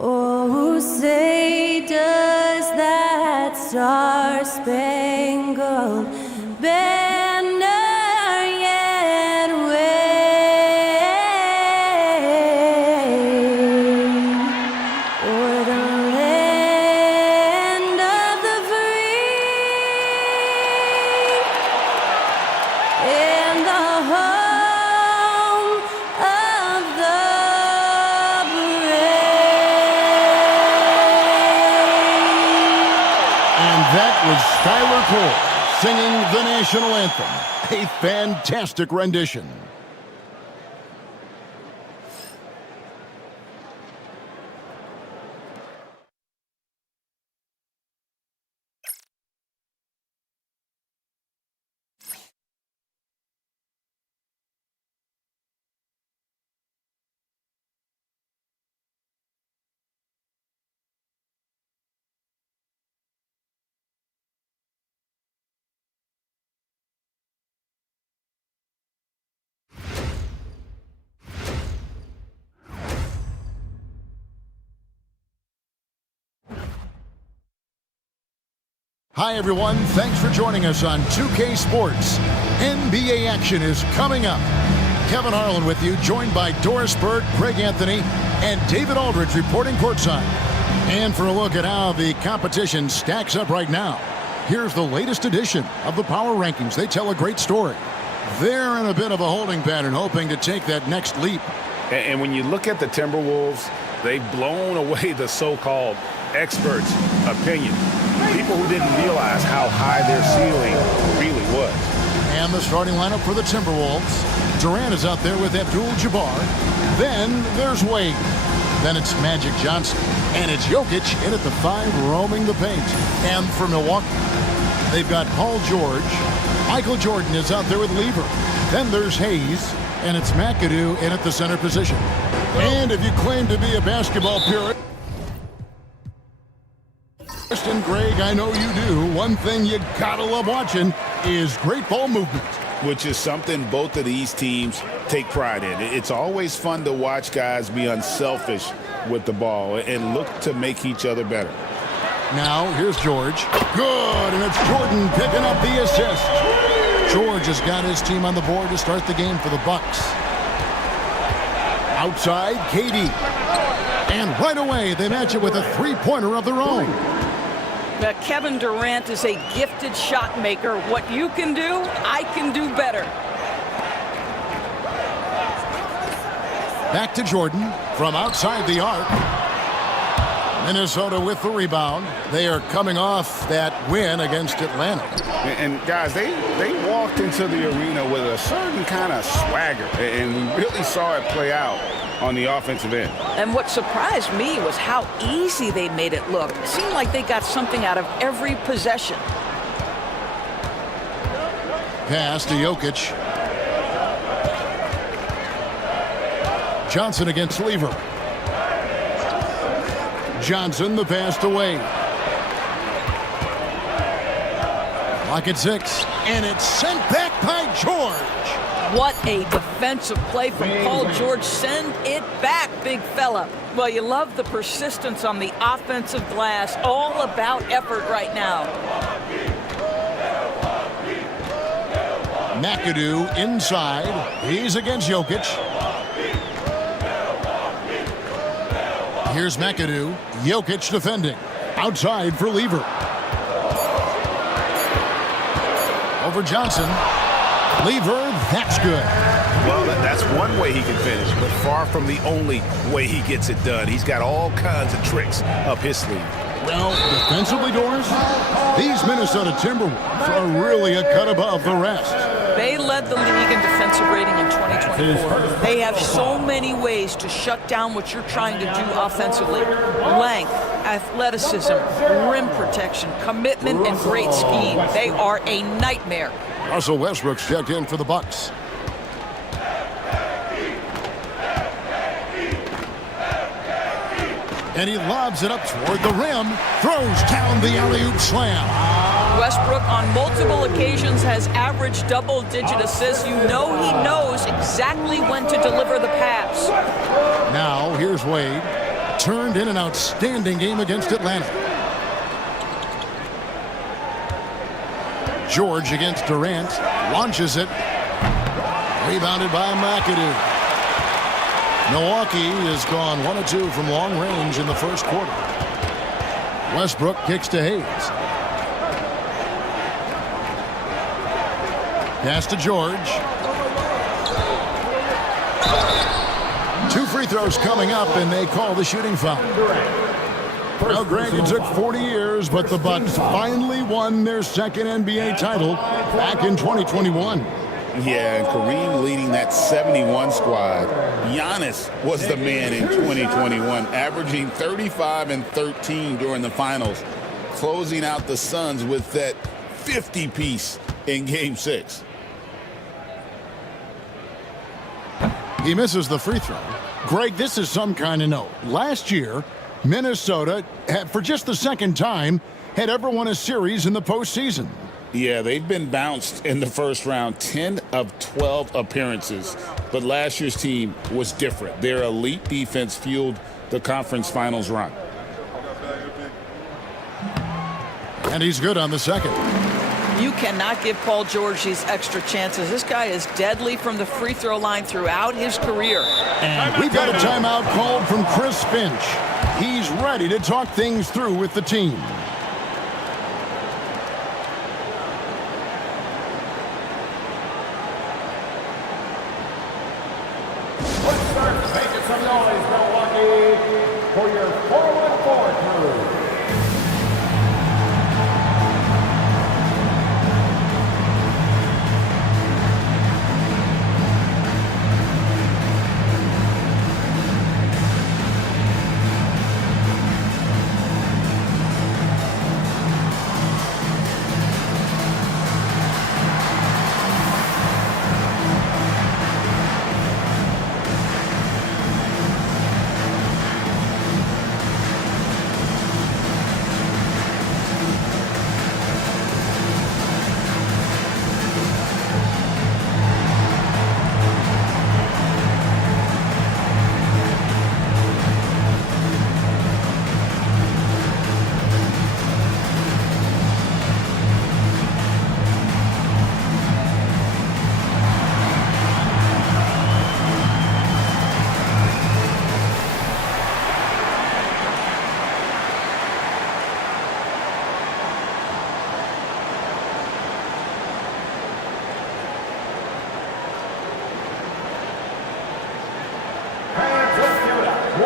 Oh, say does that star-spangled banner yet wave o'er the land of the free and the home of the That was Skylar Cole singing the national anthem. A fantastic rendition. Hi, everyone. Thanks for joining us on 2K Sports. NBA action is coming up. Kevin Harlan with you, joined by Doris Bird, Craig Anthony, and David Aldridge reporting courtside. And for a look at how the competition stacks up right now, here's the latest edition of the Power Rankings. They tell a great story. They're in a bit of a holding pattern, hoping to take that next leap. And when you look at the Timberwolves, they've blown away the so-called experts' opinion. People who didn't realize how high their ceiling really was. And the starting lineup for the Timberwolves. Durant is out there with Abdul-Jabbar. Then there's Wade. Then it's Magic Johnson. And it's Jokic in at the 5, roaming the paint. And for Milwaukee, they've got Paul George. Michael Jordan is out there with Lever. Then there's Hayes. And it's McAdoo in at the center position. And if you claim to be a basketball purist, and Greg, I know you do. One thing you gotta love watching is great ball movement. Which is something both of these teams take pride in. It's always fun to watch guys be unselfish with the ball and look to make each other better. Now, here's George. Good, and it's Jordan picking up the assist. George has got his team on the board to start the game for the Bucks. Outside, KD. And right away, they match it with a three-pointer of their own. Now, Kevin Durant is a gifted shot maker. What you can do, I can do better. Back to Jordan from outside the arc. Minnesota with the rebound. They are coming off that win against Atlanta. And guys, they walked into the arena with a certain kind of swagger, and we really saw it play out on the offensive end. And what surprised me was how easy they made it look. It seemed like they got something out of every possession. Pass to Jokic. Johnson against Lever. Johnson, the pass to Wade. Clock at 6, and it's sent back by George. What a defensive play from Paul George. Send it back, big fella. Well, you love the persistence on the offensive glass. All about effort right now. McAdoo inside. He's against Jokic. Here's McAdoo. Jokic defending. Outside for Lever. Over Johnson. Lever, that's good. Well, that's one way he can finish, but far from the only way he gets it done. He's got all kinds of tricks up his sleeve. Well, defensively, Doris, these Minnesota Timberwolves are really a cut above the rest. They led the league in defensive rating in 2024. They have so many ways to shut down what you're trying to do offensively. Length, athleticism, rim protection, commitment, and great scheme. They are a nightmare. Russell Westbrook's checked in for the Bucks. And he lobs it up toward the rim. Throws down the alley-oop slam. Westbrook on multiple occasions has averaged double-digit assists. You know he knows exactly when to deliver the pass. Now here's Wade. turned in an outstanding game against Atlanta. George against Durant. Launches it. Rebounded by McAdoo. Milwaukee has gone 1 of 2 from long range in the first quarter. Westbrook kicks to Hayes. Pass to George. 2 free throws coming up, and they call the shooting foul. Well, Greg, it took 40 years, but the Bucks finally won their second NBA title back in 2021. Yeah, and Kareem leading that 71 squad. Giannis was the man in 2021, averaging 35 and 13 during the finals, closing out the Suns with that 50-piece in Game 6. He misses the free throw. Greg, this is some kind of note. Last year, Minnesota, for just the second time, had ever won a series in the postseason. Yeah, they've been bounced in the first round, 10 of 12 appearances. But last year's team was different. Their elite defense fueled the conference finals run. And he's good on the second. You cannot give Paul George these extra chances. This guy is deadly from the free throw line throughout his career. And we've got a timeout called from Chris Finch. He's ready to talk things through with the team. Let's start making some noise, Milwaukee, for your 4-1-4 crew.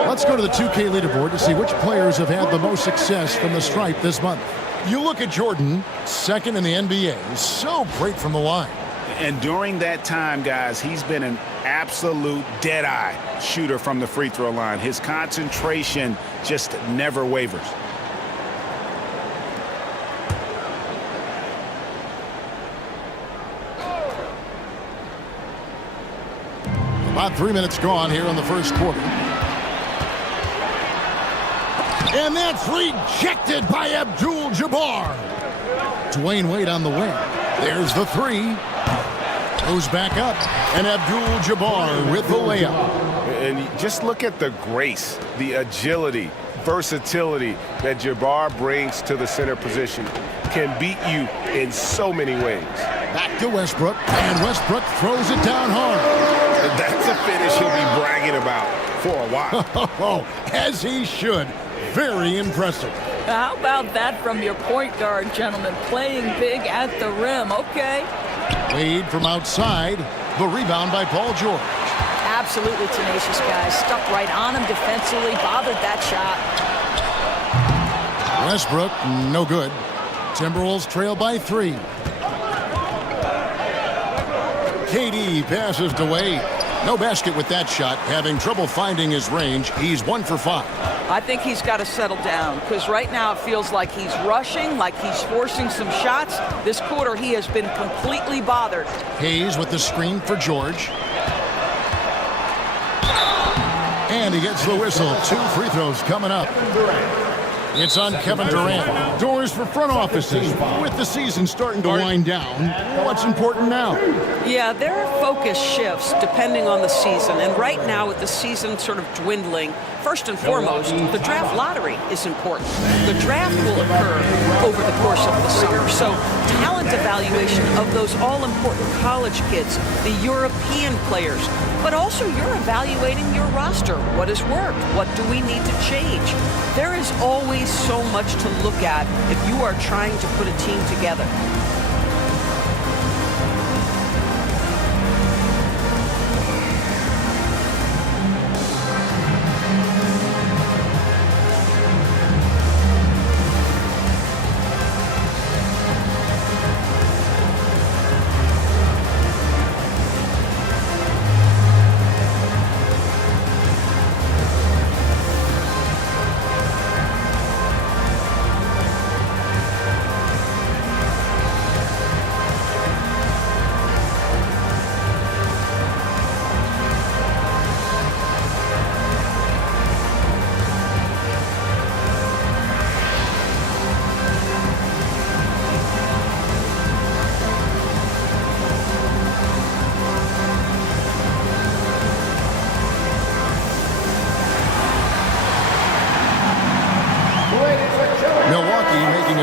Let's go to the 2K leaderboard to see which players have had the most success from the stripe this month. You look at Jordan, second in the NBA, so great from the line. And during that time, guys, he's been an absolute dead-eye shooter from the free throw line. His concentration just never wavers. About 3 minutes gone here in the first quarter. And that's rejected by Abdul-Jabbar. Dwayne Wade on the wing. There's the three. Goes back up. And Abdul-Jabbar with the layup. And just look at the grace, the agility, versatility that Jabbar brings to the center position. Can beat you in so many ways. Back to Westbrook. And Westbrook throws it down hard. That's a finish he'll be bragging about for a while. As he should. Very impressive. How about that from your point guard, gentlemen? Playing big at the rim, okay? Wade from outside. The rebound by Paul George. Absolutely tenacious, guys. Stuck right on him defensively, bothered that shot. Westbrook, no good. Timberwolves trail by 3. KD passes to Wade. No basket with that shot. Having trouble finding his range. He's 1 for 5. I think he's got to settle down because right now it feels like he's rushing, like he's forcing some shots. This quarter he has been completely bothered. Hayes with the screen for George. And he gets the whistle. 2 free throws coming up. It's on Kevin Durant. Doors for front offices. With the season starting to wind down, what's important now? Yeah, their focus shifts depending on the season. And right now, with the season sort of dwindling, First and foremost, the draft lottery is important. The draft will occur over the course of the summer. So talent evaluation of those all-important college kids, the European players, but also you're evaluating your roster. What has worked? What do we need to change? There is always so much to look at if you are trying to put a team together.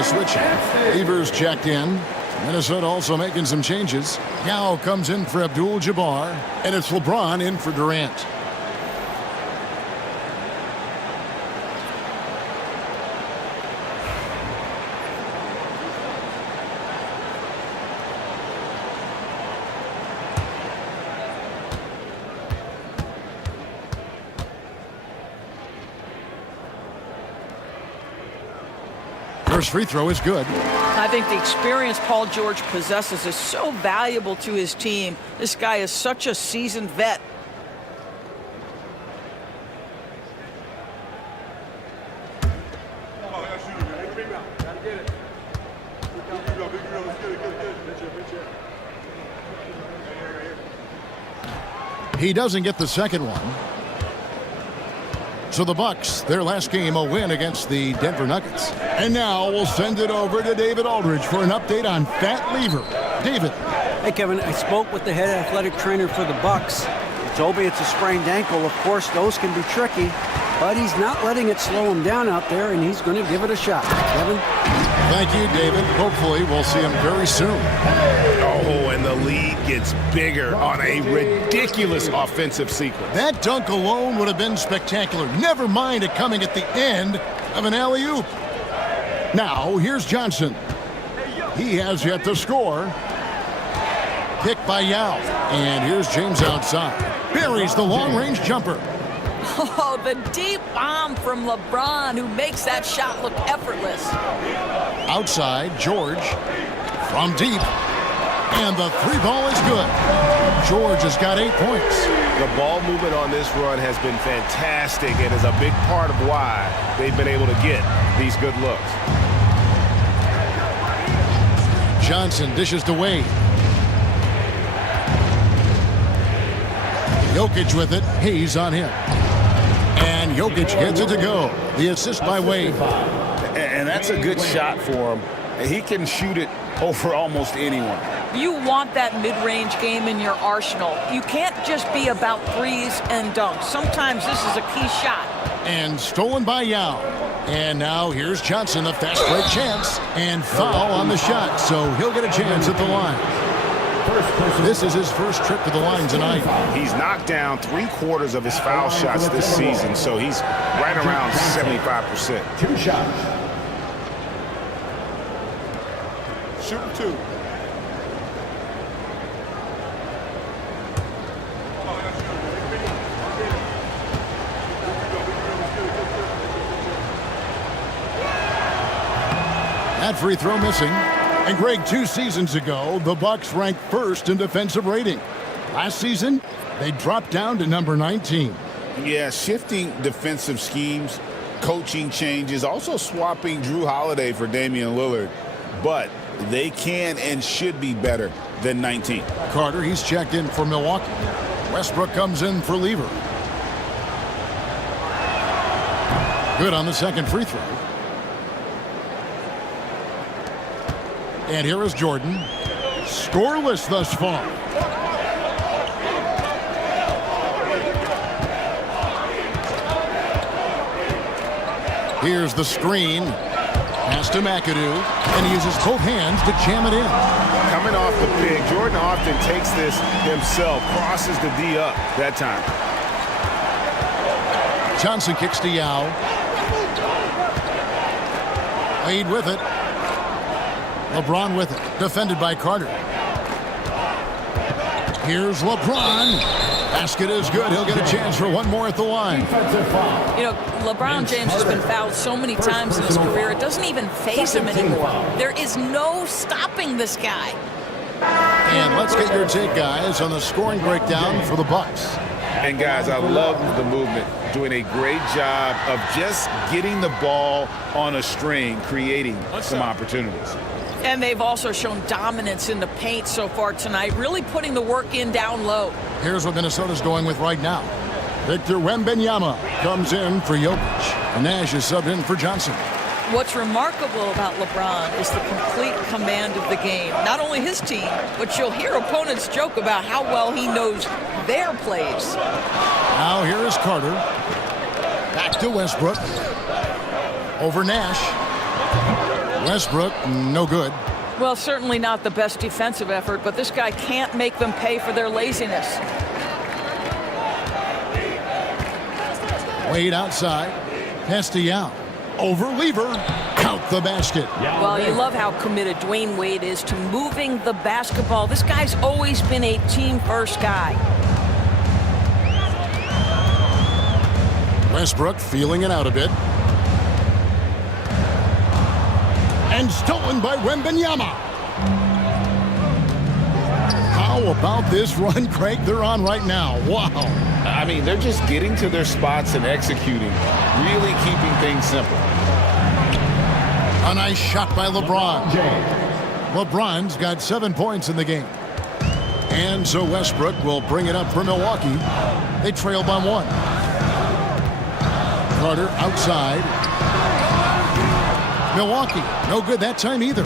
Switch. Evers checked in. Minnesota also making some changes. Now comes in for Abdul-Jabbar, and it's LeBron in for Durant. First free throw is good. I think the experience Paul George possesses is so valuable to his team. This guy is such a seasoned vet. He doesn't get the second one. So the Bucks, their last game, a win against the Denver Nuggets. And now we'll send it over to David Aldridge for an update on Fat Lever. David. Hey, Kevin, I spoke with the head athletic trainer for the Bucks. He told me it's a sprained ankle. Of course, those can be tricky, but he's not letting it slow him down out there, and he's going to give it a shot. Kevin? Thank you, David. Hopefully, we'll see him very soon. Oh, and the lead gets bigger on a ridiculous offensive sequence. That dunk alone would have been spectacular. Never mind it coming at the end of an alley-oop. Now, here's Johnson. He has yet to score. Picked by Yao. And here's James outside. Buries the long-range jumper. Oh, the deep bomb from LeBron, who makes that shot look effortless. Outside, George from deep. And the three ball is good. George has got 8 points. The ball movement on this run has been fantastic and is a big part of why they've been able to get these good looks. Johnson dishes to Wade. Jokic with it. He's on him. And Jokic gets it to go. The assist by Wade. And that's a good shot for him. He can shoot it over almost anyone. You want that mid-range game in your arsenal. You can't just be about threes and dunks. Sometimes this is a key shot. And stolen by Yao. And now here's Johnson, a fast break chance. And foul on the shot, so he'll get a chance at the line. This is his first trip to the line tonight. He's knocked down 3/4 of his foul shots this season, so he's right around 75%. 2 shots. Shoot 2. That free throw missing. And Greg, 2 seasons ago, the Bucks ranked first in defensive rating. Last season, they dropped down to number 19. Yeah, shifting defensive schemes, coaching changes, also swapping Drew Holiday for Damian Lillard. But they can and should be better than 19. Carter, he's checked in for Milwaukee. Westbrook comes in for Lever. Good on the second free throw. And here is Jordan. Scoreless thus far. Here's the screen. Pass to McAdoo, and he uses both hands to jam it in. Coming off the pick, Jordan often takes this himself, crosses the D up that time. Johnson kicks to Yao. Wade with it. LeBron with it. Defended by Carter. Here's LeBron. Basket is good. He'll get a chance for one more at the line. You know, LeBron James has been fouled so many times in his career, it doesn't even faze him anymore. There is no stopping this guy. And let's get your take, guys, on the scoring breakdown for the Bucks. And, guys, I love the movement. Doing a great job of just getting the ball on a string, creating some opportunities. And they've also shown dominance in the paint so far tonight, really putting the work in down low. Here's what Minnesota's going with right now. Victor Wembanyama comes in for Jokic. And Nash is subbed in for Johnson. What's remarkable about LeBron is the complete command of the game. Not only his team, but you'll hear opponents joke about how well he knows their plays. Now here is Carter. Back to Westbrook. Over Nash. Westbrook, no good. Well, certainly not the best defensive effort, but this guy can't make them pay for their laziness. Wade outside. Pass to Yao. Over Lever. Count the basket. Well, you love how committed Dwayne Wade is to moving the basketball. This guy's always been a team-first guy. Westbrook feeling it out a bit. And stolen by Wembanyama. How about this run, Craig, they're on right now? Wow. I mean, they're just getting to their spots and executing, really keeping things simple. A nice shot by LeBron. LeBron's got 7 points in the game. And so Westbrook will bring it up for Milwaukee. They trail by 1. Carter outside. Milwaukee, no good that time either.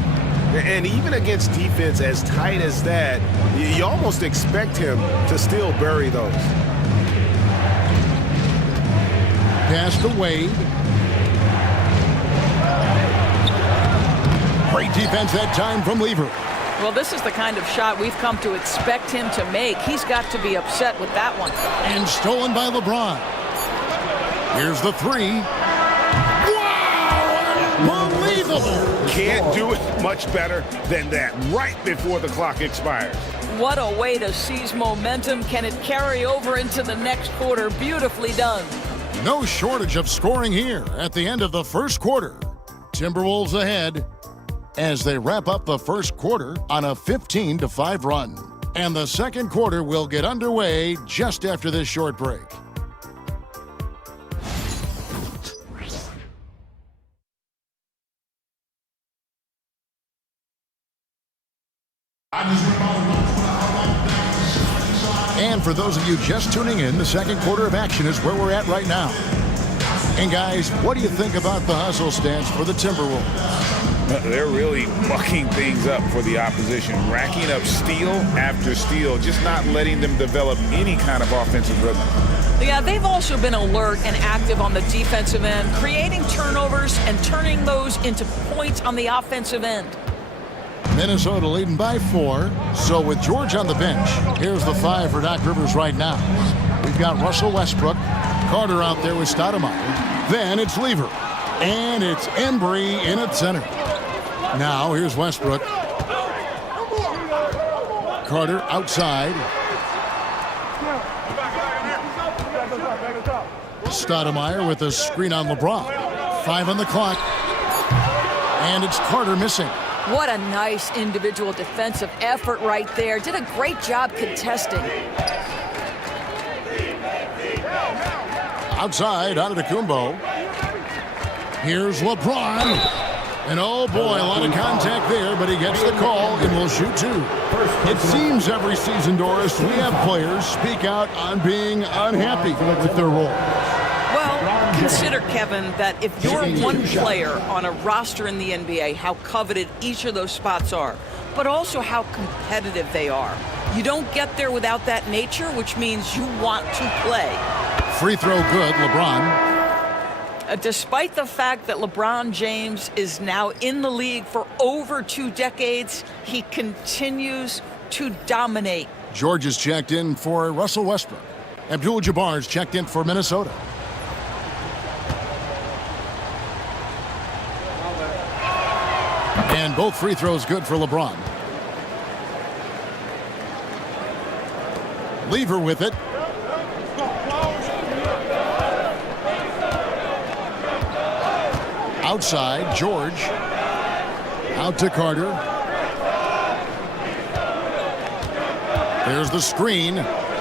And even against defense as tight as that, you almost expect him to still bury those. Pass to Wade. Great defense that time from Lever. Well, this is the kind of shot we've come to expect him to make. He's got to be upset with that one. And stolen by LeBron. Here's the 3. Unbelievable! Can't do it much better than that right before the clock expires. What a way to seize momentum. Can it carry over into the next quarter? Beautifully done. No shortage of scoring here at the end of the first quarter. Timberwolves ahead as they wrap up the first quarter on a 15-5 run. And the second quarter will get underway just after this short break. And for those of you just tuning in, the second quarter of action is where we're at right now. And guys, what do you think about the hustle stance for the Timberwolves? They're really mucking things up for the opposition, racking up steal after steal, just not letting them develop any kind of offensive rhythm. Yeah, they've also been alert and active on the defensive end, creating turnovers and turning those into points on the offensive end. Minnesota leading by 4. So with George on the bench, here's the 5 for Doc Rivers right now. We've got Russell Westbrook, Carter out there with Stoudemire. Then it's Lever. And it's Embry in at center. Now here's Westbrook. Carter outside. Stoudemire with a screen on LeBron. 5 on the clock. And it's Carter missing. What a nice individual defensive effort right there. Did a great job contesting. Outside, Antetokounmpo. Here's LeBron. And oh boy, a lot of contact there, but he gets the call and will shoot 2. It seems every season, Doris, we have players speak out on being unhappy with their role. Well, consider, Kevin, that if you're one player on a roster in the NBA, how coveted each of those spots are, but also how competitive they are. You don't get there without that nature, which means you want to play. Free throw good, LeBron. Despite the fact that LeBron James is now in the league for over 2 decades, he continues to dominate. George is checked in for Russell Westbrook. Abdul-Jabbar is checked in for Minnesota. And both free throws good for LeBron. Lever with it. Outside, George. Out to Carter. There's the screen.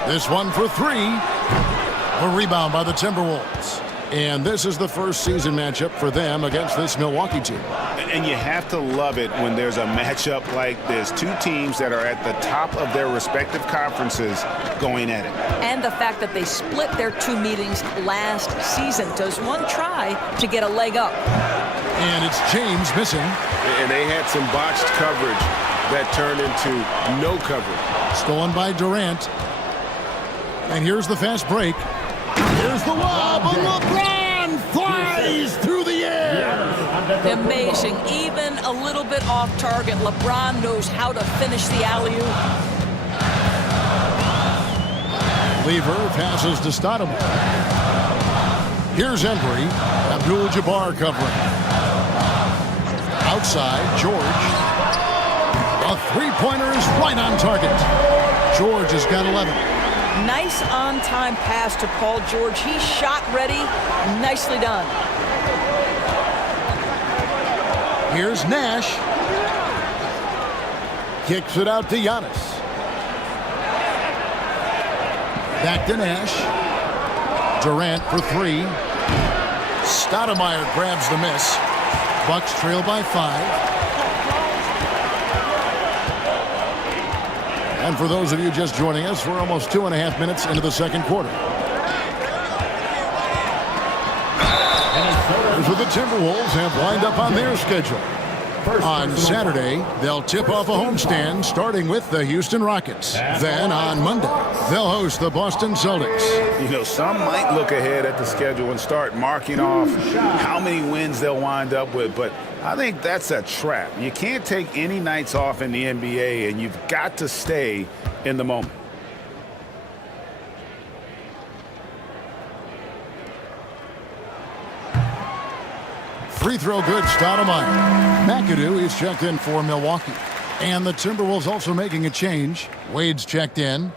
This one for 3. A rebound by the Timberwolves. And this is the first season matchup for them against this Milwaukee team. And you have to love it when there's a matchup like this. 2 teams that are at the top of their respective conferences going at it. And the fact that they split their 2 meetings last season. Does one try to get a leg up? And it's James missing. And they had some botched coverage that turned into no coverage. Stolen by Durant. And here's the fast break. Here's the lob. LeBron flies through the air. Amazing. Even a little bit off target, LeBron knows how to finish the alley-oop. Lever passes to Stoudemire. Here's Embry. Abdul-Jabbar covering. Outside, George. A three-pointer is right on target. George has got 11. Nice on-time pass to Paul George. He's shot ready. Nicely done. Here's Nash. Kicks it out to Giannis. Back to Nash. Durant for 3. Stoudemire grabs the miss. Bucks trail by 5. And for those of you just joining us, we're almost 2.5 minutes into the second quarter. So the Timberwolves have lined up on their schedule. On Saturday, they'll tip off a homestand starting with the Houston Rockets. Then on Monday, they'll host the Boston Celtics. You know, some might look ahead at the schedule and start marking off how many wins they'll wind up with, but I think that's a trap. You can't take any nights off in the NBA, and you've got to stay in the moment. Free throw good, Stoudemire. McAdoo is checked in for Milwaukee. And the Timberwolves also making a change. Wade's checked in.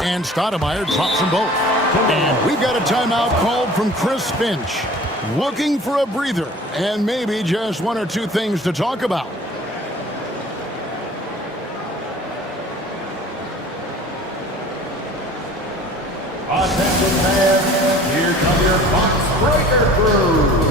And Stoudemire drops them both. And we've got a timeout called from Chris Finch. Looking for a breather and maybe just 1 or 2 things to talk about. Attention fans, here come your box breaker crew.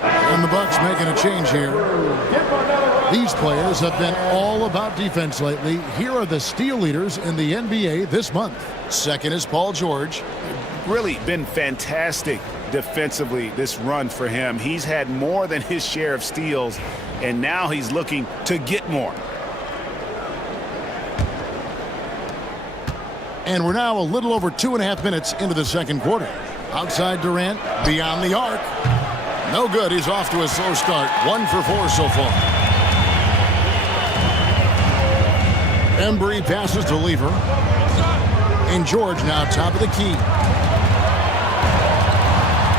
And the Bucks making a change here. These players have been all about defense lately. Here are the steal leaders in the NBA this month. Second is Paul George. Really been fantastic defensively this run for him. He's had more than his share of steals and now he's looking to get more. And we're now a little over 2.5 minutes into the second quarter. Outside Durant, beyond the arc. No good. He's off to a slow start. 1 for 4 so far. Embry passes to Lever. And George now top of the key.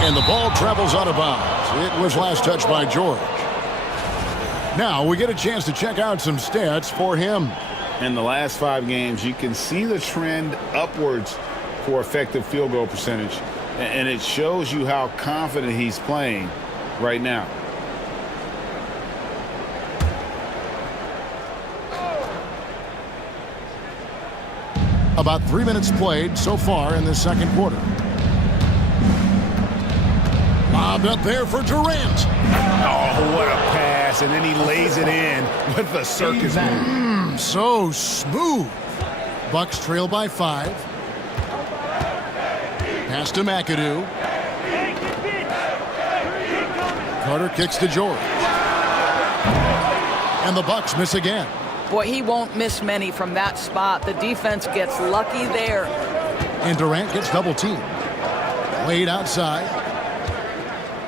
And the ball travels out of bounds. It was last touched by George. Now we get a chance to check out some stats for him. In the last 5 games, you can see the trend upwards for effective field goal percentage. And it shows you how confident he's playing right now. About 3 minutes played so far in the second quarter. Lobbed up there for Durant. Oh, what a pass. And then he lays it in with the circus move. So smooth. Bucks trail by 5. Pass to McAdoo. Carter kicks to George. And the Bucks miss again. Boy, he won't miss many from that spot. The defense gets lucky there. And Durant gets double teamed. Laid outside.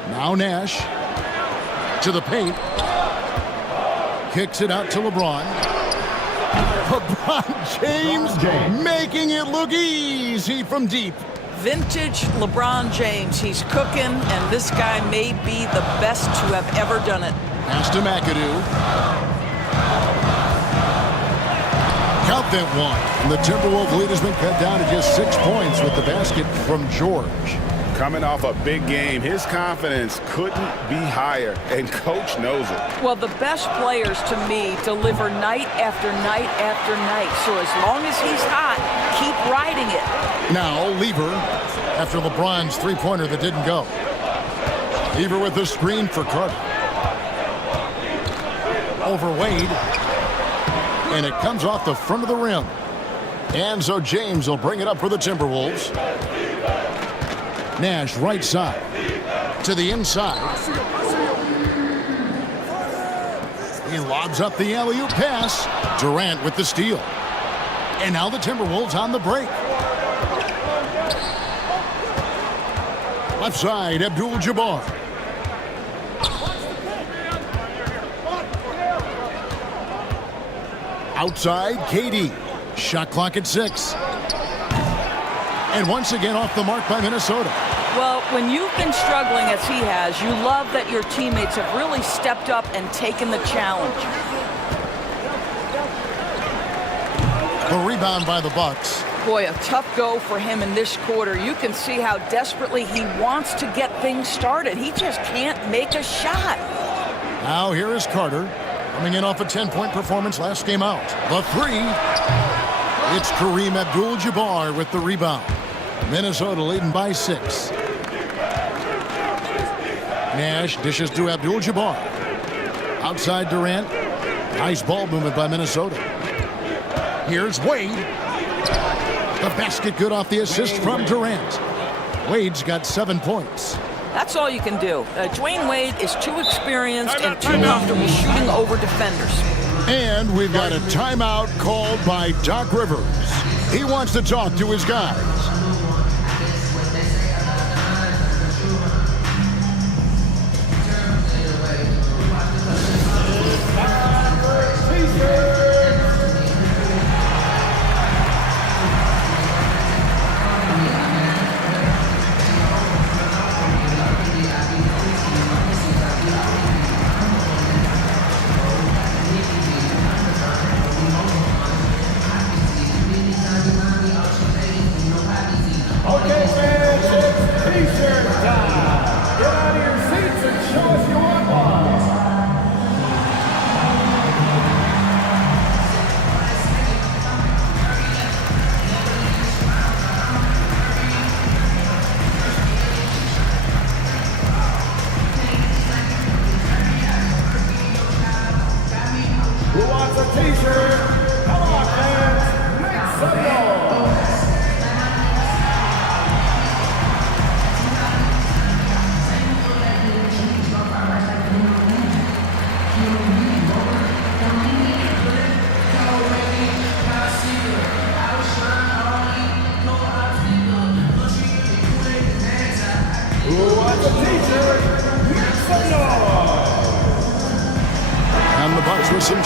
Now Nash. To the paint. Kicks it out to LeBron. LeBron James making it look easy from deep. Vintage LeBron James. He's cooking, and this guy may be the best to have ever done it. Pass to McAdoo. Count that one. And the Timberwolves lead has been cut down to just 6 points with the basket from George. Coming off a big game, his confidence couldn't be higher, and Coach knows it. Well, the best players to me deliver night after night after night. So as long as he's hot, keep riding it. Now Lever after LeBron's three-pointer that didn't go. Lever with the screen for Carter. Over Wade. And it comes off the front of the rim. And so James will bring it up for the Timberwolves. Nash right side to the inside. He lobs up the alley-oop pass. Durant with the steal. And now the Timberwolves on the break. Left side, Abdul-Jabbar. Outside, KD. Shot clock at 6. And once again off the mark by Minnesota. Well, when you've been struggling as he has, you love that your teammates have really stepped up and taken the challenge. The rebound by the Bucks. Boy, a tough go for him in this quarter. You can see how desperately he wants to get things started. He just can't make a shot. Now here is Carter, coming in off a 10-point performance last game out. The 3. It's Kareem Abdul-Jabbar with the rebound. Minnesota leading by 6. Nash dishes to Abdul-Jabbar. Outside Durant. Nice ball movement by Minnesota. Here's Wade. The basket good off the assist from Durant. Wade's got 7 points. That's all you can do. Dwayne Wade is too experienced and too comfortable shooting over defenders. And we've got a timeout called by Doc Rivers. He wants to talk to his guys. Okay, fans, it's T-shirt time. Get out of your seats and show us you want one.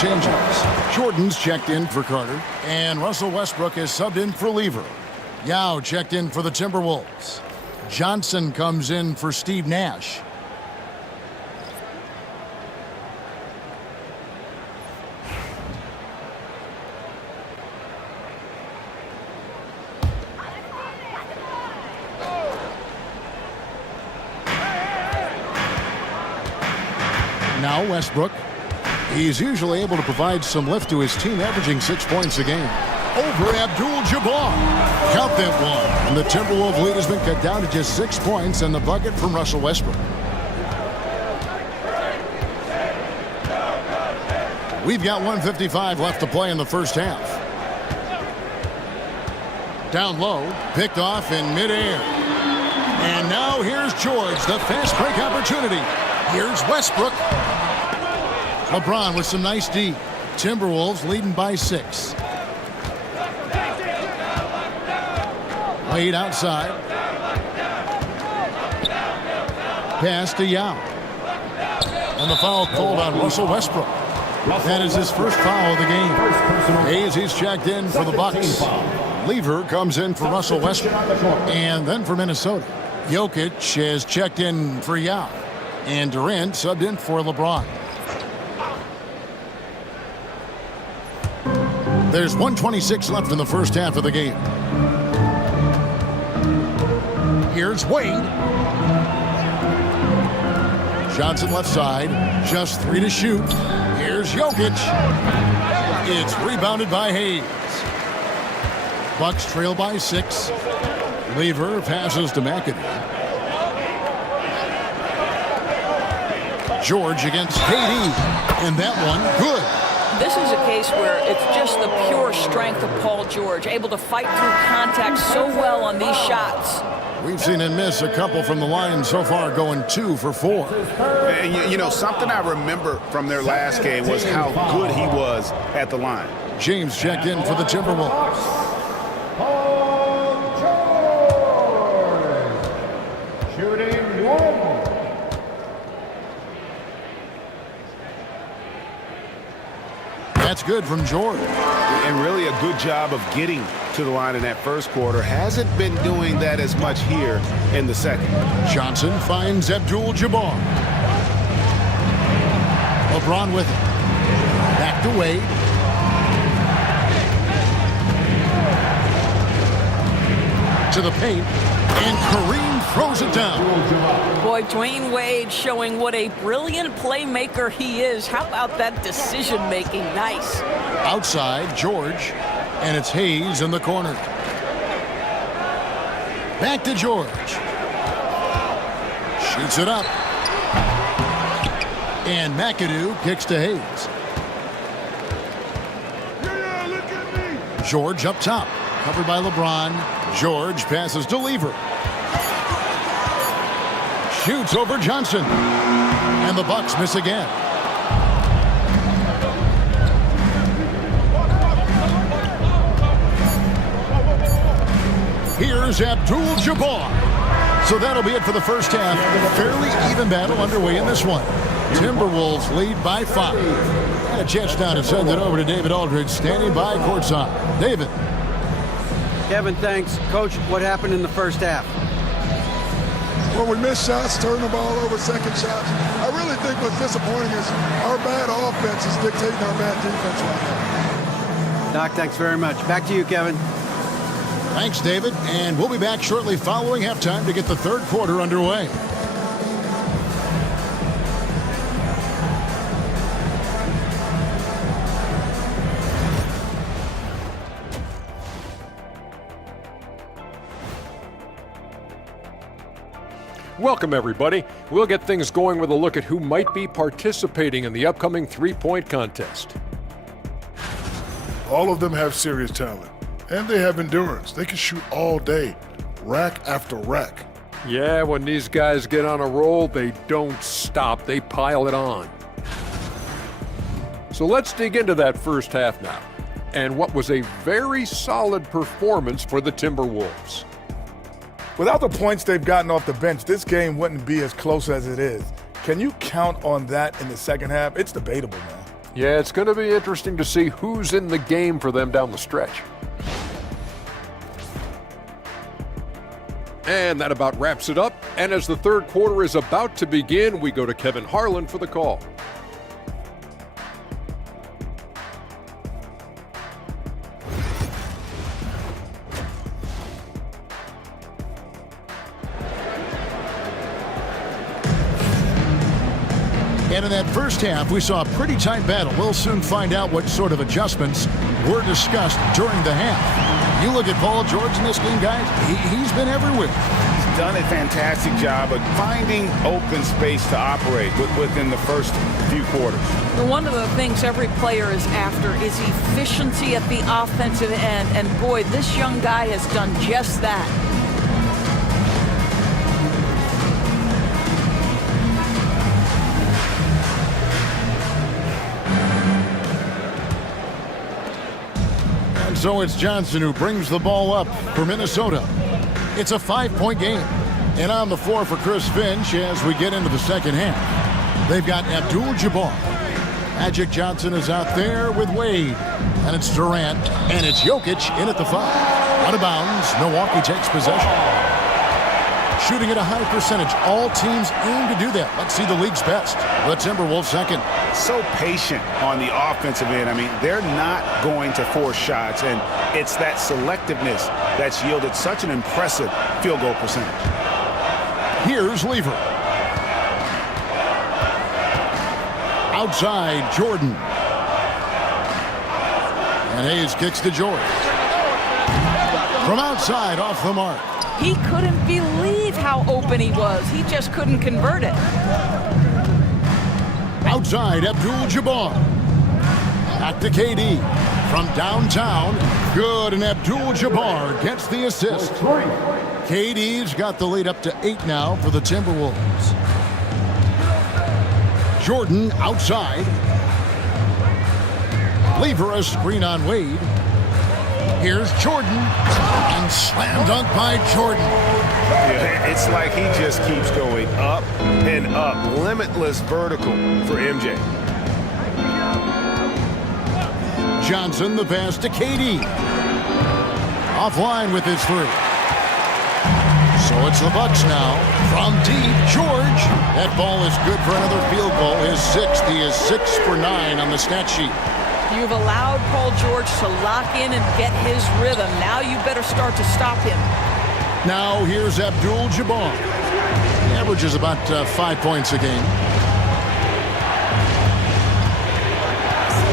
changes. Jordan's checked in for Carter, and Russell Westbrook is subbed in for Lever. Yao checked in for the Timberwolves. Johnson comes in for Steve Nash. Now Westbrook. He's usually able to provide some lift to his team, averaging 6 points a game. Over Abdul-Jabbar. Count that one. And the Timberwolves lead has been cut down to just 6 points and the bucket from Russell Westbrook. We've got 1:55 left to play in the first half. Down low, picked off in midair. And now here's George, the fast break opportunity. Here's Westbrook. LeBron with some nice D. Timberwolves leading by 6. Wade outside. Pass to Yao. And the foul called on Russell Westbrook. That is his first foul of the game. Hayes, he's checked in for the Bucks. Lever comes in for Russell Westbrook. And then for Minnesota, Jokic has checked in for Yao. And Durant subbed in for LeBron. There's 1:26 left in the first half of the game. Here's Wade. Johnson left side. Just 3 to shoot. Here's Jokic. It's rebounded by Hayes. Bucks trail by 6. Lever passes to McAdoo. George against KD. And that one, good. This is a case where it's just the pure strength of Paul George, able to fight through contact so well on these shots. We've seen him miss a couple from the line so far, going 2 for 4. And you know, something I remember from their last game was how good he was at the line. James checked in for the Timberwolves. Paul George. Shooting 1. That's good from George. And really a good job of getting to the line in that first quarter. Hasn't been doing that as much here in the second. Johnson finds Abdul-Jabbar. LeBron with it. Back to Wade. To the paint. And Kareem throws it down. Boy, Dwayne Wade showing what a brilliant playmaker he is. How about that decision-making? Nice. Outside, George. And it's Hayes in the corner. Back to George. Shoots it up. And McAdoo kicks to Hayes. George up top. Covered by LeBron. George passes to Lever. Shoots over Johnson. And the Bucks miss again. Here's Abdul-Jabbar. So that'll be it for the first half. Fairly even battle underway in this one. Timberwolves lead by 5. And a chance now to send it over to David Aldridge, standing by courtside. David. Kevin, thanks. Coach, what happened in the first half? Well, we missed shots, turned the ball over, second shots. I really think what's disappointing is our bad offense is dictating our bad defense right now. Doc, thanks very much. Back to you, Kevin. Thanks, David. And we'll be back shortly following halftime to get the third quarter underway. Welcome, everybody. We'll get things going with a look at who might be participating in the upcoming three-point contest. All of them have serious talent, and they have endurance. They can shoot all day, rack after rack. Yeah, when these guys get on a roll, they don't stop. They pile it on. So let's dig into that first half now, and what was a very solid performance for the Timberwolves. Without the points they've gotten off the bench, this game wouldn't be as close as it is. Can you count on that in the second half? It's debatable, man. Yeah, it's going to be interesting to see who's in the game for them down the stretch. And that about wraps it up. And as the third quarter is about to begin, we go to Kevin Harlan for the call. And in that first half, we saw a pretty tight battle. We'll soon find out what sort of adjustments were discussed during the half. You look at Paul George in this game, guys, he's been everywhere. He's done a fantastic job of finding open space to operate within the first few quarters. One of the things every player is after is efficiency at the offensive end. And boy, this young guy has done just that. So it's Johnson who brings the ball up for Minnesota. It's a 5-point game. And on the floor for Chris Finch as we get into the second half. They've got Abdul-Jabbar. Magic Johnson is out there with Wade. And it's Durant. And it's Jokic in at the 5. Out of bounds. Milwaukee takes possession. Shooting at a high percentage. All teams aim to do that. Let's see the league's best. The Timberwolves second. So patient on the offensive end. I mean, they're not going to force shots, and it's that selectiveness that's yielded such an impressive field goal percentage. Here's Lever. Outside, Jordan. And Hayes kicks to George. From outside, off the mark. He couldn't believe how open he was. He just couldn't convert it. Outside, Abdul-Jabbar. Back to KD. From downtown, good, and Abdul-Jabbar gets the assist. KD's got the lead up to 8 now for the Timberwolves. Jordan outside. Lever a screen on Wade. Here's Jordan. And slam dunk by Jordan. Yeah, it's like he just keeps going up and up. Limitless vertical for MJ. Johnson the pass to KD. Offline with his 3. So it's the Bucks now. From deep, George. That ball is good for another field goal. His 6th. He is 6 for 9 on the stat sheet. You've allowed Paul George to lock in and get his rhythm. Now you better start to stop him. Now here's Abdul-Jabbar. He averages about 5 points a game.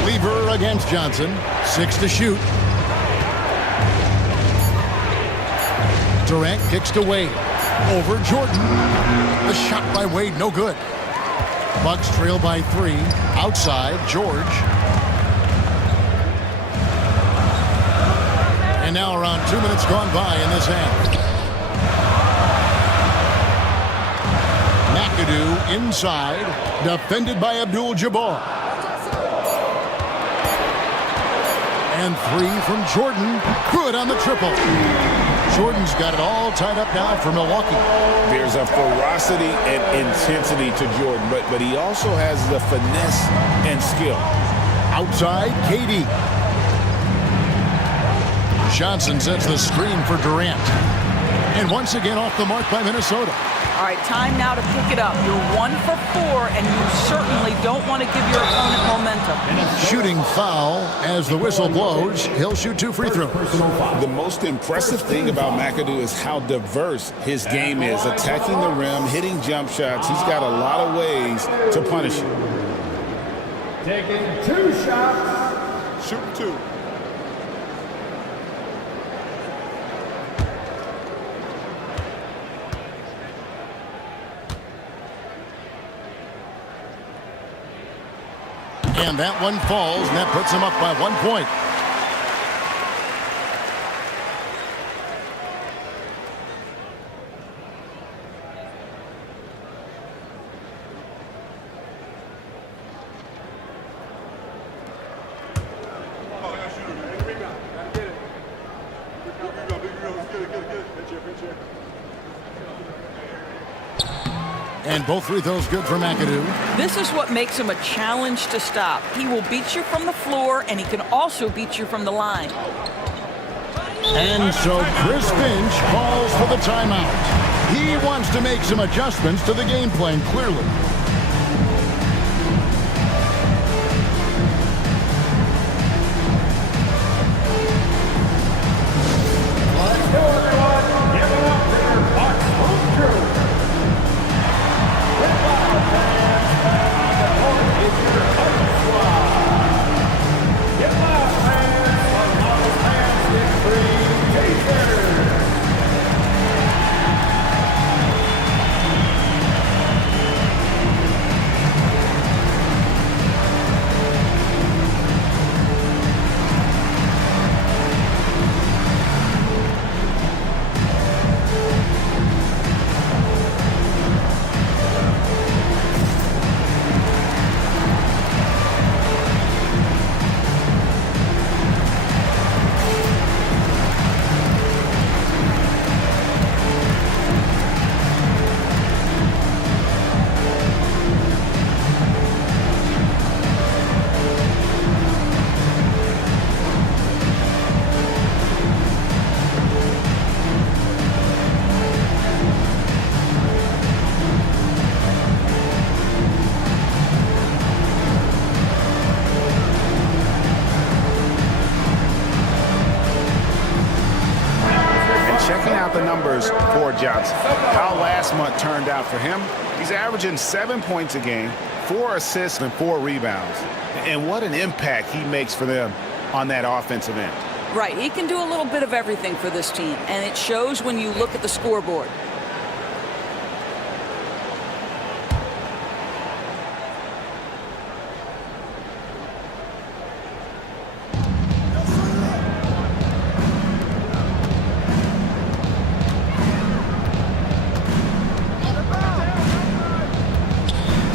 Lever against Johnson. 6 to shoot. Durant kicks to Wade. Over Jordan. The shot by Wade, no good. Bucks trail by 3. Outside, George. And now around 2 minutes gone by in this half. McAdoo inside, defended by Abdul-Jabbar. And 3 from Jordan, good on the triple. Jordan's got it all tied up now for Milwaukee. There's a ferocity and intensity to Jordan, but he also has the finesse and skill. Outside, KD. Johnson sets the screen for Durant. And once again off the mark by Minnesota. All right, time now to pick it up. You're 1 for 4, and you certainly don't want to give your opponent momentum. Shooting foul as the whistle blows. He'll shoot 2 free throws. The most impressive thing about McAdoo is how diverse his game is. Attacking the rim, hitting jump shots. He's got a lot of ways to punish you. Taking 2 shots. Shoot 2. And that one falls, and that puts him up by 1 point. And both free throws good for McAdoo. This is what makes him a challenge to stop. He will beat you from the floor, and he can also beat you from the line. And so Chris Finch calls for the timeout. He wants to make some adjustments to the game plan, clearly. Checking out the numbers for Johnson. How last month turned out for him. He's averaging 7 points a game, 4 assists, and 4 rebounds. And what an impact he makes for them on that offensive end. Right, he can do a little bit of everything for this team, and it shows when you look at the scoreboard.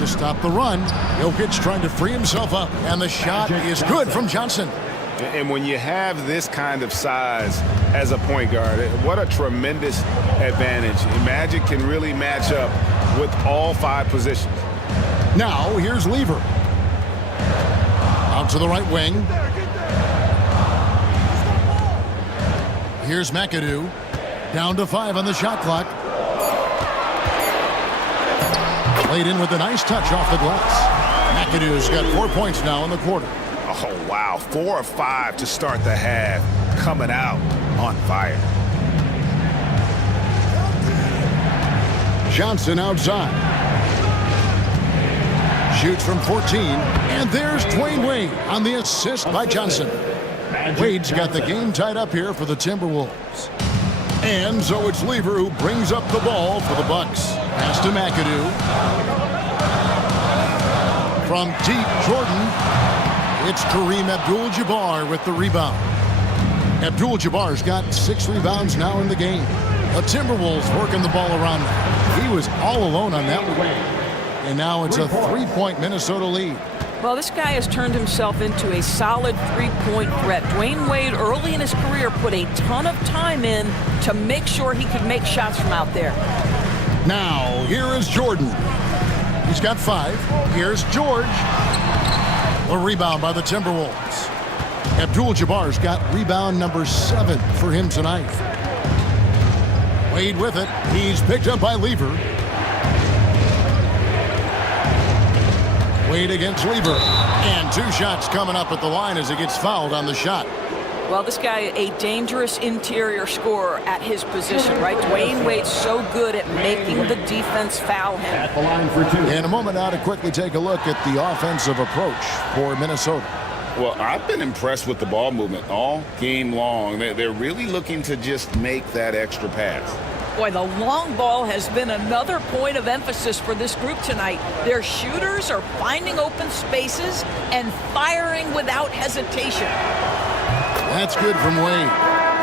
Stop the run. Jokic trying to free himself up. And the shot is good from Johnson. And when you have this kind of size as a point guard, what a tremendous advantage. Magic can really match up with all 5 positions. Now, here's Lever. Out to the right wing. Here's McAdoo. Down to 5 on the shot clock. Played in with a nice touch off the glass. McAdoo's got 4 points now in the quarter. Oh, wow. 4 of 5 to start the half. Coming out on fire. Johnson outside. Shoots from 14. And there's Dwayne Wade on the assist by Johnson. Wade's got the game tied up here for the Timberwolves. And so it's Lever who brings up the ball for the Bucks. Pass to McAdoo. From deep, Jordan. It's Kareem Abdul-Jabbar with the rebound. Abdul-Jabbar's got 6 rebounds now in the game. The Timberwolves working the ball around him. He was all alone on that one. And now it's a 3-point Minnesota lead. Well, this guy has turned himself into a solid 3-point threat. Dwayne Wade, early in his career, put a ton of time in to make sure he could make shots from out there. Now, here is Jordan. He's got 5. Here's George. A rebound by the Timberwolves. Abdul-Jabbar's got rebound number 7 for him tonight. Wade with it. He's picked up by Lever. Wade against Lever. And 2 shots coming up at the line as he gets fouled on the shot. Well, this guy, a dangerous interior scorer at his position, right? Dwayne Wade's so good at making the defense foul him. At the line for 2. In a moment now to quickly take a look at the offensive approach for Minnesota. Well, I've been impressed with the ball movement all game long. They're really looking to just make that extra pass. Boy, the long ball has been another point of emphasis for this group tonight. Their shooters are finding open spaces and firing without hesitation. That's good from Wade.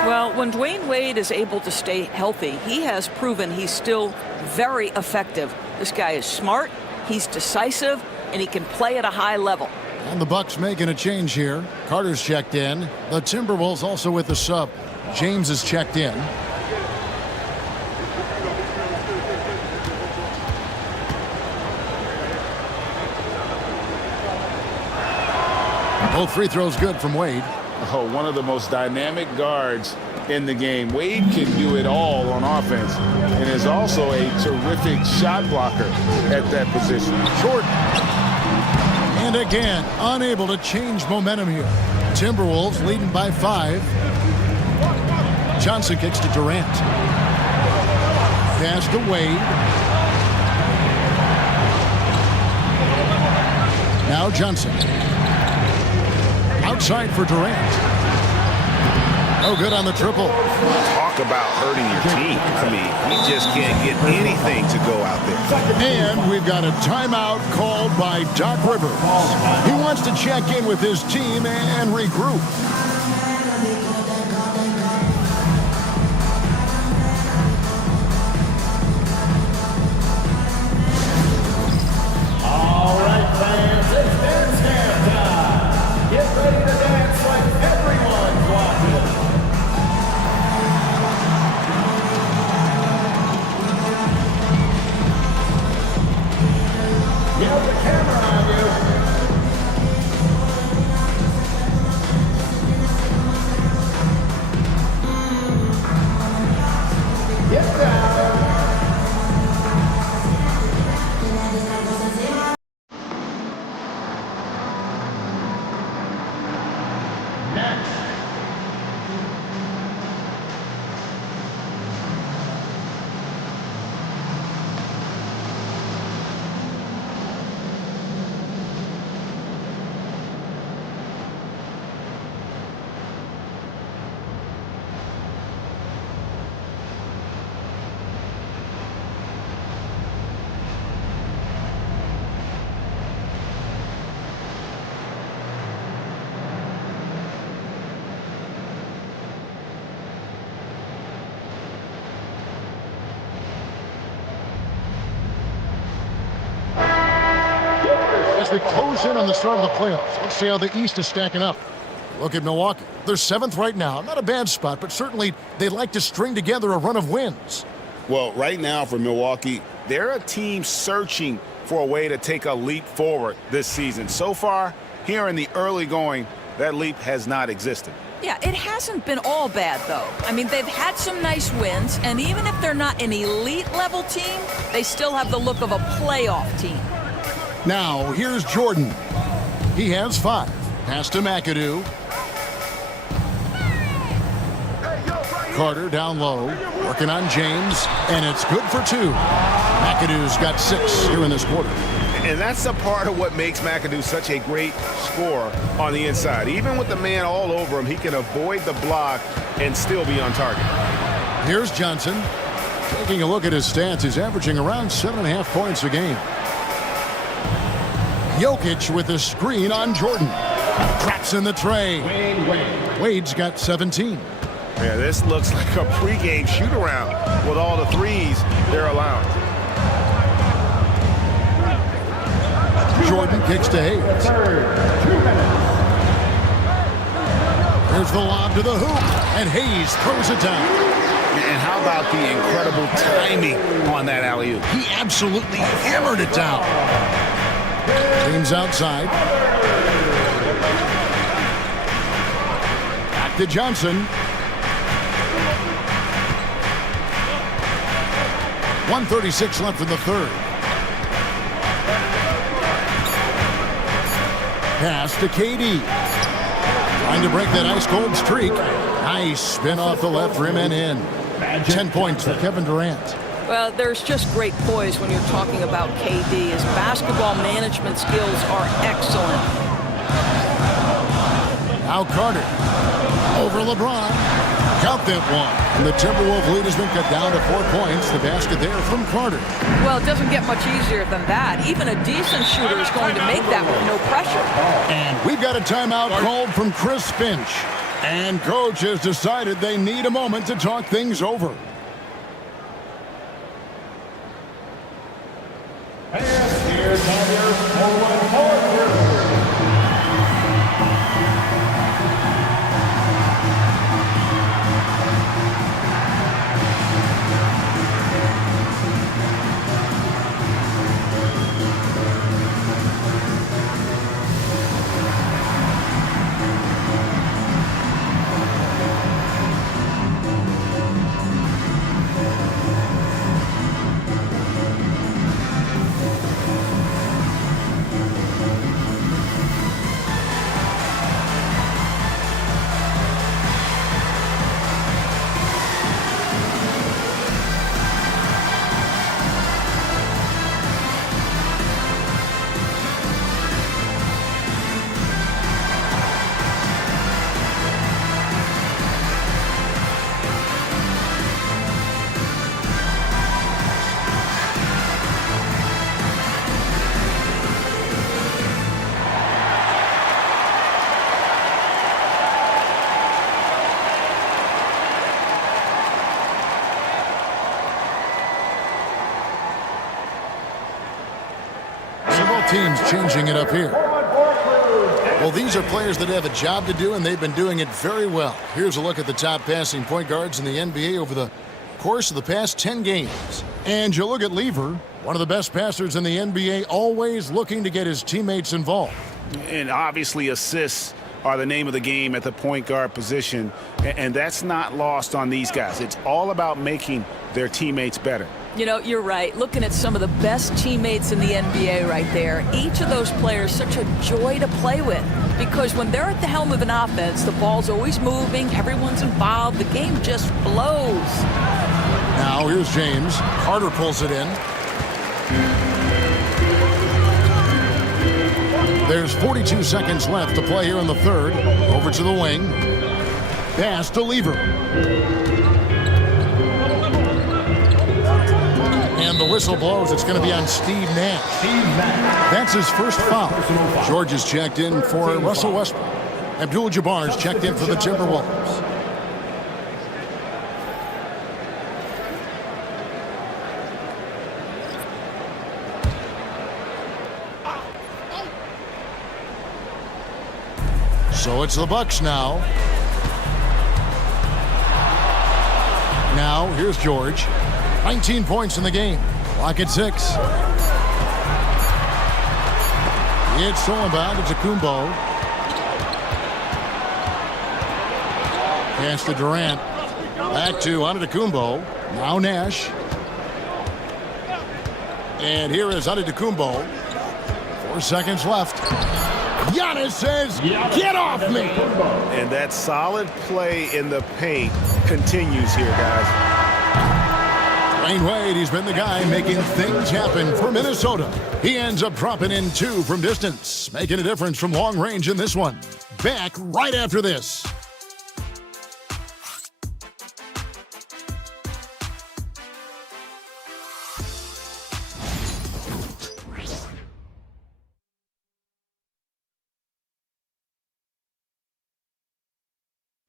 Well, when Dwayne Wade is able to stay healthy, he has proven he's still very effective. This guy is smart, he's decisive, and he can play at a high level. And the Bucks making a change here. Carter's checked in. The Timberwolves also with the sub. James is checked in. Both free throws good from Wade. Oh, one of the most dynamic guards in the game. Wade can do it all on offense and is also a terrific shot blocker at that position. Jordan. And again, unable to change momentum here. Timberwolves leading by 5. Johnson kicks to Durant. Pass to Wade. Now Johnson. Outside for Durant. No good on the triple. Talk about hurting your team. I mean, you just can't get anything to go out there. And we've got a timeout called by Doc Rivers. He wants to check in with his team and regroup. All right, fans, it's dance time. Get ready to dance like everyone's watching. Get the camera on you. Get down. Next. As we close in on the start of the playoffs, let's see how the East is stacking up. Look at Milwaukee. They're 7th right now. Not a bad spot, but certainly they'd like to string together a run of wins. Well, right now for Milwaukee, they're a team searching for a way to take a leap forward this season. So far, here in the early going, that leap has not existed. Yeah, it hasn't been all bad, though. I mean, they've had some nice wins, and even if they're not an elite-level team, they still have the look of a playoff team. Now, here's Jordan. He has 5. Pass to McAdoo. Carter down low, working on James, and it's good for 2. McAdoo's got 6 here in this quarter. And that's a part of what makes McAdoo such a great scorer on the inside. Even with the man all over him, he can avoid the block and still be on target. Here's Johnson. Taking a look at his stats, he's averaging around 7.5 points a game. Jokic with a screen on Jordan. Traps in the tray. Wade's got 17. Yeah, this looks like a pregame shoot-around with all the threes they're allowing. Jordan kicks to Hayes. Here's the lob to the hoop, and Hayes throws it down. And how about the incredible timing on that alley-oop? He absolutely hammered it down. James outside. Back to Johnson. 1:36 left in the third. Pass to KD. Trying to break that ice-cold streak. Nice spin off the left rim and in. 10 points for Kevin Durant. Well, there's just great poise when you're talking about KD. His basketball management skills are excellent. Now Carter. Over LeBron. Count that one. And the Timberwolves lead has been cut down to 4 points. The basket there from Carter. Well, it doesn't get much easier than that. Even a decent shooter is going to make that with no pressure. And we've got a timeout called from Chris Finch. And coach has decided they need a moment to talk things over. And here's your forward court. teams changing it up here. Well, these are players that have a job to do, and they've been doing it very well. Here's a look at the top passing point guards in the NBA over the course of the past 10 games. And you look at Lever, one of the best passers in the NBA, always looking to get his teammates involved. And obviously assists are the name of the game at the point guard position, and that's not lost on these guys. It's all about making their teammates better. You know, you're right. Looking at some of the best teammates in the NBA right there, each of those players such a joy to play with, because when they're at the helm of an offense, the ball's always moving, everyone's involved, the game just flows. Now here's James. Carter pulls it in. There's 42 seconds left to play here in the third. Over to the wing. Pass to Lever. And the whistle blows. It's going to be on Steve Nash. That's his first foul. George is checked in for Russell Westbrook. Abdul-Jabbar's checked in for the Timberwolves. So it's the Bucks now. Now, here's George. 19 points in the game. Clock at 6. It's stolen by Antetokounmpo. Pass to Durant. Back to Antetokounmpo. Now Nash. And here is Antetokounmpo. 4 seconds left. Giannis says, get off me. And that solid play in the paint continues here, guys. Dwayne Wade, he's been the guy making things happen for Minnesota. He ends up dropping in 2 from distance, making a difference from long range in this one. Back right after this.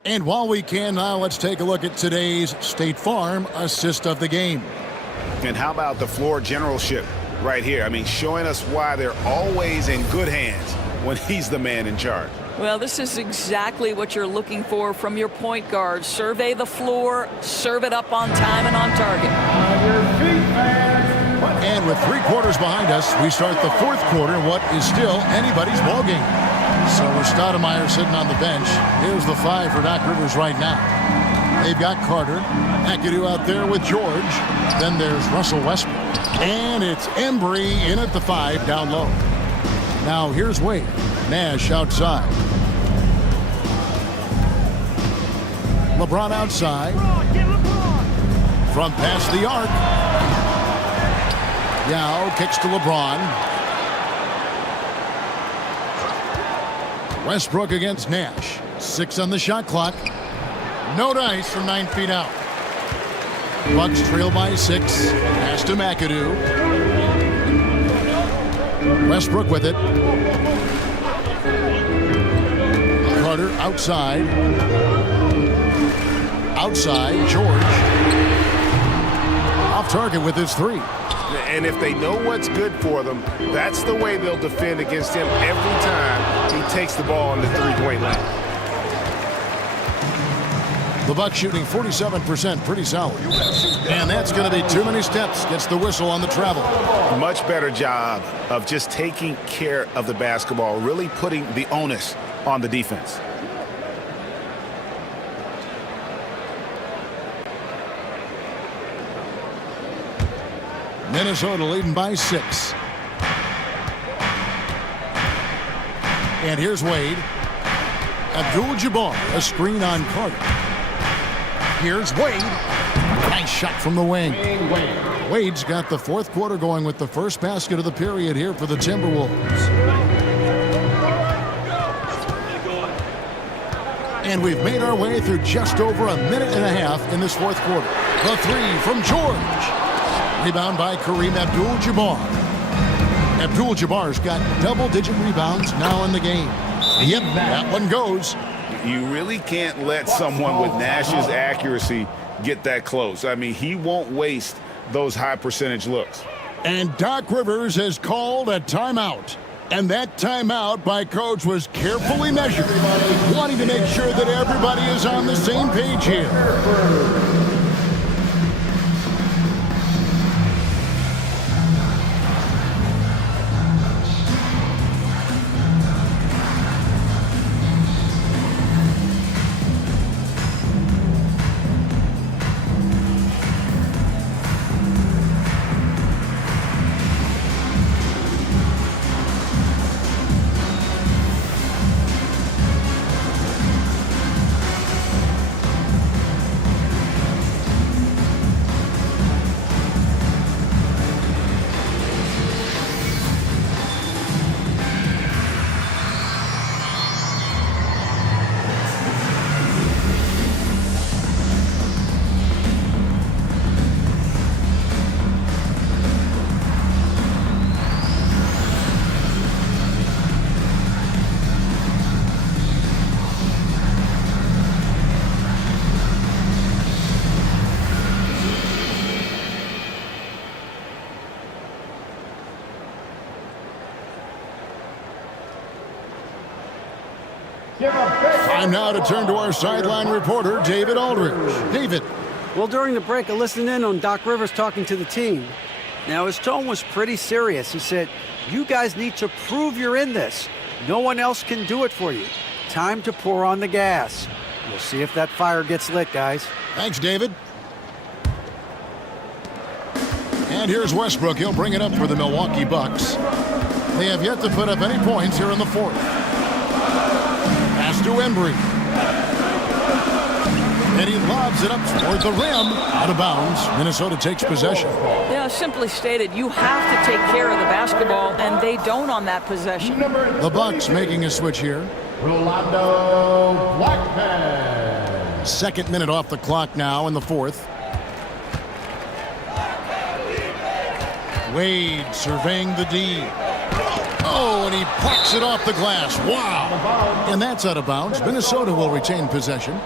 And while we can now, let's take a look at today's State Farm assist of the game. And how about the floor generalship right here? I mean, showing us why they're always in good hands when he's the man in charge. Well, this is exactly what you're looking for from your point guard. Survey the floor, serve it up on time and on target. And with 3 quarters behind us, we start the 4th quarter in what is still anybody's ballgame. So with Stoudemire sitting on the bench, here's the 5 for Doc Rivers right now. They've got Carter, McAdoo out there with George. Then there's Russell Westbrook. And it's Embry in at the 5 down low. Now here's Wade. Nash outside. LeBron outside. From past the arc. Yao kicks to LeBron. Westbrook against Nash. 6 on the shot clock. No dice from 9 feet out. Bucks trail by 6. Pass to McAdoo. Westbrook with it. Carter outside. Outside, George. Off target with his 3. And if they know what's good for them, that's the way they'll defend against him every time he takes the ball in the 3-point line. The Bucks shooting 47%, pretty solid. And that's going to be too many steps. Gets the whistle on the travel. Much better job of just taking care of the basketball, really putting the onus on the defense. Minnesota leading by 6. And here's Wade. Abdul-Jabbar, a screen on Carter. Here's Wade. Nice shot from the wing. Wade's got the 4th quarter going with the first basket of the period here for the Timberwolves. And we've made our way through just over a minute and a half in this 4th quarter. The 3 from George. Rebound by Kareem Abdul-Jabbar. Abdul-Jabbar's got double-digit rebounds now in the game. Yep, that one goes. You really can't let someone with Nash's accuracy get that close. I mean, he won't waste those high percentage looks. And Doc Rivers has called a timeout. And that timeout by Coach was carefully measured, wanting to make sure that everybody is on the same page here. Time now to turn to our sideline reporter, David Aldridge. David. Well, during the break, I listened in on Doc Rivers talking to the team. Now, his tone was pretty serious. He said, you guys need to prove you're in this. No one else can do it for you. Time to pour on the gas. We'll see if that fire gets lit, guys. Thanks, David. And here's Westbrook. He'll bring it up for the Milwaukee Bucks. They have yet to put up any points here in the fourth. Pass to Embry. And he lobs it up toward the rim. Out of bounds. Minnesota takes possession. Yeah, simply stated, you have to take care of the basketball, and they don't on that possession. The Bucks making a switch here. Rolando Blackman. Second minute off the clock now in the fourth. Wade surveying the D. Oh, and he plucks it off the glass. Wow. And that's out of bounds. Minnesota will retain possession.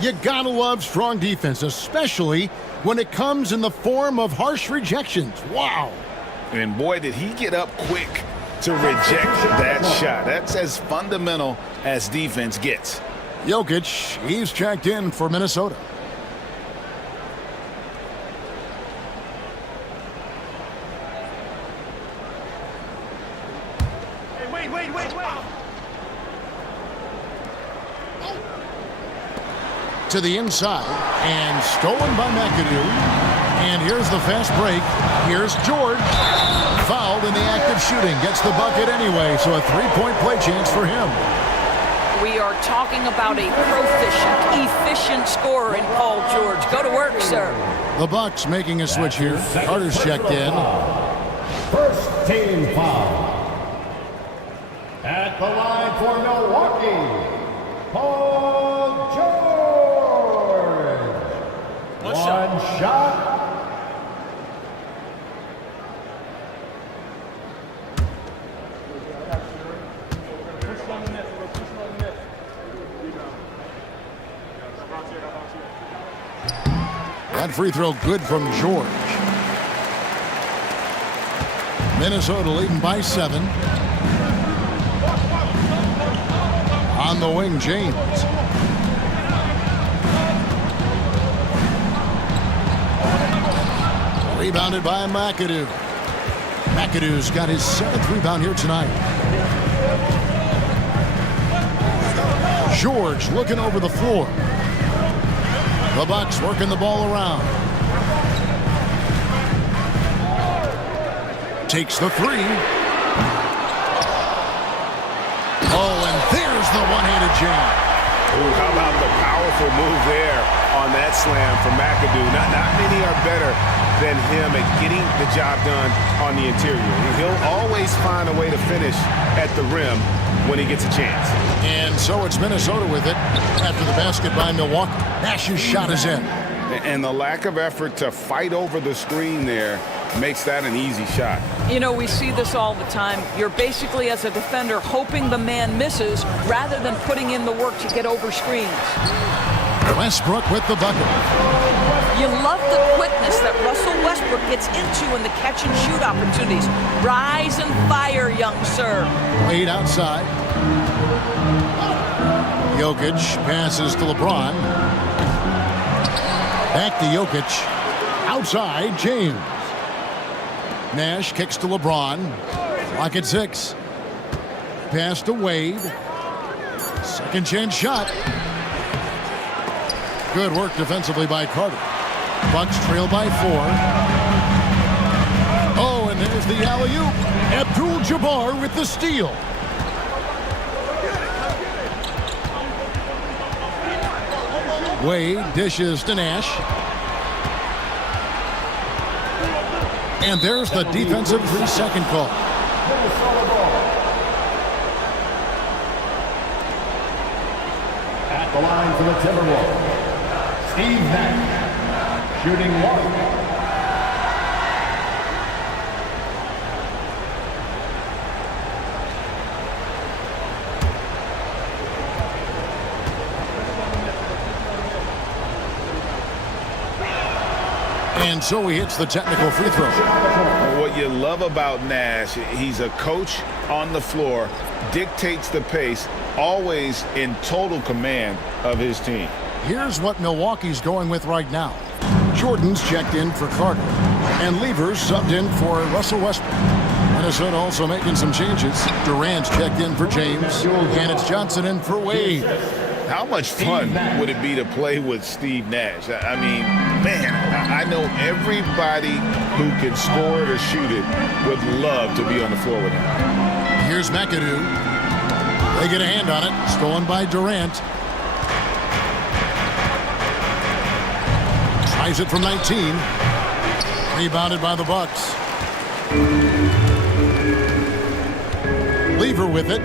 You gotta love strong defense, especially when it comes in the form of harsh rejections. Wow. And boy, did he get up quick to reject that shot. That's as fundamental as defense gets. Jokic, he's checked in for Minnesota. To the inside, and stolen by McAdoo. And here's the fast break. Here's George. Fouled in the act of shooting. Gets the bucket anyway, so a three-point play chance for him. We are talking about a proficient, efficient scorer in Paul George. Go to work, sir. The Bucks making a switch here. Carter's checked in. First team foul. At the line for Milwaukee, Paul George. One shot. That free throw good from George. Minnesota leading by 7. On the wing, James. Rebounded by McAdoo. McAdoo's got his 7th rebound here tonight. George looking over the floor. The Bucks working the ball around. Takes the three. Oh, and there's the one-handed jam. Ooh, how about the powerful move there on that slam from McAdoo? Not many are better than him at getting the job done on the interior. He'll always find a way to finish at the rim when he gets a chance. And so it's Minnesota with it after the basket by Milwaukee. Nash's shot is in. And the lack of effort to fight over the screen there makes that an easy shot. You know, we see this all the time. You're basically, as a defender, hoping the man misses rather than putting in the work to get over screens. Westbrook with the bucket. You love the quickness that Russell Westbrook gets into in the catch-and-shoot opportunities. Rise and fire, young sir. Wade outside. Jokic passes to LeBron. Back to Jokic. Outside, James. Nash kicks to LeBron. Clock at 6. Pass to Wade. Second chance shot. Good work defensively by Carter. Bucks trail by 4. Oh, and there's the alley-oop. Abdul-Jabbar with the steal. Wade dishes to Nash. And there's the defensive 3-second call. At the line for the Timberwolves, Steve Nash, shooting 1. And so he hits the technical free throw. What you love about Nash, he's a coach on the floor, dictates the pace, always in total command of his team. Here's what Milwaukee's going with right now. Jordan's checked in for Carter, and Lever's subbed in for Russell Westbrook. Minnesota also making some changes. Durant's checked in for James, and it's Johnson in for Wade. How much fun would it be to play with Steve Nash? I mean, man, I know everybody who can score it or shoot it would love to be on the floor with him. Here's McAdoo. They get a hand on it. Stolen by Durant. Tries it from 19. Rebounded by the Bucks. Lever with it.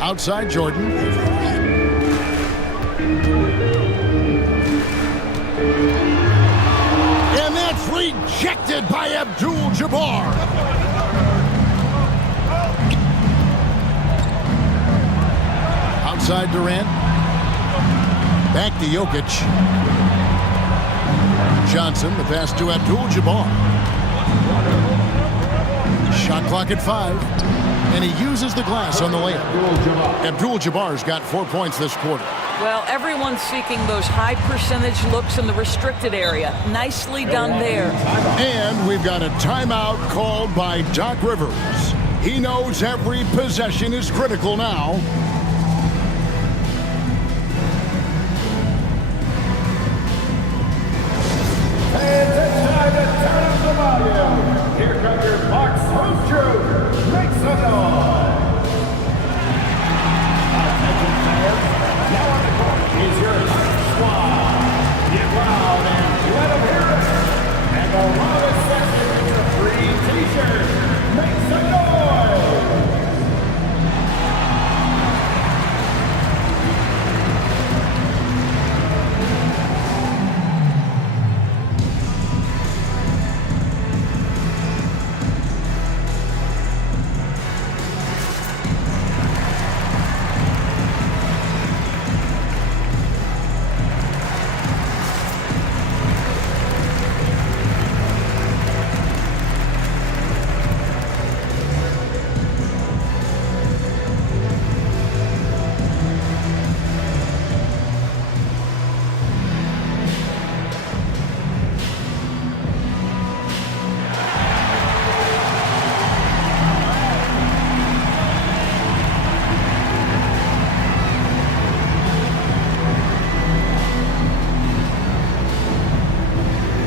Outside Jordan. And that's rejected by Abdul-Jabbar. Outside Durant. Back to Jokic. Johnson, the pass to Abdul-Jabbar. Shot clock at 5. And he uses the glass on the layup. Abdul-Jabbar's got 4 points this quarter. Well, everyone's seeking those high percentage looks in the restricted area. Nicely done there. And we've got a timeout called by Doc Rivers. He knows every possession is critical now. And it's time to turn up the volume. Here come your Bucks home troops. Make some noise. Attention fans. Now on the court is your squad. Get loud and let them hear it. And the loudest section is a free t-shirt. Make some noise.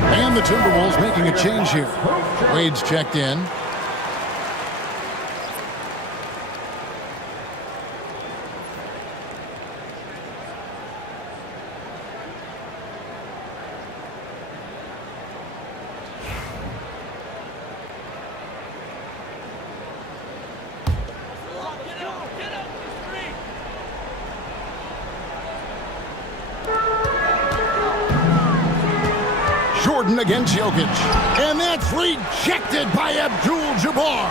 And the Timberwolves making a change here. Wade's checked in. Jordan against Jokic. And that's rejected by Abdul-Jabbar.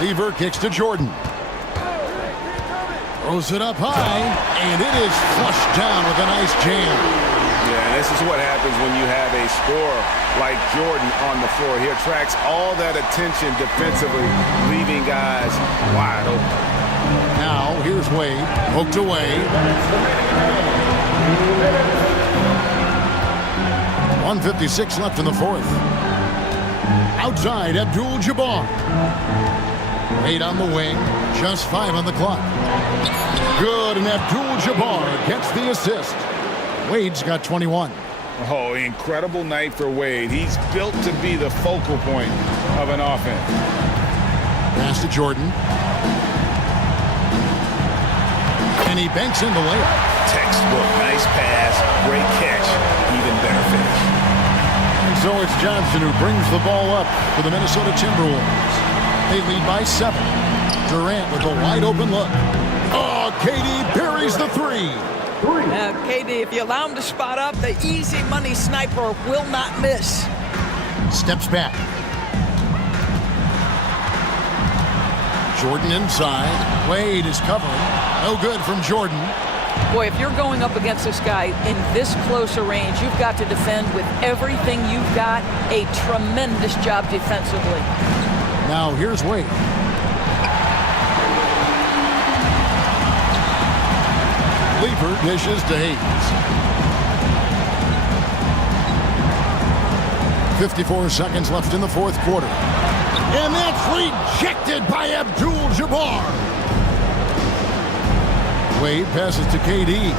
Lever kicks to Jordan. Throws it up high, and it is flushed down with a nice jam. Yeah, this is what happens when you have a scorer like Jordan on the floor. He attracts all that attention defensively, leaving guys wide open. Now, here's Wade, hooked away. 1:56 left in the fourth. Outside, Abdul-Jabbar. Wade on the wing, just 5 on the clock. Good, and Abdul-Jabbar gets the assist. Wade's got 21. Oh, incredible night for Wade. He's built to be the focal point of an offense. Pass to Jordan. And he banks in the layup. Textbook, nice pass, great catch, even better finish. And so it's Johnson who brings the ball up for the Minnesota Timberwolves. They lead by 7. Durant with a wide open look. Oh, KD buries the 3. KD, if you allow him to spot up, the easy money sniper will not miss. Steps back. Jordan inside. Wade is covering. No good from Jordan. Boy, if you're going up against this guy in this close a range, you've got to defend with everything you've got. A tremendous job defensively. Now here's Wade. Lever dishes to Hayes. 54 seconds left in the fourth quarter. And that's rejected by Abdul-Jabbar. Wade passes to KD.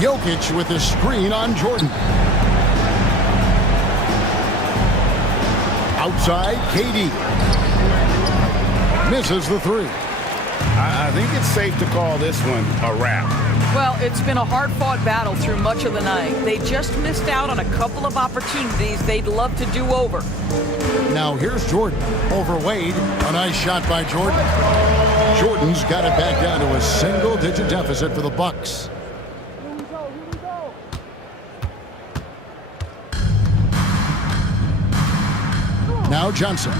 Jokic with his screen on Jordan. Outside, KD. Misses the 3. I think it's safe to call this one a wrap. Well, it's been a hard-fought battle through much of the night. They just missed out on a couple of opportunities they'd love to do over. Now here's Jordan over Wade. A nice shot by Jordan. Jordan's got it back down to a single-digit deficit for the Bucks. Now Johnson.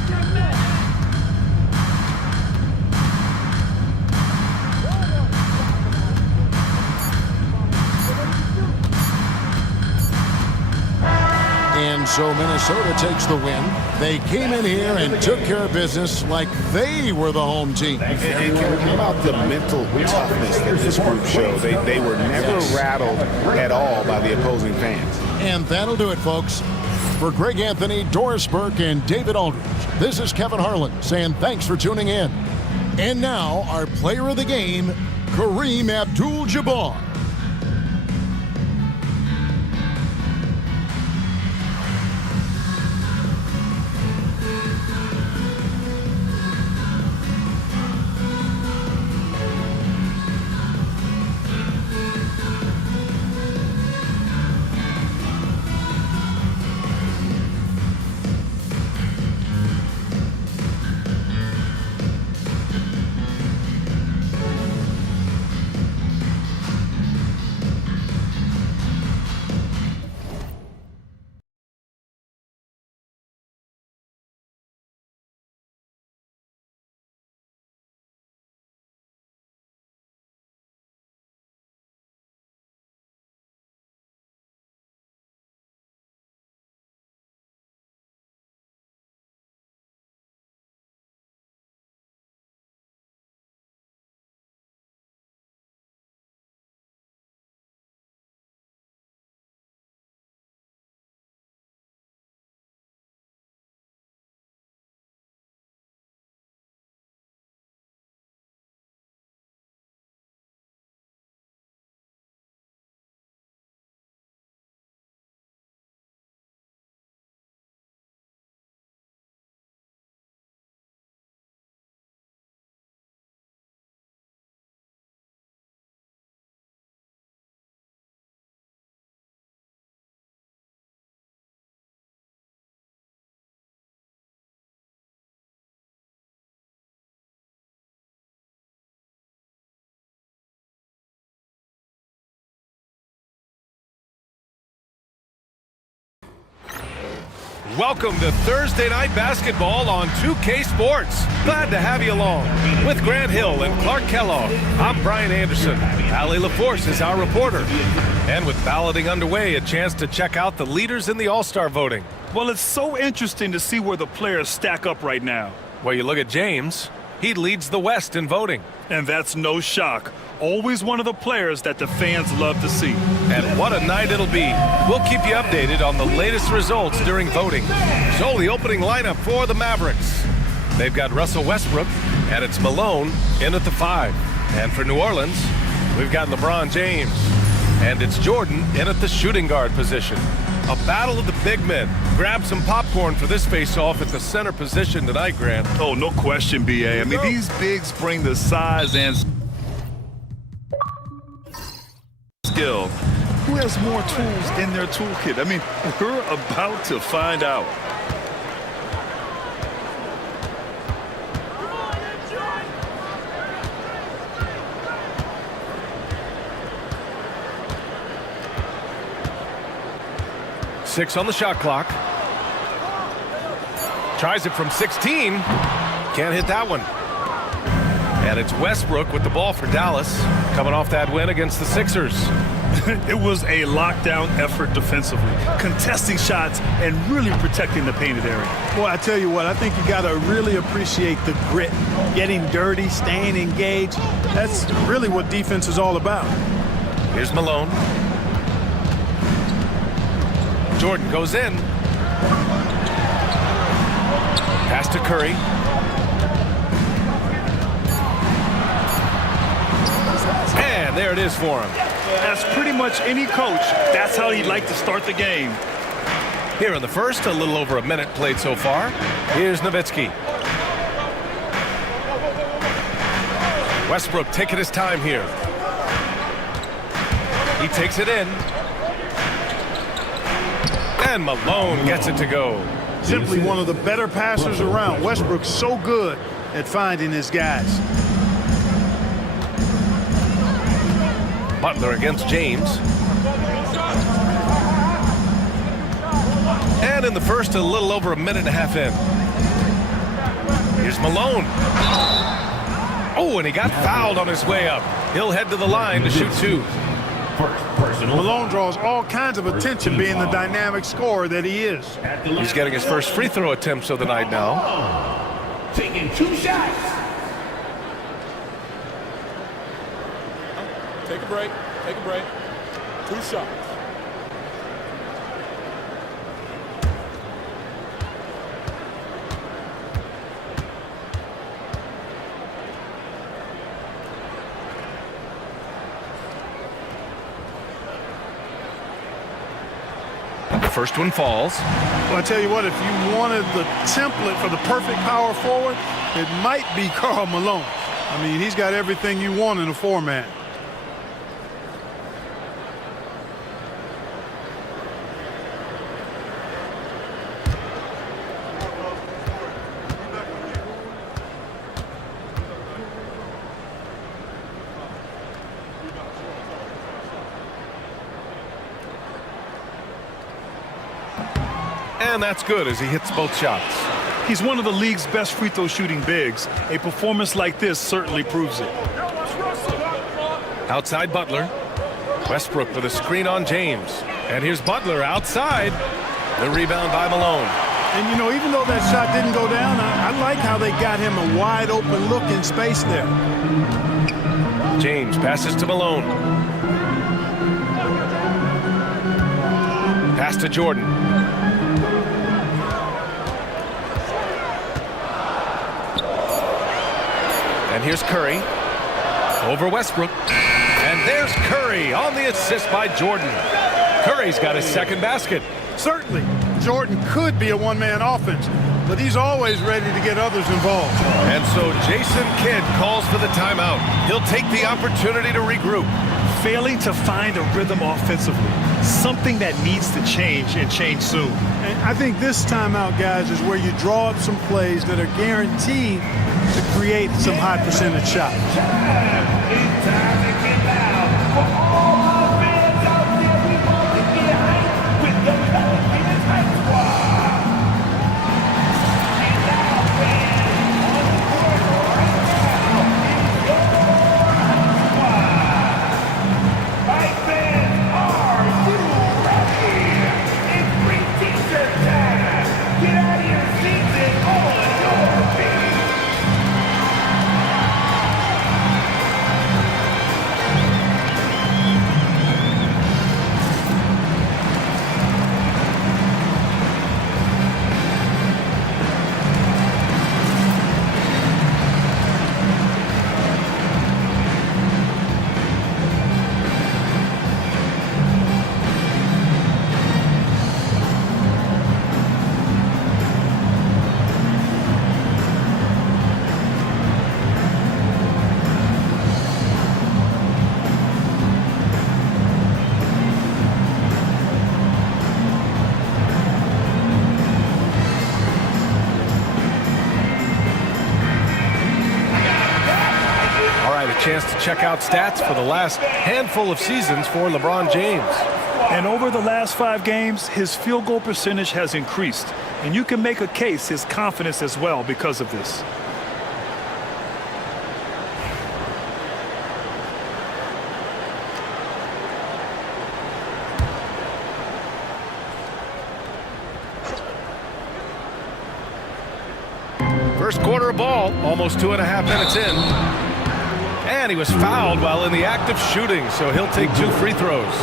And so Minnesota takes the win. They came in here and took care of business like they were the home team. And how about the mental toughness that this group showed? They were never rattled at all by the opposing fans. And that'll do it, folks. For Greg Anthony, Doris Burke, and David Aldridge, this is Kevin Harlan saying thanks for tuning in. And now, our player of the game, Kareem Abdul-Jabbar. Welcome to Thursday Night Basketball on 2K Sports. Glad to have you along. With Grant Hill and Clark Kellogg, I'm Brian Anderson. Allie LaForce is our reporter. And with balloting underway, a chance to check out the leaders in the All-Star voting. Well, it's so interesting to see where the players stack up right now. Well, you look at James, he leads the West in voting. And that's no shock. Always one of the players that the fans love to see. And what a night it'll be. We'll keep you updated on the latest results during voting. So the opening lineup for the Mavericks. They've got Russell Westbrook, and it's Malone in at the 5. And for New Orleans, we've got LeBron James. And it's Jordan in at the shooting guard position. A battle of the big men. Grab some popcorn for this face-off at the center position tonight, Grant. Oh, no question, B.A. I mean, these bigs bring the size and skill. Who has more tools in their toolkit? I mean, we're about to find out. Six on the shot clock. Tries it from 16. Can't hit that one. And it's Westbrook with the ball for Dallas, coming off that win against the Sixers. It was a lockdown effort defensively, contesting shots and really protecting the painted area. Boy, I tell you what, I think you got to really appreciate the grit, getting dirty, staying engaged. That's really what defense is all about. Here's Malone. Jordan goes in. Pass to Curry. And there it is for him. As pretty much any coach, that's how he'd like to start the game. Here in the first, a little over a minute played so far. Here's Nowitzki. Westbrook taking his time here. He takes it in. And Malone gets it to go. Simply one of the better passers around. Westbrook's so good at finding his guys. Butler against James. And in the first, a little over a minute and a half in. Here's Malone. Oh, and he got fouled on his way up. He'll head to the line to shoot two. Malone draws all kinds of attention being the dynamic scorer that he is. He's getting his first free throw attempts of the night now. Taking 2 shots. Take a break. Take a break. 2 shots. First one falls. Well, I tell you what, if you wanted the template for the perfect power forward, it might be Karl Malone. I mean, he's got everything you want in a four-man. And that's good as he hits both shots. He's one of the league's best free throw shooting bigs. A performance like this certainly proves it. Outside Butler. Westbrook with a screen on James. And here's Butler outside. The rebound by Malone. And, you know, even though that shot didn't go down, I like how they got him a wide open look in space there. James passes to Malone. Pass to Jordan. And here's Curry over Westbrook. And there's Curry on the assist by Jordan. Curry's got his second basket. Certainly, Jordan could be a one-man offense, but he's always ready to get others involved. And so Jason Kidd calls for the timeout. He'll take the opportunity to regroup. Failing to find a rhythm offensively, something that needs to change and change soon. And I think this timeout, guys, is where you draw up some plays that are guaranteed to create some high percentage shots. chance to check out stats for the last handful of seasons for LeBron James. And over the last 5 games, his field goal percentage has increased. And you can make a case his confidence as well because of this. First quarter of ball, almost 2.5 minutes in. And he was fouled while in the act of shooting, so he'll take 2 free throws.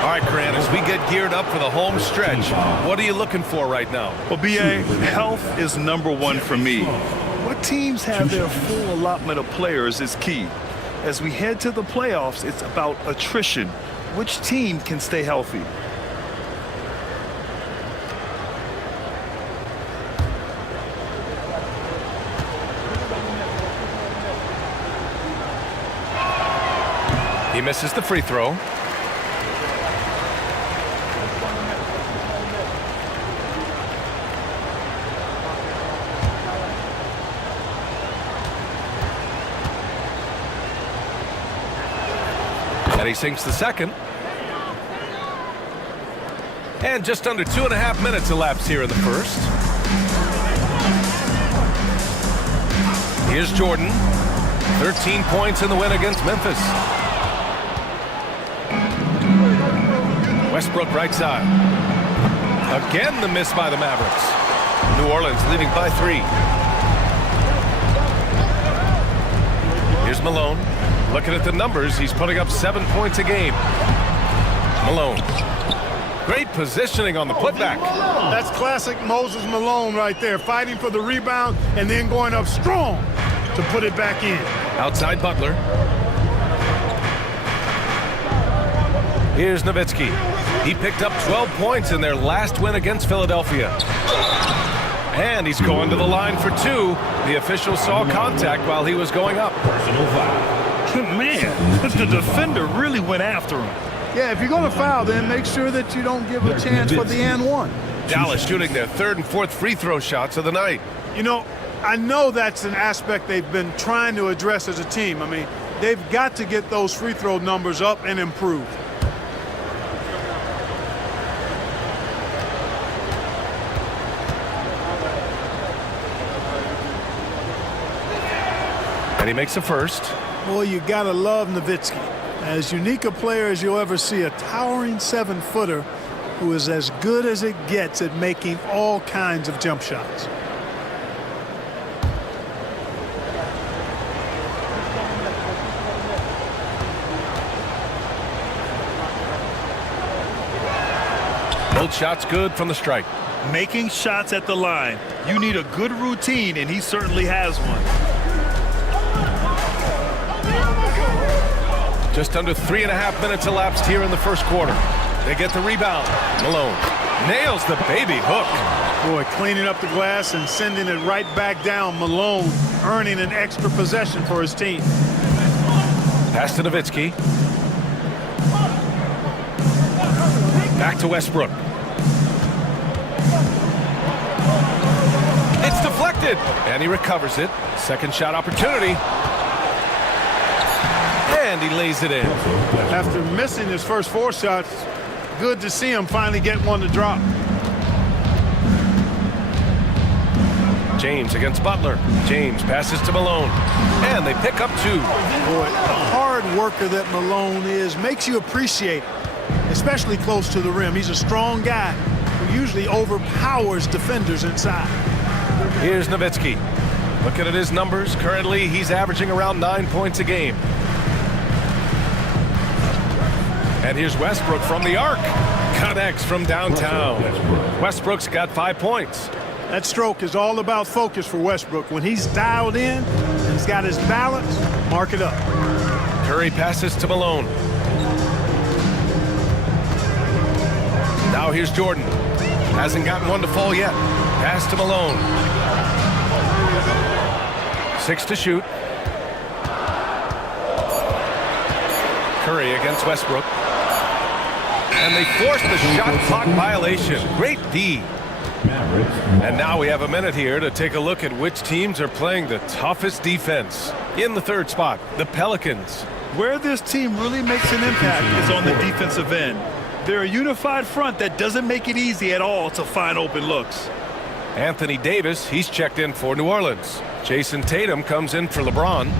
All right, Grant, as we get geared up for the home stretch, what are you looking for right now? Well, B.A., health is #1 for me. What teams have their full allotment of players is key. As we head to the playoffs, it's about attrition. Which team can stay healthy? He misses the free throw. And he sinks the second. And just under 2.5 minutes elapsed here in the first. Here's Jordan. 13 points in the win against Memphis. Westbrook right side. Again the miss by the Mavericks. New Orleans leading by 3. Here's Malone. Looking at the numbers, he's putting up 7 points a game. Malone. Great positioning on the putback. That's classic Moses Malone right there, fighting for the rebound and then going up strong to put it back in. Outside Butler. Here's Nowitzki. He picked up 12 points in their last win against Philadelphia. And he's going to the line for 2. The official saw contact while he was going up. Personal foul. Man, the defender really went after him. Yeah, if you're going to foul, then make sure that you don't give a chance for the and one. Dallas shooting their 3rd and 4th free throw shots of the night. You know, I know that's an aspect they've been trying to address as a team. I mean, they've got to get those free throw numbers up and improve. And he makes the first. Boy, you gotta love Nowitzki. As unique a player as you'll ever see, a towering 7-footer who is as good as it gets at making all kinds of jump shots. Both shots good from the strike. Making shots at the line. You need a good routine, and he certainly has one. Just under 3.5 minutes elapsed here in the first quarter. They get the rebound. Malone nails the baby hook. Boy, cleaning up the glass and sending it right back down. Malone earning an extra possession for his team. Pass to Nowitzki. Back to Westbrook. It's deflected, and he recovers it. Second shot opportunity. And he lays it in. After missing his first 4 shots, good to see him finally get one to drop. James against Butler. James passes to Malone. And they pick up 2. Boy, the hard worker that Malone is makes you appreciate it, especially close to the rim. He's a strong guy who usually overpowers defenders inside. Here's Nowitzki. Looking at his numbers, currently he's averaging around 9 points a game. And here's Westbrook from the arc. Connects from downtown. Westbrook's got 5 points. That stroke is all about focus for Westbrook. When he's dialed in and he's got his balance, mark it up. Curry passes to Malone. Now here's Jordan. Hasn't gotten one to fall yet. Pass to Malone. 6 to shoot. Curry against Westbrook. And they force the shot clock violation. Great D. And now we have a minute here to take a look at which teams are playing the toughest defense. In the third spot, the Pelicans. Where this team really makes an impact is on the defensive end. They're a unified front that doesn't make it easy at all to find open looks. Anthony Davis, he's checked in for New Orleans. Jason Tatum comes in for LeBron.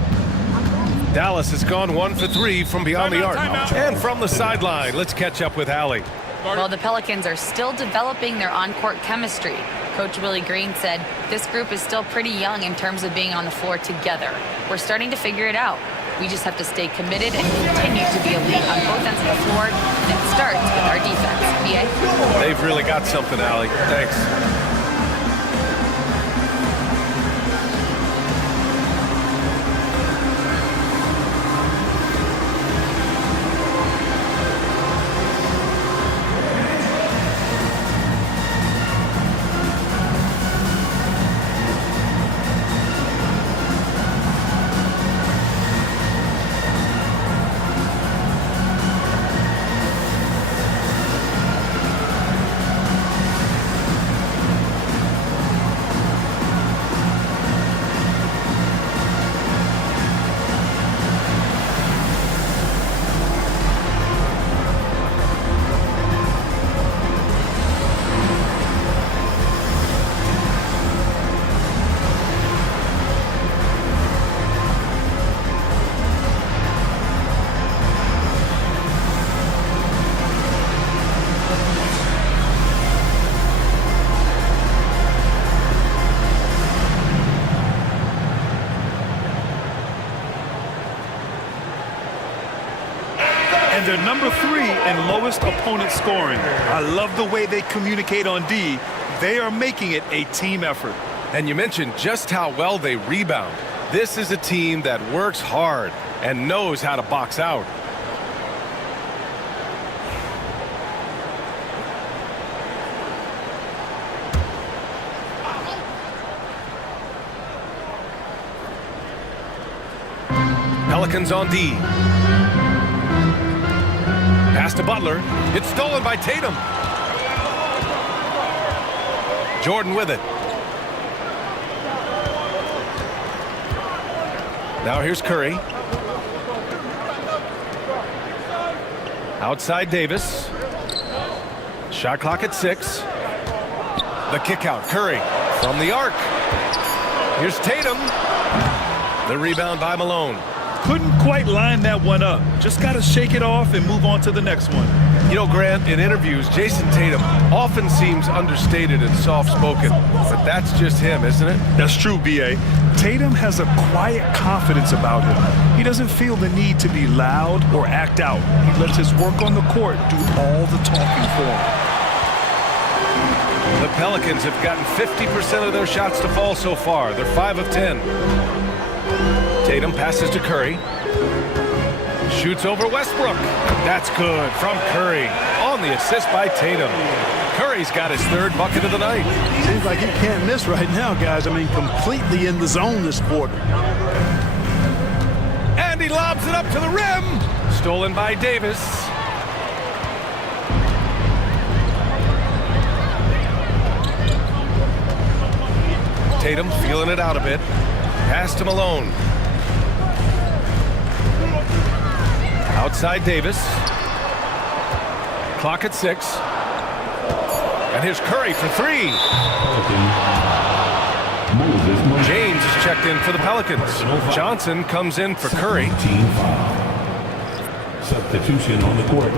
Dallas has gone 1 for 3 from beyond the arc. And from the sideline, let's catch up with Allie. Well, the Pelicans are still developing their on-court chemistry. Coach Willie Green said this group is still pretty young in terms of being on the floor together. We're starting to figure it out. We just have to stay committed and continue to be elite on both ends of the floor. And it starts with our defense. BA? They've really got something, Allie. Thanks. And they're number 3 in lowest opponent scoring. I love the way they communicate on D. They are making it a team effort. And you mentioned just how well they rebound. This is a team that works hard and knows how to box out. Pelicans on D. Pass to Butler. It's stolen by Tatum. Jordan with it. Now here's Curry. Outside Davis. Shot clock at 6. The kick out. Curry from the arc. Here's Tatum. The rebound by Malone. Couldn't quite line that one up. Just got to shake it off and move on to the next one. You know, Grant, in interviews, Jason Tatum often seems understated and soft-spoken, but that's just him, isn't it? That's true, B.A. Tatum has a quiet confidence about him. He doesn't feel the need to be loud or act out. He lets his work on the court do all the talking for him. The Pelicans have gotten 50% of their shots to fall so far. They're 5 of 10. Tatum passes to Curry. Shoots over Westbrook. That's good from Curry on the assist by Tatum. Curry's got his 3rd bucket of the night. Seems like he can't miss right now, guys. I mean, completely in the zone this quarter. And he lobs it up to the rim. Stolen by Davis. Tatum feeling it out a bit. Pass to Malone. Outside Davis. Clock at 6. And here's Curry for 3. James is checked in for the Pelicans. Johnson comes in for Curry. Substitution on the court.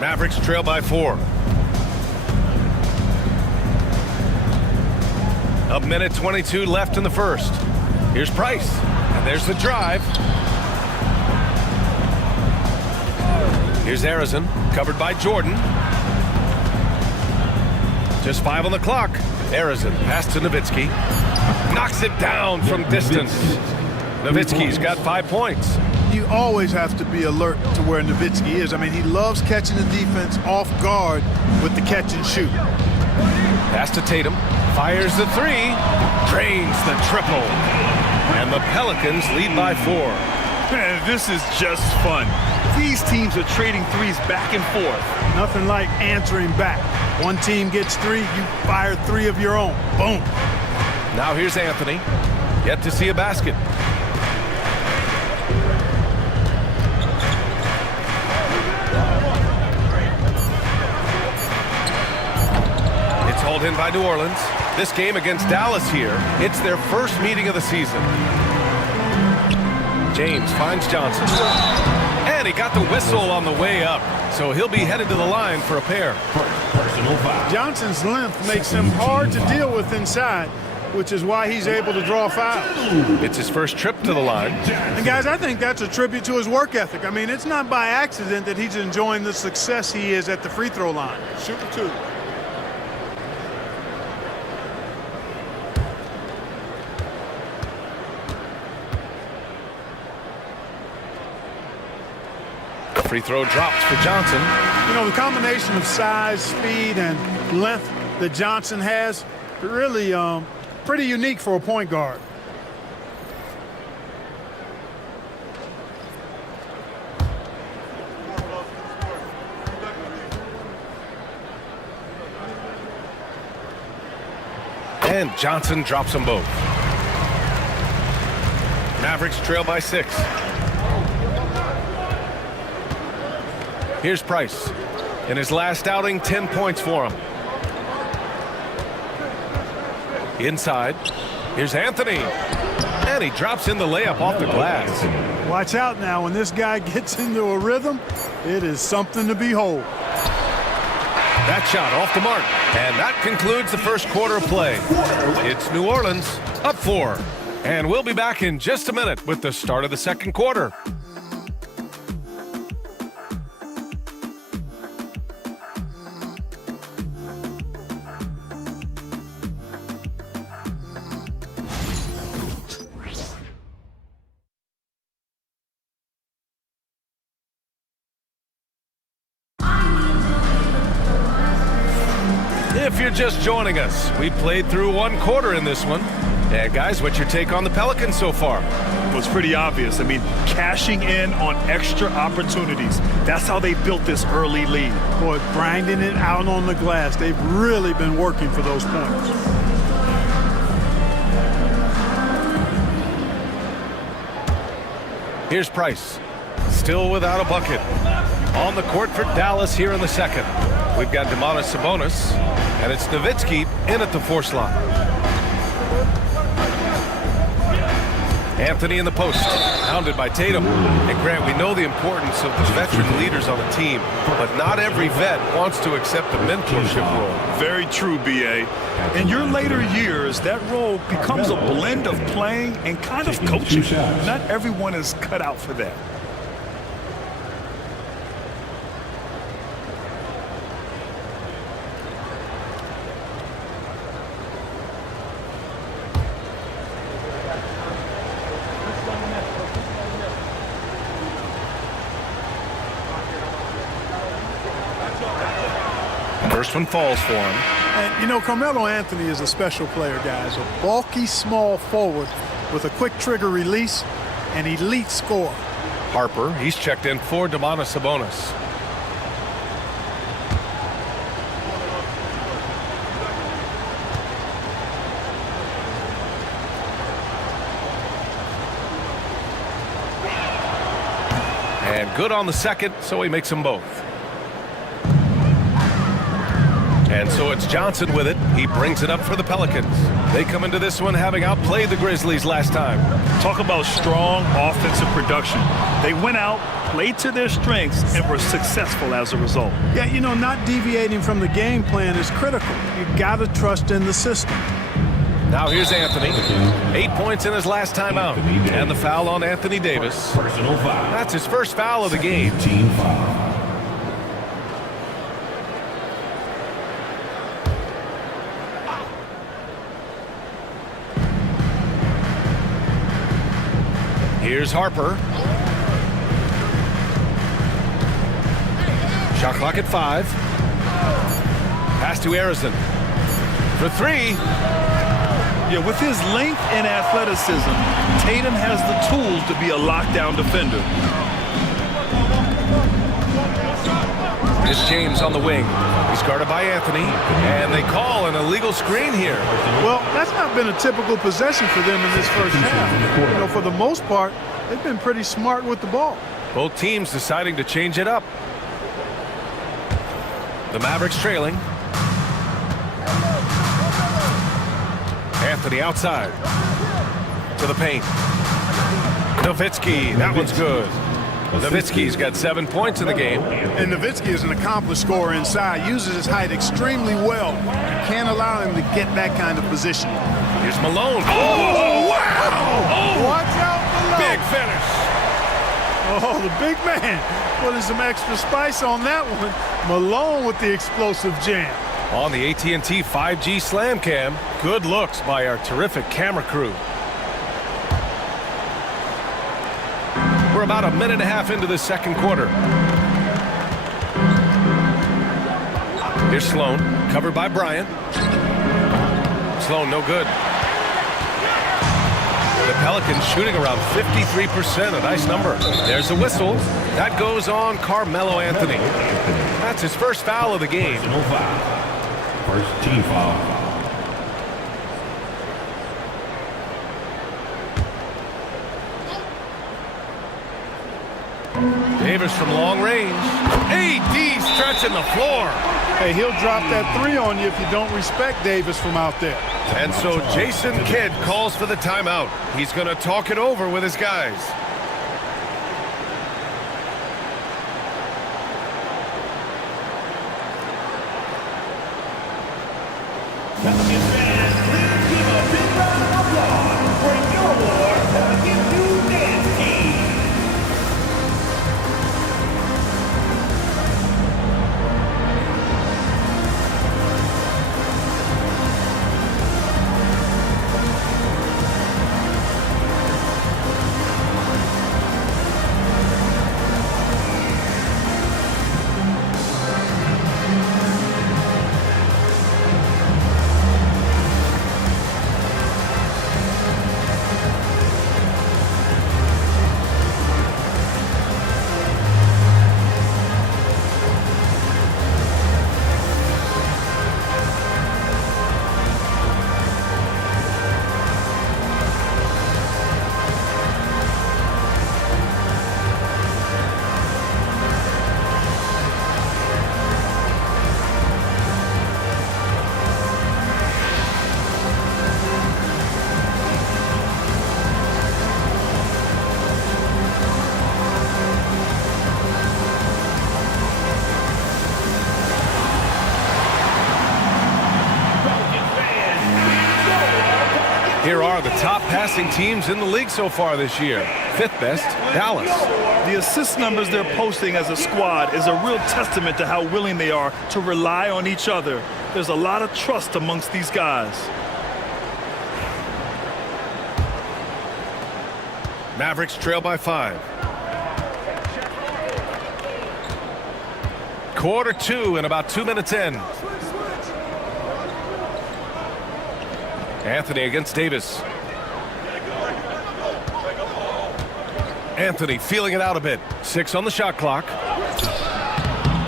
Mavericks trail by 4. A minute 22 left in the first. Here's Price. And there's the drive. Here's Arizon, covered by Jordan. Just 5 on the clock. Arizon, pass to Nowitzki. Knocks it down from distance. Nowitzki's got 5 points. You always have to be alert to where Nowitzki is. I mean, he loves catching the defense off guard with the catch and shoot. Pass to Tatum. Fires the 3. Drains the triple. And the Pelicans lead by 4. Man, this is just fun. These teams are trading threes back and forth. Nothing like answering back. One team gets 3, you fire 3 of your own. Boom. Now here's Anthony. Yet to see a basket. It's hauled in by New Orleans. This game against Dallas here, it's their first meeting of the season. James finds Johnson. And he got the whistle on the way up. So he'll be headed to the line for a pair. Personal foul. Johnson's length makes him hard to deal with inside, which is why he's able to draw fouls. It's his first trip to the line. And guys, I think that's a tribute to his work ethic. I mean, it's not by accident that he's enjoying the success he is at the free throw line. Shooting 2. Free throw dropped for Johnson. You know, the combination of size, speed, and length that Johnson has, really pretty unique for a point guard. And Johnson drops them both. Mavericks trail by 6. Here's Price. In his last outing, 10 points for him. Inside. Here's Anthony. And he drops in the layup off the glass. Watch out now. When this guy gets into a rhythm, it is something to behold. That shot off the mark. And that concludes the first quarter of play. It's New Orleans up 4. And we'll be back in just a minute with the start of the second quarter. If you're just joining us, we played through 1 quarter in this one. And guys, what's your take on the Pelicans so far? Well, it's pretty obvious. I mean, cashing in on extra opportunities. That's how they built this early lead. Boy, grinding it out on the glass. They've really been working for those points. Here's Price. Still without a bucket. On the court for Dallas here in the second. We've got Domantas Sabonis, and it's Nowitzki in at the 4 slot. Anthony in the post, hounded by Tatum. And Grant, we know the importance of the veteran leaders on the team, but not every vet wants to accept the mentorship role. Very true, B.A. In your later years, that role becomes a blend of playing and kind of coaching. Not everyone is cut out for that. First one falls for him. And, you know, Carmelo Anthony is a special player, guys. A bulky, small forward with a quick trigger release, an elite scorer. Harper, he's checked in for Domantas Sabonis. And good on the second, so he makes them both. And so it's Johnson with it. He brings it up for the Pelicans. They come into this one having outplayed the Grizzlies last time. Talk about strong offensive production. They went out, played to their strengths, and were successful as a result. Yeah, you know, not deviating from the game plan is critical. You got to trust in the system. Now here's Anthony. 8 points in his last time out. And the foul on Anthony Davis. Personal foul. That's his first foul of the game. Team foul. Here's Harper. Shot clock at 5. Pass to Arizon. For 3. Yeah, with his length and athleticism, Tatum has the tools to be a lockdown defender. Here's James on the wing. He's guarded by Anthony, and they call an illegal screen here. Well, that's not been a typical possession for them in this first half. You know, for the most part, they've been pretty smart with the ball. Both teams deciding to change it up. The Mavericks trailing. Anthony outside to the paint. Nowitzki, that one's good. Nowitzki's got 7 points in the game. And Nowitzki is an accomplished scorer inside, uses his height extremely well. You can't allow him to get that kind of position. Here's Malone. Oh, wow! Oh, watch out, Malone. Big finish. Oh, the big man putting some extra spice on that one. Malone with the explosive jam. On the AT&T 5G Slam Cam, good looks by our terrific camera crew. We're about a minute and a half into the second quarter. Here's Sloan, covered by Bryant. Sloan, no good. The Pelicans shooting around 53%, a nice number. There's a whistle. That goes on Carmelo Anthony. That's his first foul of the game. First team foul. Davis from long range. AD stretching the floor. Hey, he'll drop that three on you if you don't respect Davis from out there. And so Jason Kidd calls for the timeout. He's going to talk it over with his guys. Here are the top passing teams in the league so far this year. Fifth best, Dallas. The assist numbers they're posting as a squad is a real testament to how willing they are to rely on each other. There's a lot of trust amongst these guys. Mavericks trail by 5. Quarter 2 and about 2 minutes in. Anthony against Davis. Anthony feeling it out a bit. 6 on the shot clock.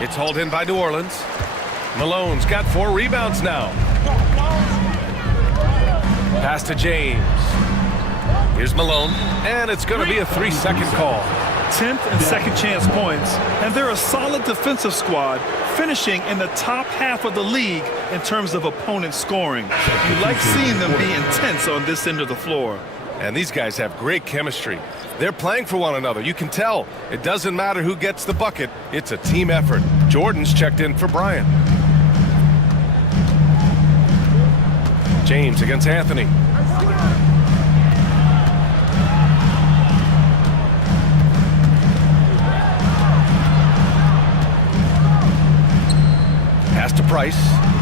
It's hauled in by New Orleans. Malone's got 4 rebounds now. Pass to James. Here's Malone, and it's going to be a 3-second call. 10th and second chance points, and they're a solid defensive squad, finishing in the top half of the league in terms of opponent scoring. You like seeing them be intense on this end of the floor. And these guys have great chemistry. They're playing for one another. You can tell. It doesn't matter who gets the bucket. It's a team effort. Jordan's checked in for Bryant. James against Anthony. Pass to Price.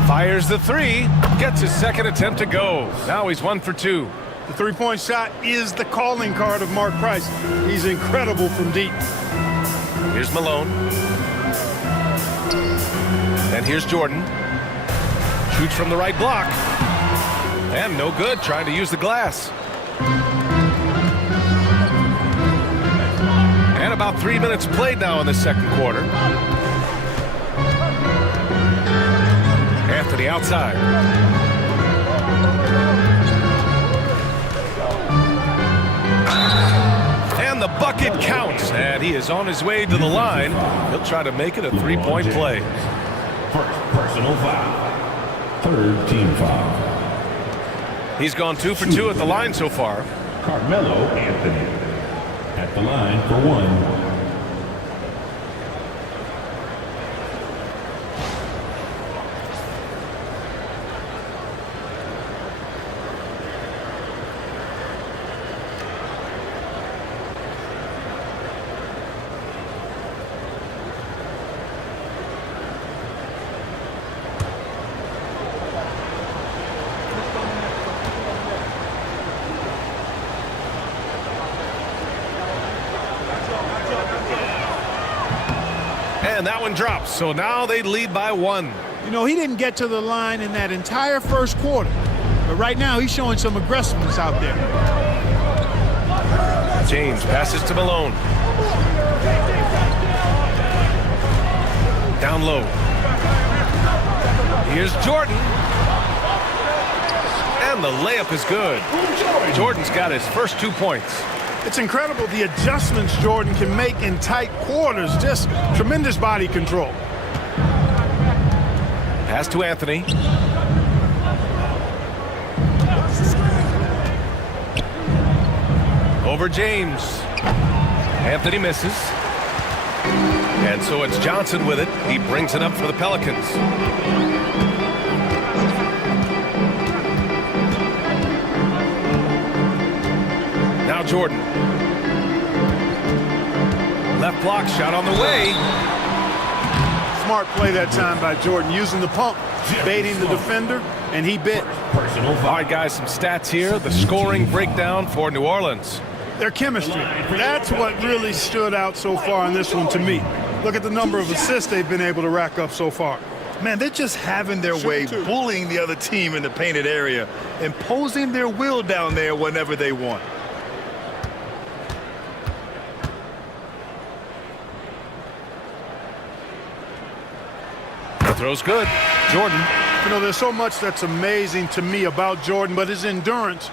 Fires the 3. Gets his second attempt to go. Now he's 1 for 2. The three-point shot is the calling card of Mark Price. He's incredible from deep. Here's Malone. And here's Jordan. Shoots from the right block. And no good, trying to use the glass. And about 3 minutes played now in the second quarter. Anthony outside. And the bucket counts. And he is on his way to the line. He'll try to make it a three-point play. First personal foul. Third team foul. He's gone 2 for 2 at the line so far. Carmelo Anthony at the line for one. And that one drops, so now they lead by 1. You know, he didn't get to the line in that entire first quarter. But right now, he's showing some aggressiveness out there. James passes to Malone. Down low. Here's Jordan. And the layup is good. Jordan's got his first 2 points. It's incredible the adjustments Jordan can make in tight quarters. Just tremendous body control. Pass to Anthony. Over James. Anthony misses. And so it's Johnson with it. He brings it up for the Pelicans. Now Jordan. Left block shot on the way. Smart play that time by Jordan, using the pump, baiting the defender, and he bit. All right, guys, some stats here. The scoring breakdown for New Orleans. Their chemistry. That's what really stood out so far in this one to me. Look at the number of assists they've been able to rack up so far. Man, they're just having their way, bullying the other team in the painted area, imposing their will down there whenever they want. Throw's good. Jordan. You know, there's so much that's amazing to me about Jordan, but his endurance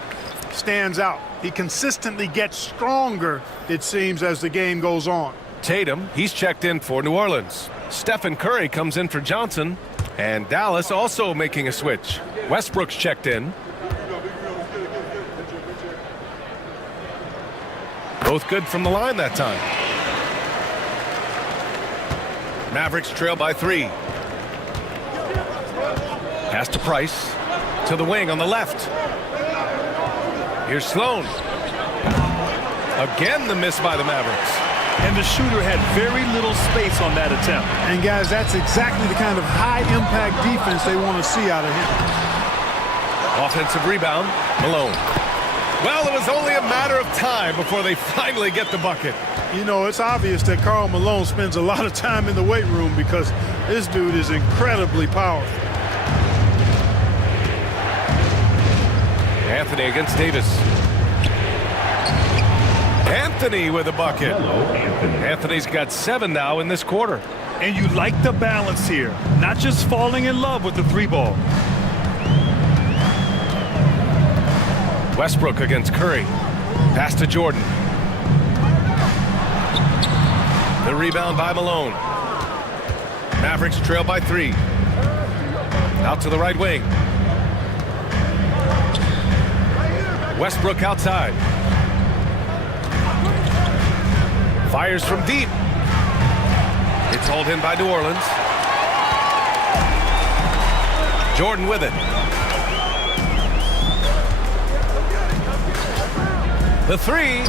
stands out. He consistently gets stronger, it seems, as the game goes on. Tatum, he's checked in for New Orleans. Stephen Curry comes in for Johnson. And Dallas also making a switch. Westbrook's checked in. Both good from the line that time. Mavericks trail by 3. Pass to Price. To the wing on the left. Here's Sloan. Again the miss by the Mavericks. And the shooter had very little space on that attempt. And guys, that's exactly the kind of high-impact defense they want to see out of him. Offensive rebound, Malone. Well, it was only a matter of time before they finally get the bucket. You know, it's obvious that Karl Malone spends a lot of time in the weight room because this dude is incredibly powerful. Anthony against Davis. Anthony with a bucket. Anthony's got 7 now in this quarter. And you like the balance here, not just falling in love with the 3-ball. Westbrook against Curry. Pass to Jordan. The rebound by Malone. Mavericks trail by 3. Out to the right wing. Westbrook outside. Fires from deep. It's hauled in by New Orleans. Jordan with it. The 3.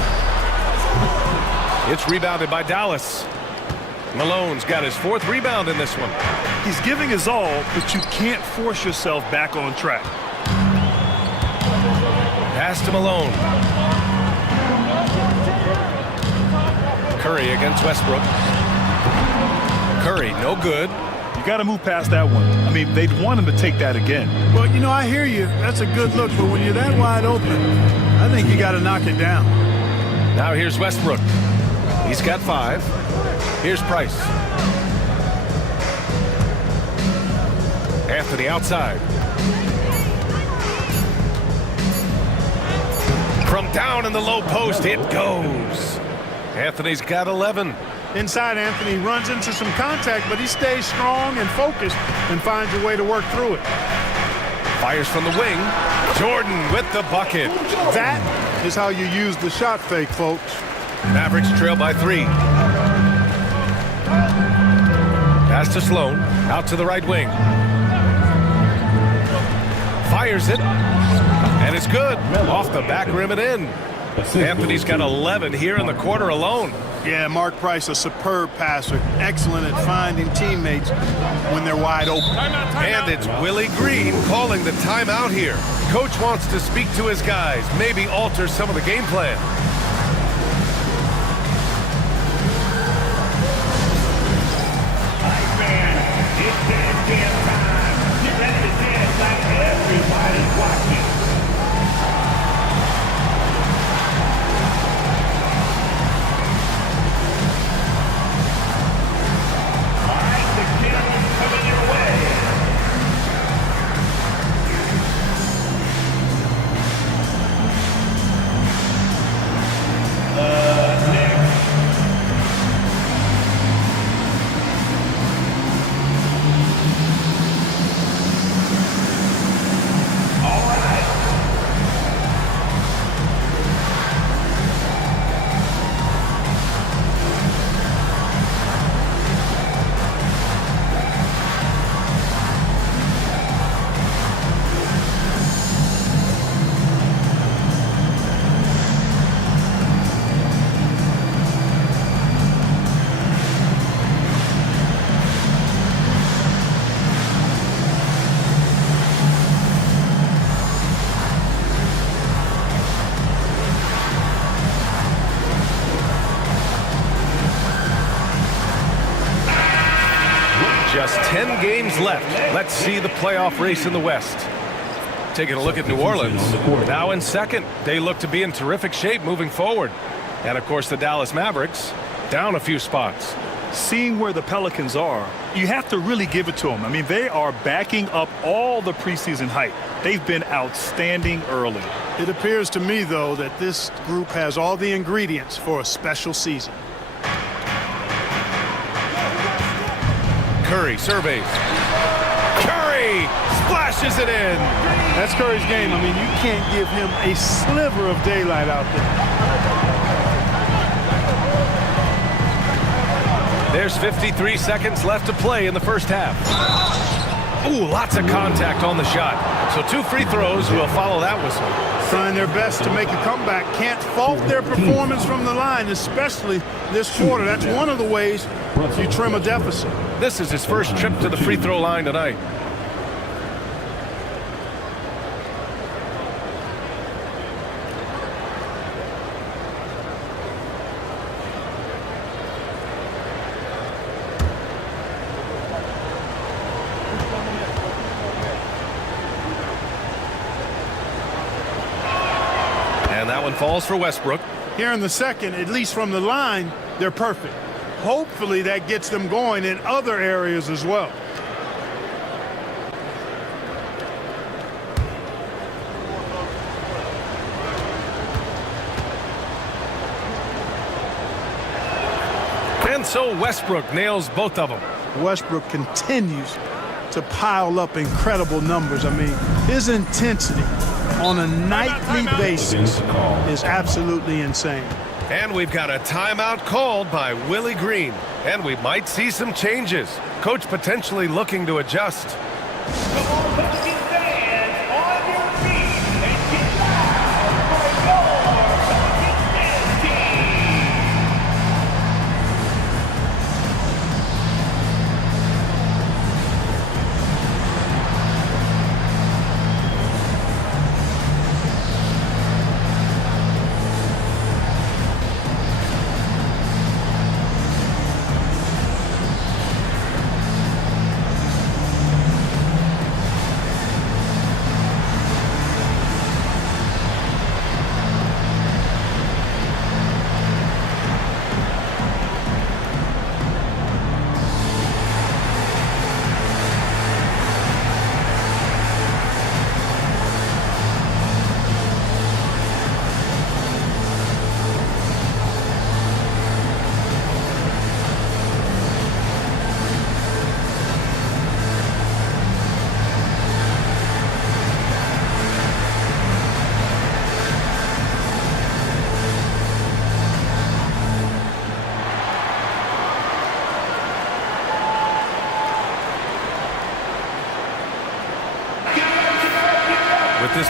It's rebounded by Dallas. Malone's got his 4th rebound in this one. He's giving his all, but you can't force yourself back on track. Pass to Malone. Curry against Westbrook. Curry, no good. You got to move past that one. I mean, they'd want him to take that again. Well, you know, I hear you. That's a good look, but when you're that wide open, I think you got to knock it down. Now here's Westbrook. He's got 5. Here's Price. Anthony outside. From down in the low post, it goes. Anthony's got 11. Inside, Anthony runs into some contact, but he stays strong and focused and finds a way to work through it. Fires from the wing. Jordan with the bucket. That is how you use the shot fake, folks. Mavericks trail by 3. Pass to Sloan. Out to the right wing. Fires it. And it's good. Off the back rim and in. Anthony's got 11 here in the quarter alone. Yeah, Mark Price, a superb passer. Excellent at finding teammates when they're wide open. And it's Willie Green calling the timeout here. Coach wants to speak to his guys, maybe alter some of the game plan. It's dance time. Get ready to dance like everybody's watching. Just 10 games left. Let's see the playoff race in the West. Taking a look at New Orleans. Now in second. They look to be in terrific shape moving forward. And, of course, the Dallas Mavericks down a few spots. Seeing where the Pelicans are, you have to really give it to them. I mean, they are backing up all the preseason hype. They've been outstanding early. It appears to me, though, that this group has all the ingredients for a special season. Curry surveys. Curry splashes it in. That's Curry's game. I mean, you can't give him a sliver of daylight out there. There's 53 seconds left to play in the first half. Ooh, lots of contact on the shot. So 2 free throws will follow that whistle. Trying their best to make a comeback. Can't fault their performance from the line, especially this quarter. That's one of the ways you trim a deficit. This is his first trip to the free throw line tonight. And that one falls for Westbrook. Here in the second, at least from the line, they're perfect. Hopefully that gets them going in other areas as well. And so Westbrook nails both of them. Westbrook continues to pile up incredible numbers. I mean, his intensity on a nightly basis is absolutely insane. And we've got a timeout called by Willie Green. And we might see some changes. Coach potentially looking to adjust. Come on, Pelicans fans, on your feet and get loud for your Pelicans dance team.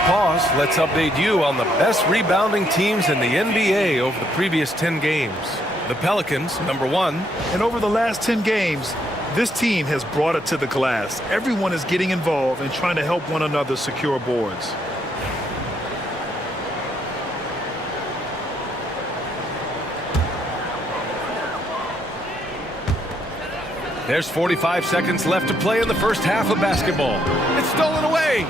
pause, let's update you on the best rebounding teams in the NBA over the previous 10 games. The Pelicans, number 1. And over the last 10 games, this team has brought it to the glass. Everyone is getting involved and trying to help one another secure boards. There's 45 seconds left to play in the first half of basketball. It's stolen away.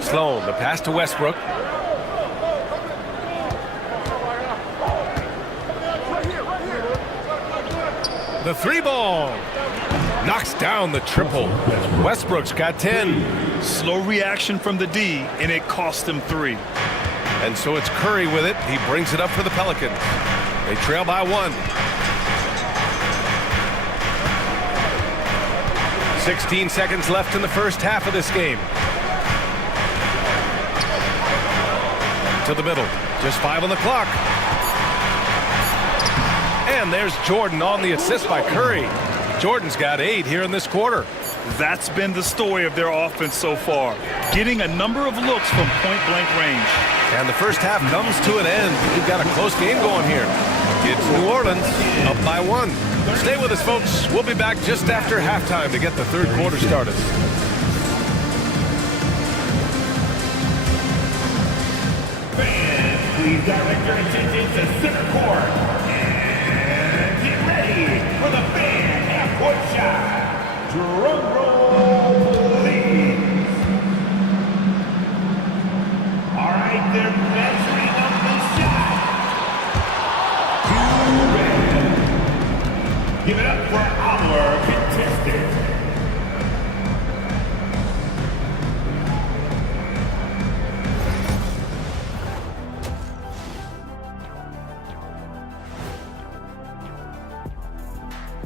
Sloan, the pass to Westbrook. The 3-ball. Knocks down the triple. Westbrook's got 10. Slow reaction from the D, and it cost them 3. And so it's Curry with it. He brings it up for the Pelicans. They trail by 1. 16 seconds left in the first half of this game. To the middle. Just 5 on the clock. And there's Jordan on the assist by Curry. Jordan's got 8 here in this quarter. That's been the story of their offense so far, getting a number of looks from point-blank range. And the first half comes to an end. We've got a close game going here. It's New Orleans up by 1. Stay with us, folks. We'll be back just after halftime to get the third quarter started. Fans, please direct your attention to center court. And get ready for the fan half-court shot. Drum roll, please. All right, they're measuring up the shot. Give it up for our contestant.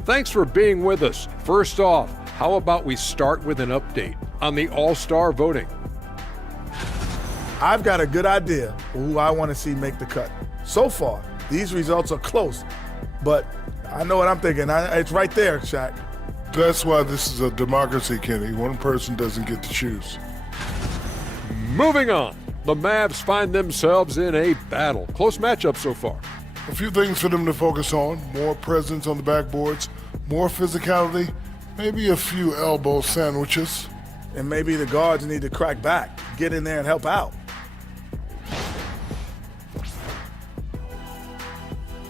Thanks for being with us. First off, how about we start with an update on the All-Star voting? I've got a good idea of who I want to see make the cut. So far, these results are close, but I know what I'm thinking. It's right there, Shaq. That's why this is a democracy, Kenny. One person doesn't get to choose. Moving on, the Mavs find themselves in a battle. Close matchup so far. A few things for them to focus on. More presence on the backboards, more physicality, maybe a few elbow sandwiches. And maybe the guards need to crack back, get in there and help out.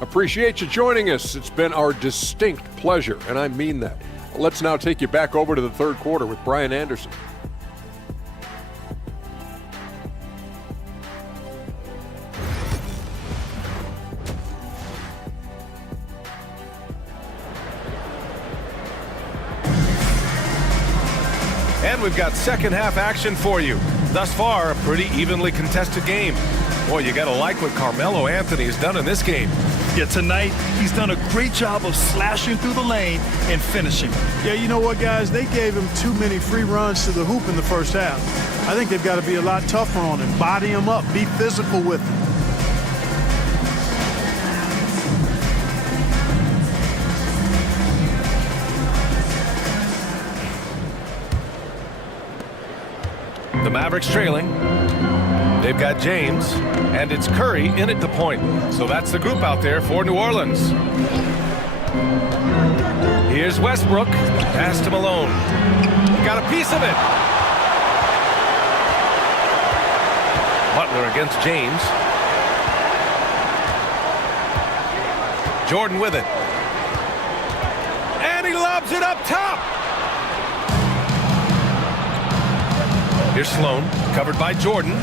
Appreciate you joining us. It's been our distinct pleasure, and I mean that. Let's now take you back over to the third quarter with Brian Anderson. And we've got second half action for you. Thus far, a pretty evenly contested game. Boy, you gotta like what Carmelo Anthony has done in this game. Yeah, tonight, he's done a great job of slashing through the lane and finishing. Yeah, you know what, guys? They gave him too many free runs to the hoop in the first half. I think they've got to be a lot tougher on him, body him up, be physical with him. The Mavericks trailing. They've got James, and it's Curry in at the point. So that's the group out there for New Orleans. Here's Westbrook. Pass to Malone. Got a piece of it. Butler against James. Jordan with it. And he lobs it up top. Here's Sloan, covered by Jordan.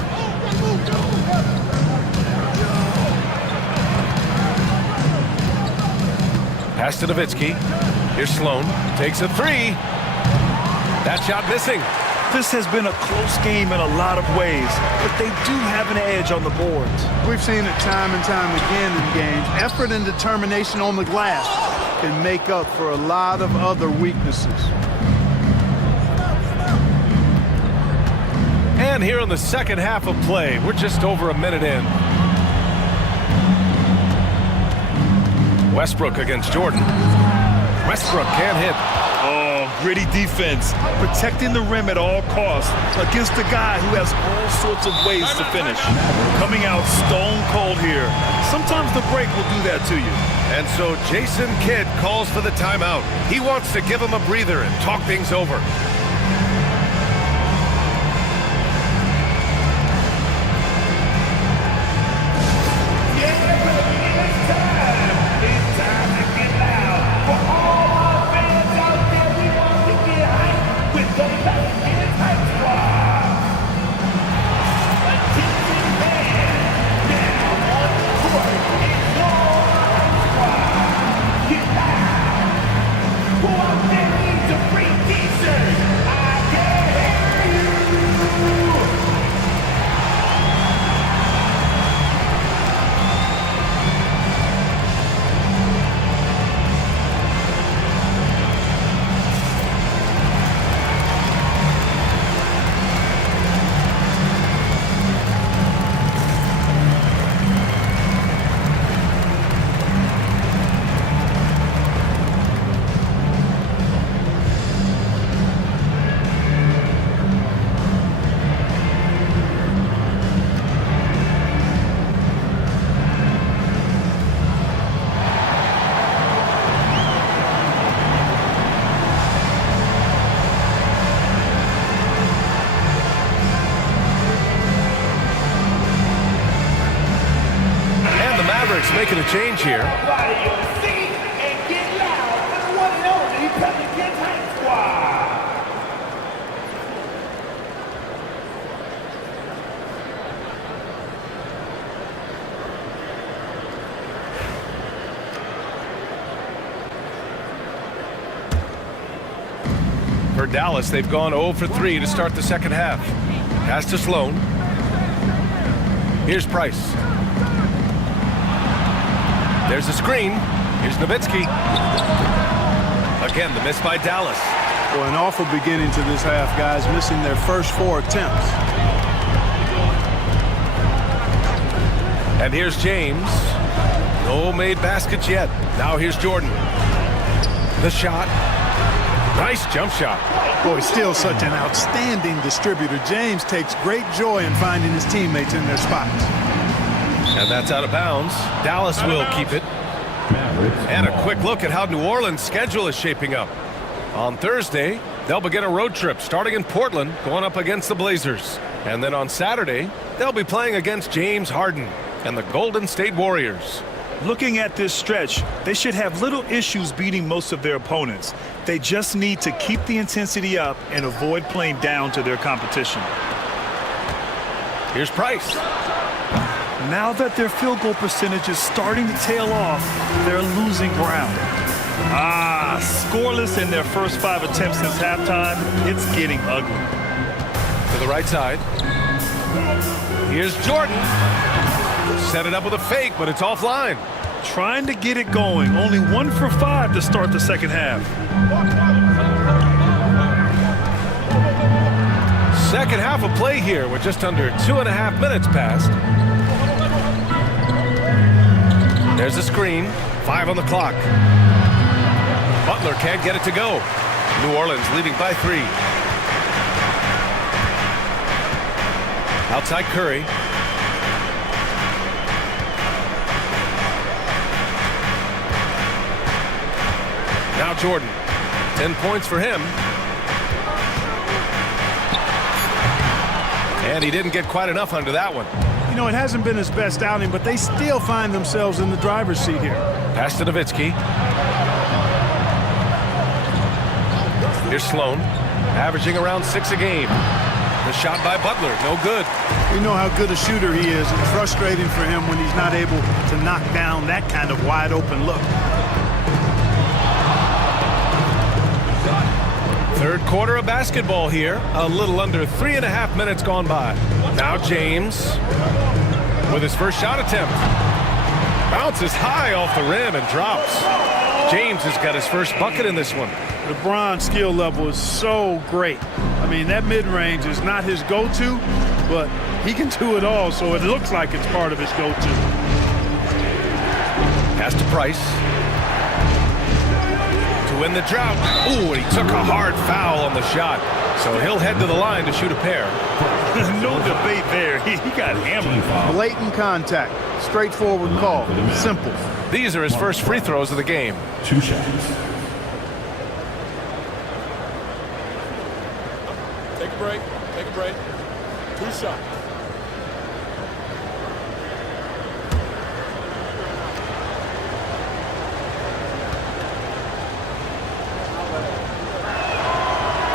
Pass to Nowitzki. Here's Sloan. Takes a 3. That shot missing. This has been a close game in a lot of ways, but they do have an edge on the boards. We've seen it time and time again in games. Effort and determination on the glass can make up for a lot of other weaknesses. And here in the second half of play, we're just over a minute in. Westbrook against Jordan. Westbrook can't hit. Oh, gritty defense, protecting the rim at all costs against a guy who has all sorts of ways to finish. Coming out stone cold here. Sometimes the break will do that to you. And so Jason Kidd calls for the timeout. He wants to give him a breather and talk things over. Making a change here. For Dallas, they've gone 0 for 3 to start the second half. Pass to Sloan. Here's Price. There's a screen. Here's Nowitzki. Again, the miss by Dallas. Well, an awful beginning to this half, guys, missing their first 4 attempts. And here's James. No made baskets yet. Now here's Jordan. The shot. Nice jump shot. Boy, still such an outstanding distributor. James takes great joy in finding his teammates in their spots. And that's out of bounds. Dallas will keep it. And a quick look at how New Orleans' schedule is shaping up. On Thursday, they'll begin a road trip starting in Portland, going up against the Blazers. And then on Saturday, they'll be playing against James Harden and the Golden State Warriors. Looking at this stretch, they should have little issues beating most of their opponents. They just need to keep the intensity up and avoid playing down to their competition. Here's Price. Now that their field goal percentage is starting to tail off, they're losing ground. Scoreless in their first 5 attempts since halftime. It's getting ugly. To the right side. Here's Jordan. Set it up with a fake, but it's offline. Trying to get it going. Only 1 for 5 to start the second half. Second half of play here with just under 2.5 minutes passed. There's a screen. 5 on the clock. Butler can't get it to go. New Orleans leading by 3. Outside Curry. Now Jordan. 10 points for him. And he didn't get quite enough under that one. You know, it hasn't been his best outing, but they still find themselves in the driver's seat here. Pass to Nowitzki. Here's Sloan, averaging around 6 a game. The shot by Butler, no good. We know how good a shooter he is. It's frustrating for him when he's not able to knock down that kind of wide open look. Third quarter of basketball here. A little under 3.5 minutes gone by. Now James with his first shot attempt. Bounces high off the rim and drops. James has got his first bucket in this one. LeBron's skill level is so great. I mean, that mid-range is not his go-to, but he can do it all, so it looks like it's part of his go-to. Pass to Price. to win the drought. Ooh, and he took a hard foul on the shot. So he'll head to the line to shoot a pair. No debate there. He got hammered. Blatant contact. Straightforward call. Simple. These are his first free throws of the game. 2 shots. Take a break. Take a break. 2 shots.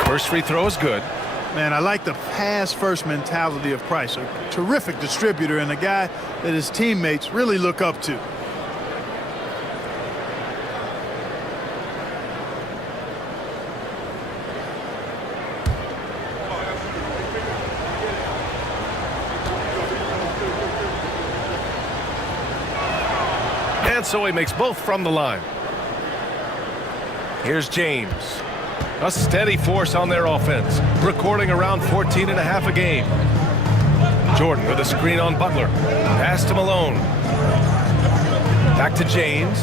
First free throw is good. Man, I like the pass-first mentality of Price. A terrific distributor and a guy that his teammates really look up to. And so he makes both from the line. Here's James. A steady force on their offense, recording around 14 and a half a game. Jordan with a screen on Butler. Pass to Malone. Back to James.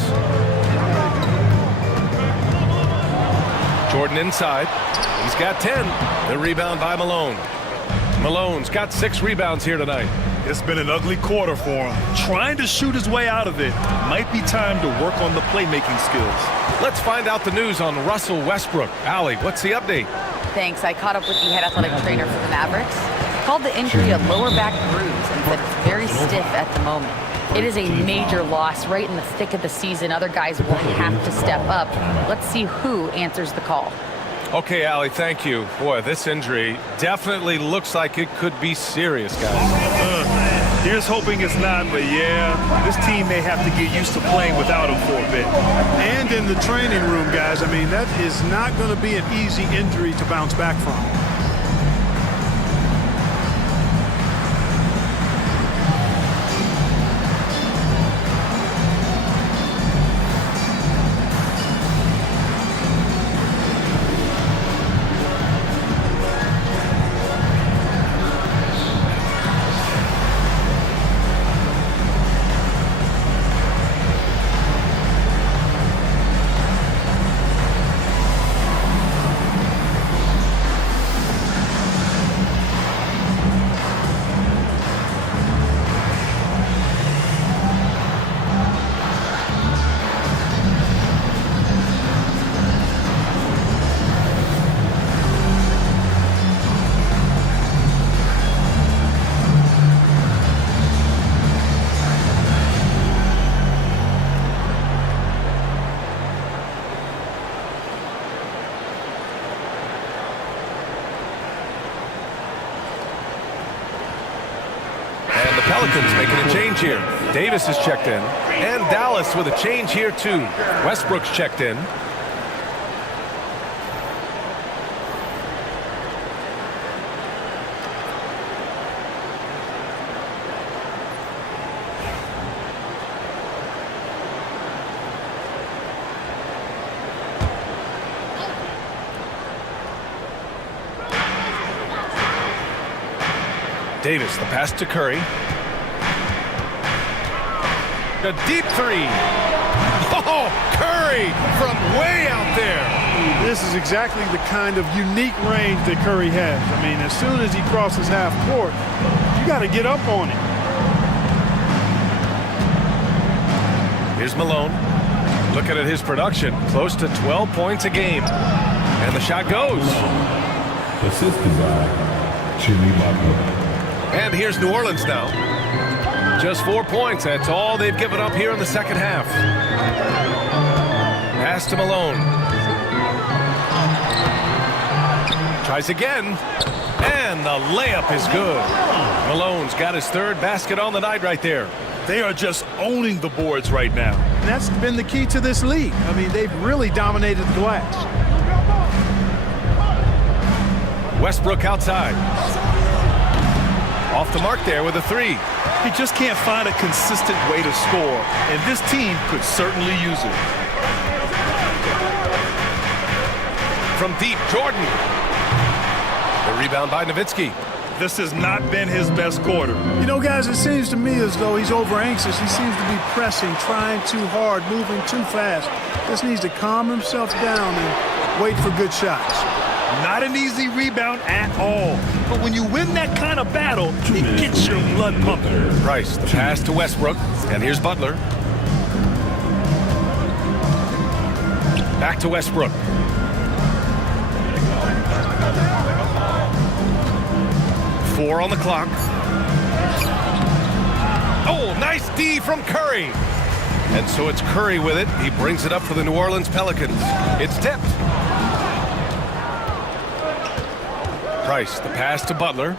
Jordan inside. He's got 10. The rebound by Malone. Malone's got 6 rebounds here tonight. It's been an ugly quarter for him. Trying to shoot his way out of it. Might be time to work on the playmaking skills. Let's find out the news on Russell Westbrook. Allie, what's the update? Thanks. I caught up with the head athletic trainer for the Mavericks. Called the injury a lower back bruise and said it's very stiff at the moment. It is a major loss right in the thick of the season. Other guys will have to step up. Let's see who answers the call. Okay, Allie, thank you. Boy, this injury definitely looks like it could be serious, guys. Here's hoping it's not, but yeah, this team may have to get used to playing without him for a bit. And in the training room, guys, I mean, that is not going to be an easy injury to bounce back from. Pelicans making a change here. Davis is checked in. And Dallas with a change here too. Westbrook's checked in. Davis, the pass to Curry. A deep three. Oh, Curry from way out there. This is exactly the kind of unique range that Curry has. I mean, as soon as he crosses half court, you got to get up on him. Here's Malone. Looking at his production, close to 12 points a game. And the shot goes. Assisted by Jimmy Butler. And here's New Orleans now. Just 4 points. That's all they've given up here in the second half. Pass to Malone. Tries again. And the layup is good. Malone's got his third basket on the night right there. They are just owning the boards right now. And that's been the key to this league. I mean, they've really dominated the glass. Westbrook outside. Off the mark there with a three. He just can't find a consistent way to score, and this team could certainly use it. From deep, Jordan. The rebound by Nowitzki. This has not been his best quarter. You know, guys, it seems to me as though he's over anxious. He seems to be pressing, trying too hard, moving too fast. Just needs to calm himself down and wait for good shots. Not an easy rebound at all. But when you win that kind of battle, it gets your blood pumping. Price, the pass to Westbrook. And here's Butler. Back to Westbrook. Four on the clock. Oh, nice D from Curry. And so it's Curry with it. He brings it up for the New Orleans Pelicans. It's tipped. Price, the pass to Butler.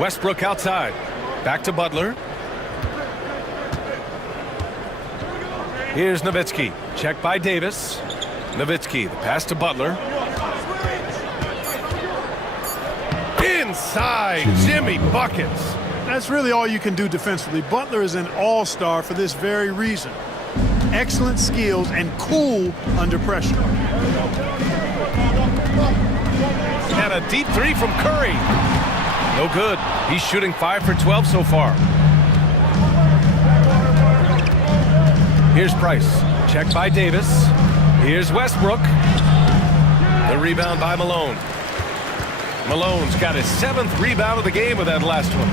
Westbrook outside. Back to Butler. Here's Nowitzki. Check by Davis. Nowitzki, the pass to Butler. Inside, Jimmy buckets. That's really all you can do defensively. Butler is an all-star for this very reason. Excellent skills and cool under pressure. And a deep three from Curry. No good. He's shooting 5 for 12 so far. Here's Price. Check by Davis. Here's Westbrook. The rebound by Malone. Malone's got his 7th rebound of the game with that last one.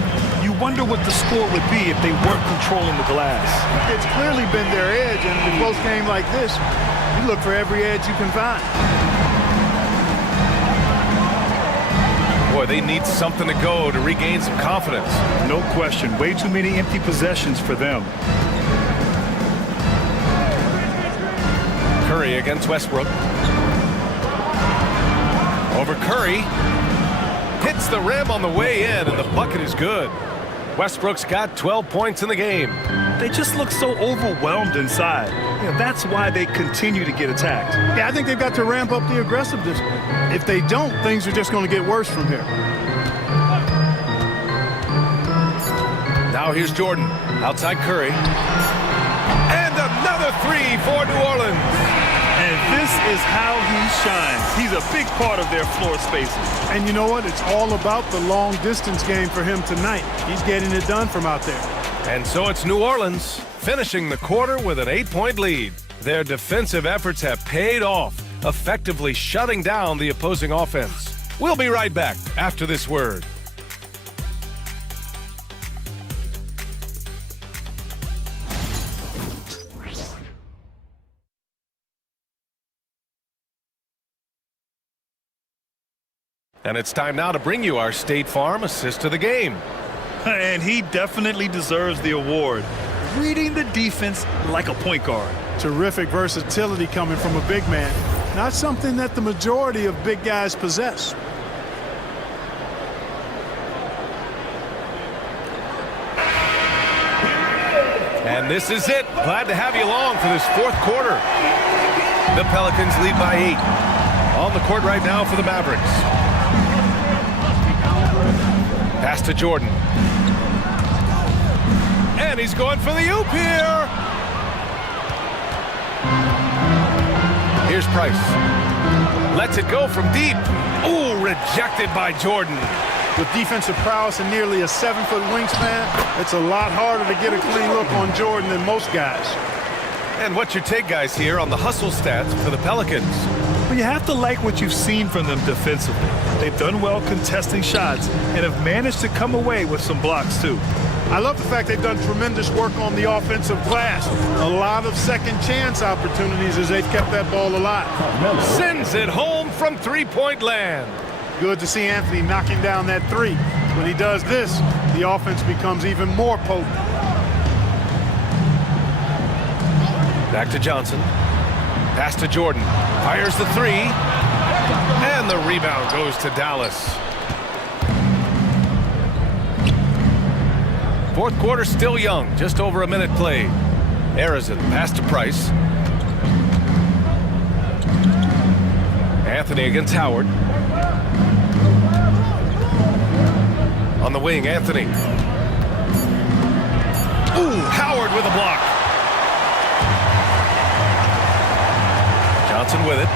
You wonder what the score would be if they weren't controlling the glass. It's clearly been their edge, and in a close game like this, you look for every edge you can find. Boy, they need something to go to regain some confidence. No question. Way too many empty possessions for them. Curry against Westbrook. Over Curry. Hits the rim on the way in, and the bucket is good. Westbrook's got 12 points in the game. They just look so overwhelmed inside. You know, that's why they continue to get attacked. Yeah, I think they've got to ramp up the aggressiveness. If they don't, things are just going to get worse from here. Now here's Jordan. Outside Curry. And another three for New Orleans. And this is how he shines. He's a big part of their floor spacing. And you know what? It's all about the long distance game for him tonight. He's getting it done from out there. And so it's New Orleans finishing the quarter with an 8-point lead. Their defensive efforts have paid off, effectively shutting down the opposing offense. We'll be right back after this word. And it's time now to bring you our State Farm assist of the game. And he definitely deserves the award. Reading the defense like a point guard. Terrific versatility coming from a big man. Not something that the majority of big guys possess. And this is it. Glad to have you along for this fourth quarter. The Pelicans lead by 8. On the court right now for the Mavericks. Pass to Jordan. And he's going for the oop here. Here's Price. Lets it go from deep. Ooh, rejected by Jordan. With defensive prowess and nearly a 7-foot wingspan, it's a lot harder to get a clean look on Jordan than most guys. And what's your take, guys, here on the hustle stats for the Pelicans? Well, you have to like what you've seen from them defensively. They've done well contesting shots and have managed to come away with some blocks, too. I love the fact they've done tremendous work on the offensive glass. A lot of second chance opportunities as they've kept that ball alive. Sends it home from three-point land. Good to see Anthony knocking down that three. When he does this, the offense becomes even more potent. Back to Johnson. Pass to Jordan. Fires the three. And the rebound goes to Dallas. Fourth quarter still young. Just over a minute played. Arizin. Pass to Price. Anthony against Howard. On the wing, Anthony. Ooh, Howard with a block. Johnson with it.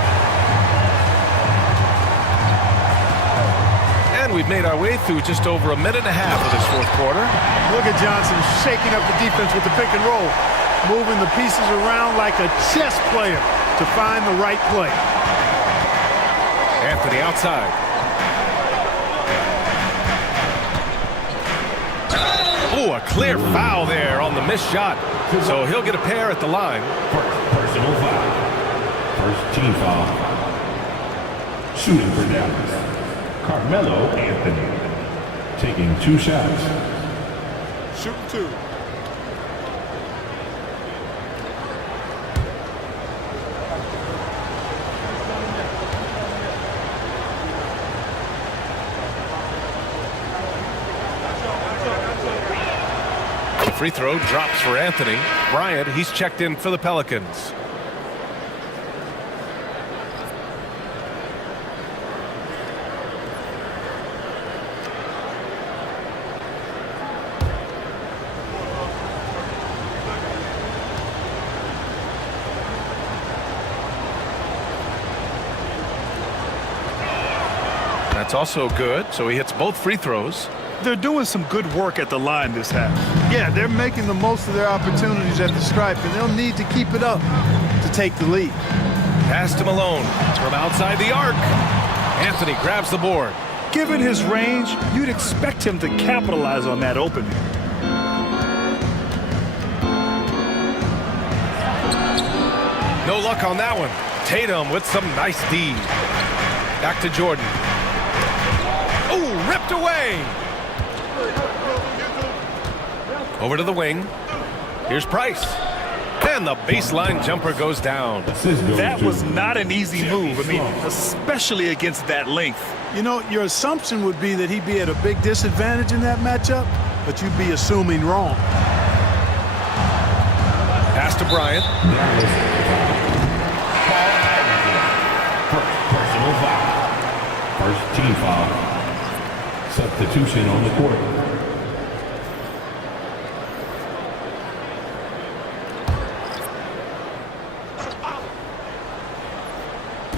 we've made our way through just over a minute and a half of this fourth quarter. Look at Johnson shaking up the defense with the pick and roll, moving the pieces around like a chess player to find the right play. Anthony outside. Oh, a clear foul there on the missed shot. So he'll get a pair at the line. Personal foul. First team foul. Shooting for Dallas, Carmelo Anthony. Taking 2 shots. Shooting 2. The free throw drops for Anthony. Bryant, he's checked in for the Pelicans. That's also good, so he hits both free throws. They're doing some good work at the line this half. Yeah, they're making the most of their opportunities at the stripe, and they'll need to keep it up to take the lead. Pass to Malone from outside the arc. Anthony grabs the board. Given his range, you'd expect him to capitalize on that opening. No luck on that one. Tatum with some nice D. Back to Jordan. Oh, ripped away. Over to the wing. Here's Price. And the baseline jumper goes down. That was not an easy move. I mean, especially against that length. You know, your assumption would be that he'd be at a big disadvantage in that matchup, but you'd be assuming wrong. Pass to Bryant. Personal foul. First team foul. Substitution on the court.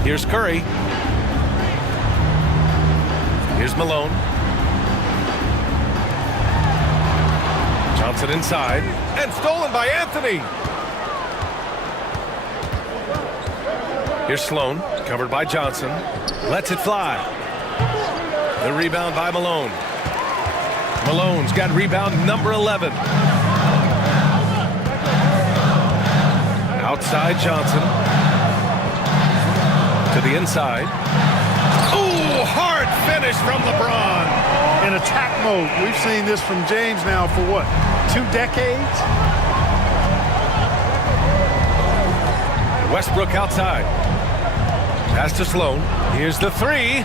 Here's Curry. Here's Malone. Johnson inside. And stolen by Anthony. Here's Sloan. Covered by Johnson. Lets it fly. The rebound by Malone. Malone's got rebound number 11. Outside Johnson. To the inside. Ooh, hard finish from LeBron. In attack mode. We've seen this from James now for what, 2 decades? Westbrook outside. Pass to Sloan. Here's the 3.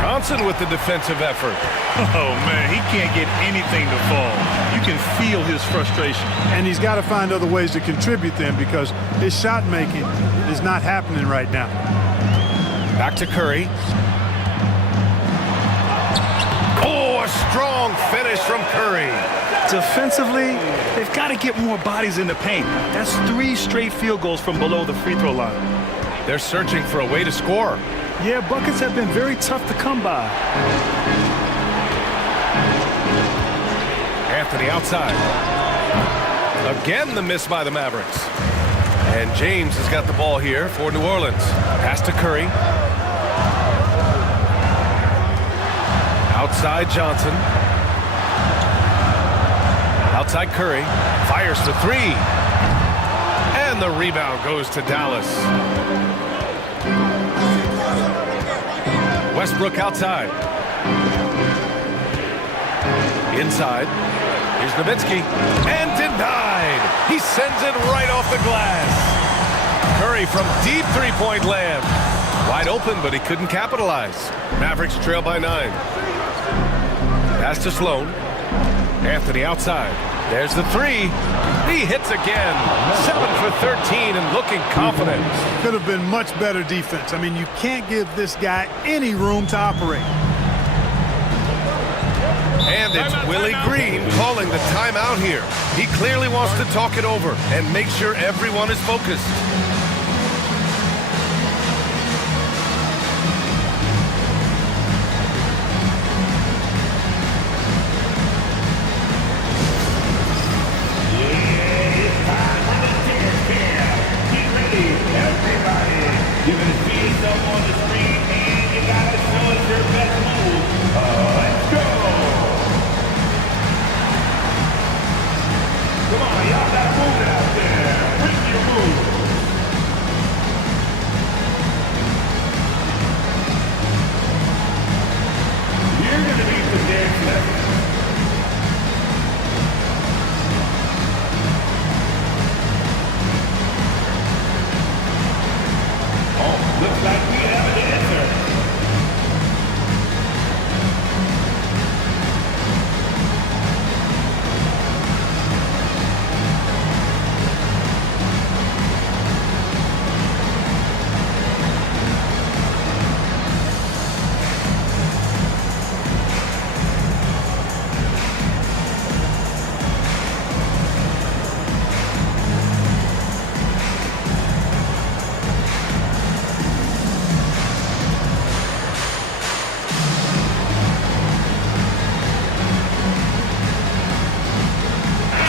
Johnson with the defensive effort. Oh, man, he can't get anything to fall. You can feel his frustration. And he's got to find other ways to contribute then, because his shot making is not happening right now. Back to Curry. Oh, a strong finish from Curry. Defensively, they've got to get more bodies in the paint. That's 3 straight field goals from below the free throw line. They're searching for a way to score. Yeah, buckets have been very tough to come by. Anthony outside. Again, the miss by the Mavericks. And James has got the ball here for New Orleans. Pass to Curry. Outside Johnson. Outside Curry. Fires for 3. And the rebound goes to Dallas. Westbrook outside. Inside. Here's Nowitzki. And denied. He sends it right off the glass. Curry from deep three-point land. Wide open, but he couldn't capitalize. Mavericks trail by 9. Pass to Sloan. Anthony outside. There's the 3. He hits again. 7 for 13 and looking confident. Could have been much better defense. I mean, you can't give this guy any room to operate. And it's Willie Green calling the timeout here. He clearly wants to talk it over and make sure everyone is focused.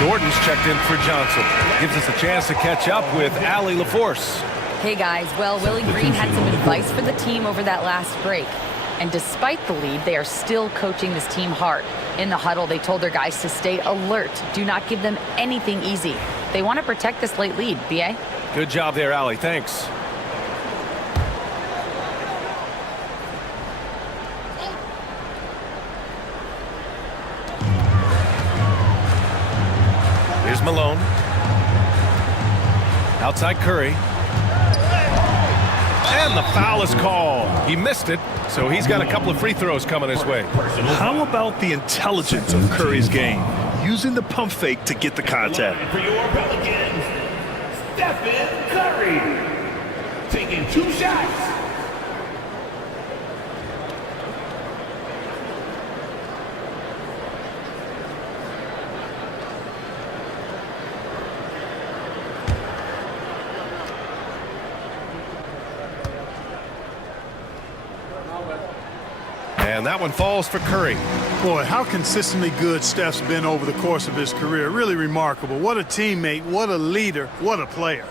Jordan's checked in for Johnson. Gives us a chance to catch up with Allie LaForce. Hey guys, well, Willie Green had some advice for the team over that last break. And despite the lead, they are still coaching this team hard. In the huddle, they told their guys to stay alert. Do not give them anything easy. They want to protect this late lead, B.A. Good job there, Allie. Thanks. Here's Malone. Outside Curry. And the foul is called. He missed it, so he's got a couple of free throws coming his way. How about the intelligence of Curry's game? Using the pump fake to get the contact. For your Pelicans, Stephen Curry. Taking 2 shots. And that one falls for Curry. Boy, how consistently good Steph's been over the course of his career. Really remarkable. What a teammate, what a leader, what a player.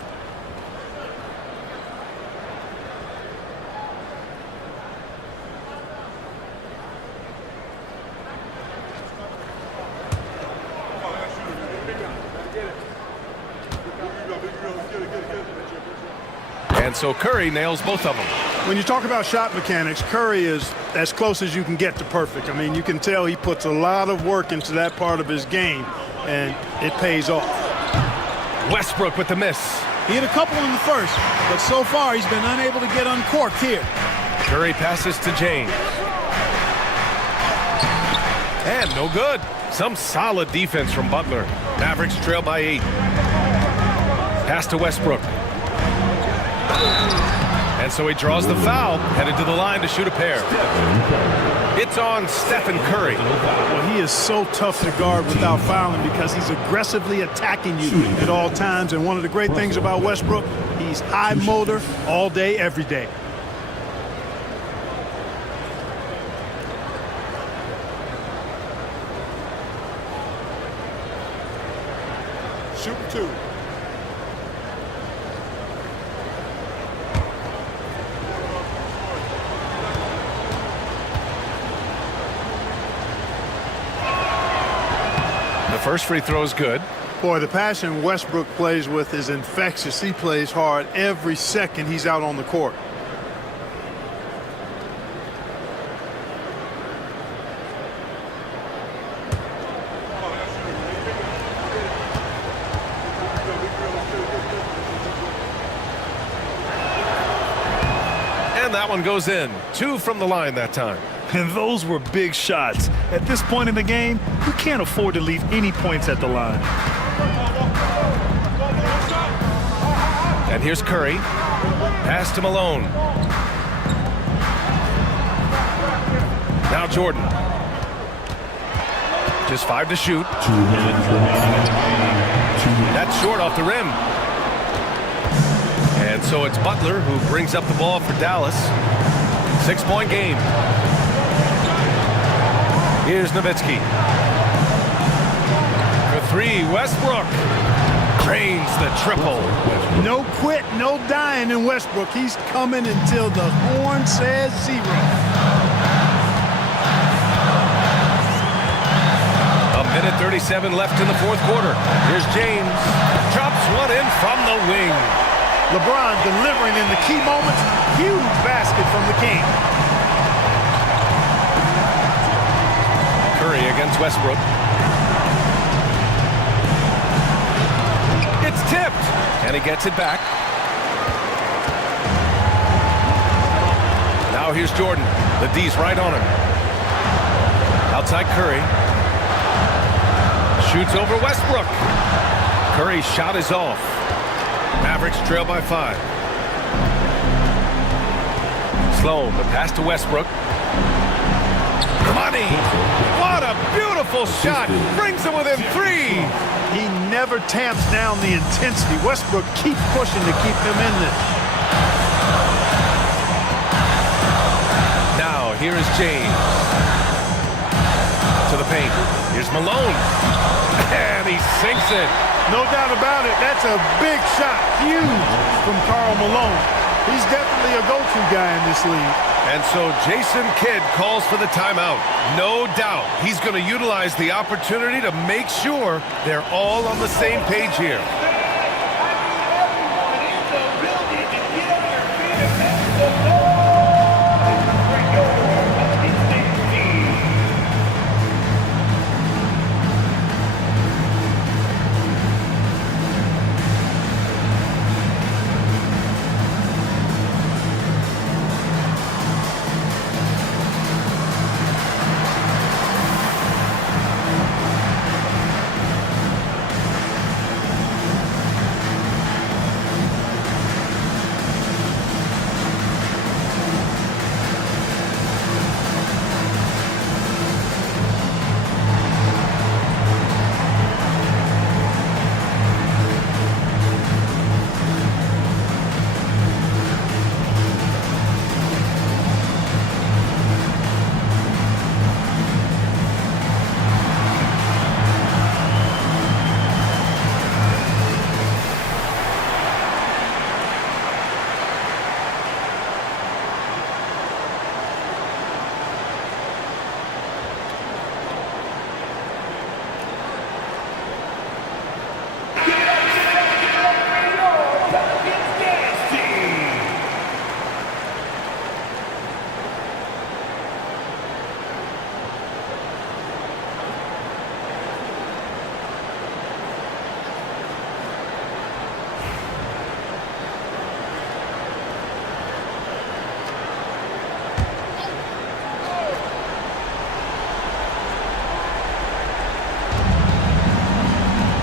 And so Curry nails both of them. When you talk about shot mechanics, Curry is as close as you can get to perfect. I mean, you can tell he puts a lot of work into that part of his game, and it pays off. Westbrook with the miss. He hit a couple in the first, but so far he's been unable to get uncorked here. Curry passes to James. And no good. Some solid defense from Butler. Mavericks trail by 8. Pass to Westbrook. And so he draws the foul, headed to the line to shoot a pair. It's on Stephen Curry. Well, he is so tough to guard without fouling because he's aggressively attacking you at all times. And one of the great things about Westbrook, he's high motor all day, every day. Shoot 2. First free throw is good. Boy, the passion Westbrook plays with is infectious. He plays hard every second he's out on the court. And that one goes in. 2 from the line that time. And those were big shots. At this point in the game, you can't afford to leave any points at the line. And here's Curry. Pass to Malone. Now Jordan. Just 5 to shoot. 2 minutes remaining. That's short off the rim. And so it's Butler who brings up the ball for Dallas. 6-point game. Here's Nowitzki. For 3, Westbrook drains the triple. No quit, no dying in Westbrook. He's coming until the horn says 0. A minute 37 left in the 4th quarter. Here's James. Drops one in from the wing. LeBron delivering in the key moments. Huge basket from the King. Curry against Westbrook. It's tipped, and he gets it back. Now here's Jordan. The D's right on him. Outside Curry. Shoots over Westbrook. Curry's shot is off. Mavericks trail by 5. Sloan, the pass to Westbrook. Money! What a beautiful shot! Brings him within 3! He never tamps down the intensity. Westbrook keeps pushing to keep him in this. Now, here is James. To the paint. Here's Malone. And he sinks it. No doubt about it. That's a big shot. Huge from Karl Malone. He's definitely a go-to guy in this league. And so Jason Kidd calls for the timeout. No doubt he's going to utilize the opportunity to make sure they're all on the same page here.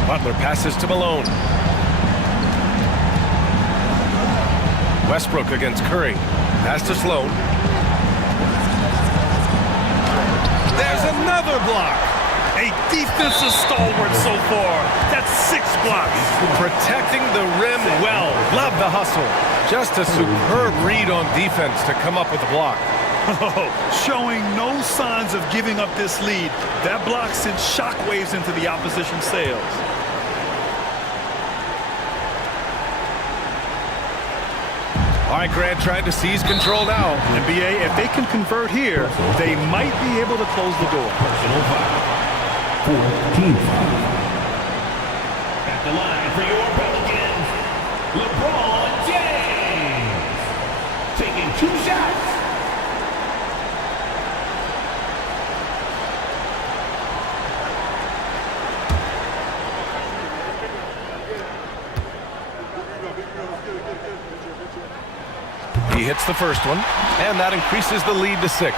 Butler passes to Malone. Westbrook against Curry. Pass to Sloan. There's another block. A defensive stalwart so far. That's 6 blocks. Protecting the rim well. Love the hustle. Just a superb read on defense to come up with the block. Showing no signs of giving up this lead. That block sent shockwaves into the opposition sails. All right, Grant trying to seize control now. NBA, if they can convert here, they might be able to close the door. Personal foul. 14 foul. At the line for your Pelicans, LeBron James. Taking 2 shots. He hits the first one, and that increases the lead to 6.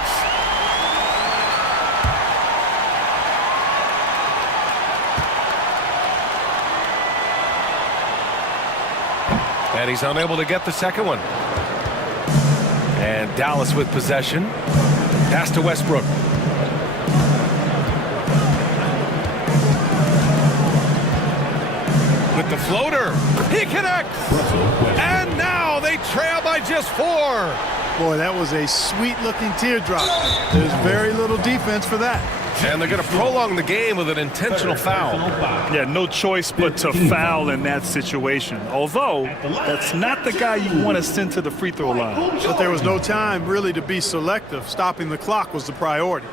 And he's unable to get the second one. And Dallas with possession. Pass to Westbrook. With the floater. He connects. And now they trail by just 4. Boy, that was a sweet-looking teardrop. There's very little defense for that. And they're going to prolong the game with an intentional foul. Yeah, no choice but to foul in that situation. Although, that's not the guy you want to send to the free throw line. But there was no time really to be selective. Stopping the clock was the priority.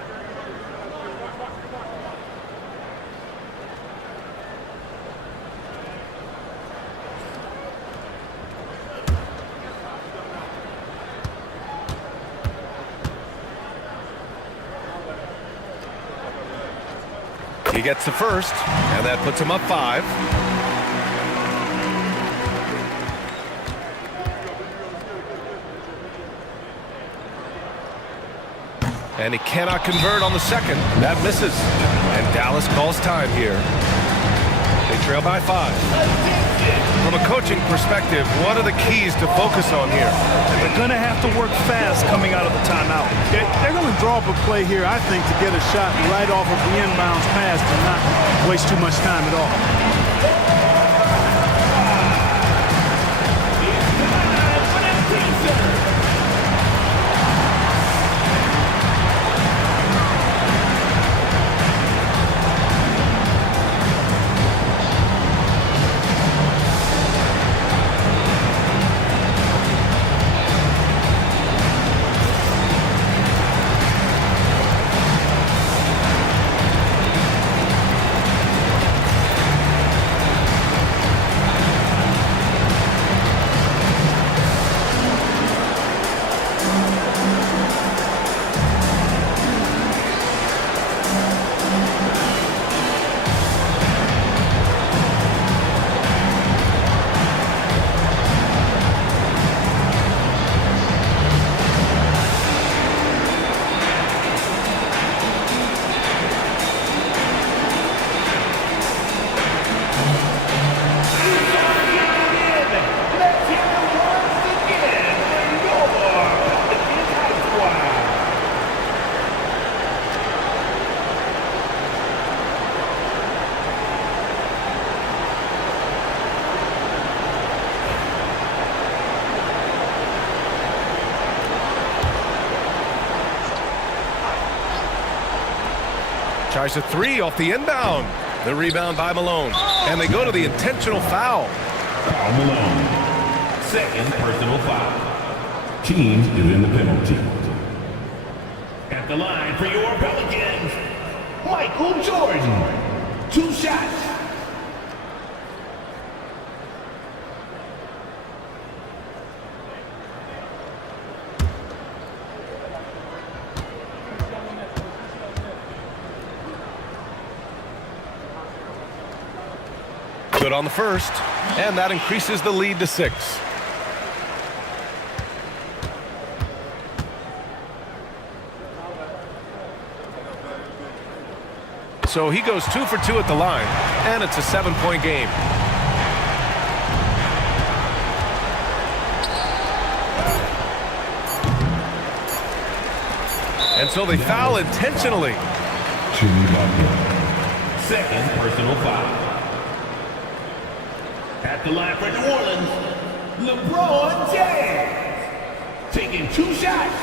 He gets the first, and that puts him up 5. And he cannot convert on the second. That misses. And Dallas calls time here. They trail by 5. From a coaching perspective, what are the keys to focus on here? They're going to have to work fast coming out of the timeout. They're going to draw up a play here, I think, to get a shot right off of the inbounds pass and not waste too much time at all. Tries a three off the inbound. The rebound by Malone. And they go to the intentional foul. Foul Malone. Second personal foul. Team is in the penalty. At the line for your Pelicans, Michael Jordan. 2 shots. Good on the first, and that increases the lead to 6. So he goes 2 for 2 at the line, and it's a 7-point game. And so they foul intentionally. Jimmy Butler. Second personal foul. At the line for New Orleans, LeBron James. Taking 2 shots.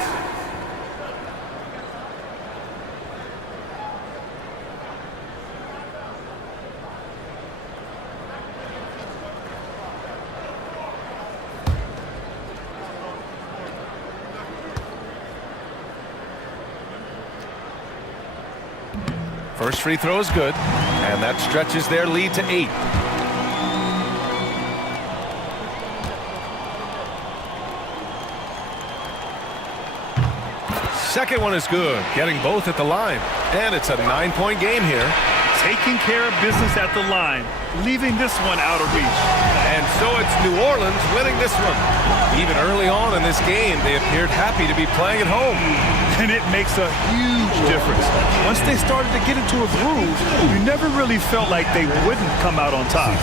First free throw is good, and that stretches their lead to 8. Second one is good, getting both at the line, and it's a 9-point game here. Taking care of business at the line, leaving this one out of reach. And so it's New Orleans winning this one. Even early on in this game, they appeared happy to be playing at home. And it makes a huge difference. Once they started to get into a groove, you never really felt like they wouldn't come out on top.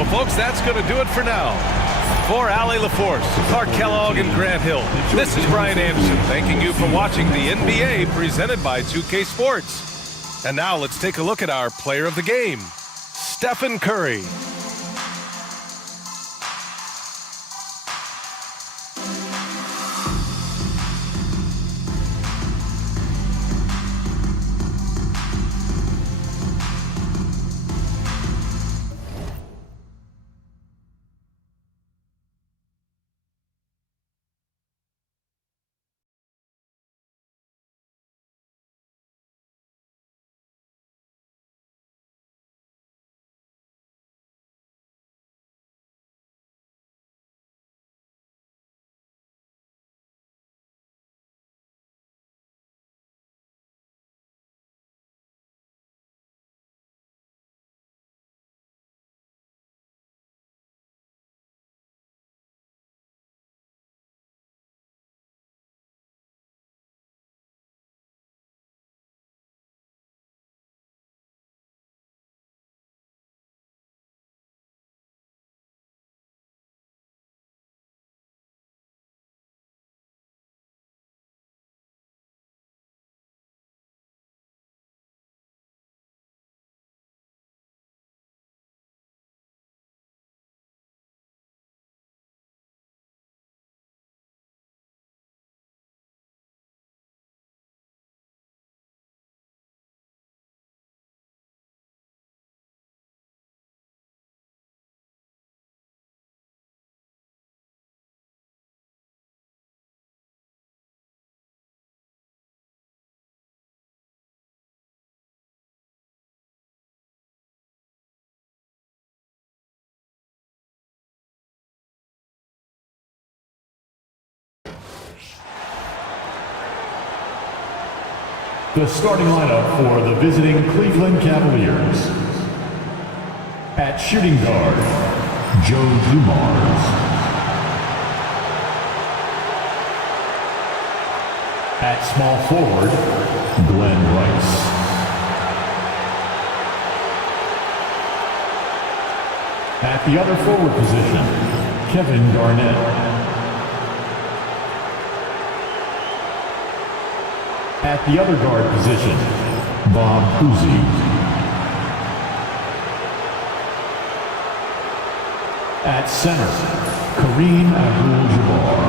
Well, folks, that's going to do it for now. For Allie LaForce, Clark Kellogg, and Grant Hill, this is Brian Anderson thanking you for watching the NBA presented by 2K Sports. And now let's take a look at our player of the game, Stephen Curry. The starting lineup for the visiting Cleveland Cavaliers. At shooting guard, Joe Dumars. At small forward, Glenn Rice. At the other forward position, Kevin Garnett. At the other guard position, Bob Cousy. At center, Kareem Abdul-Jabbar.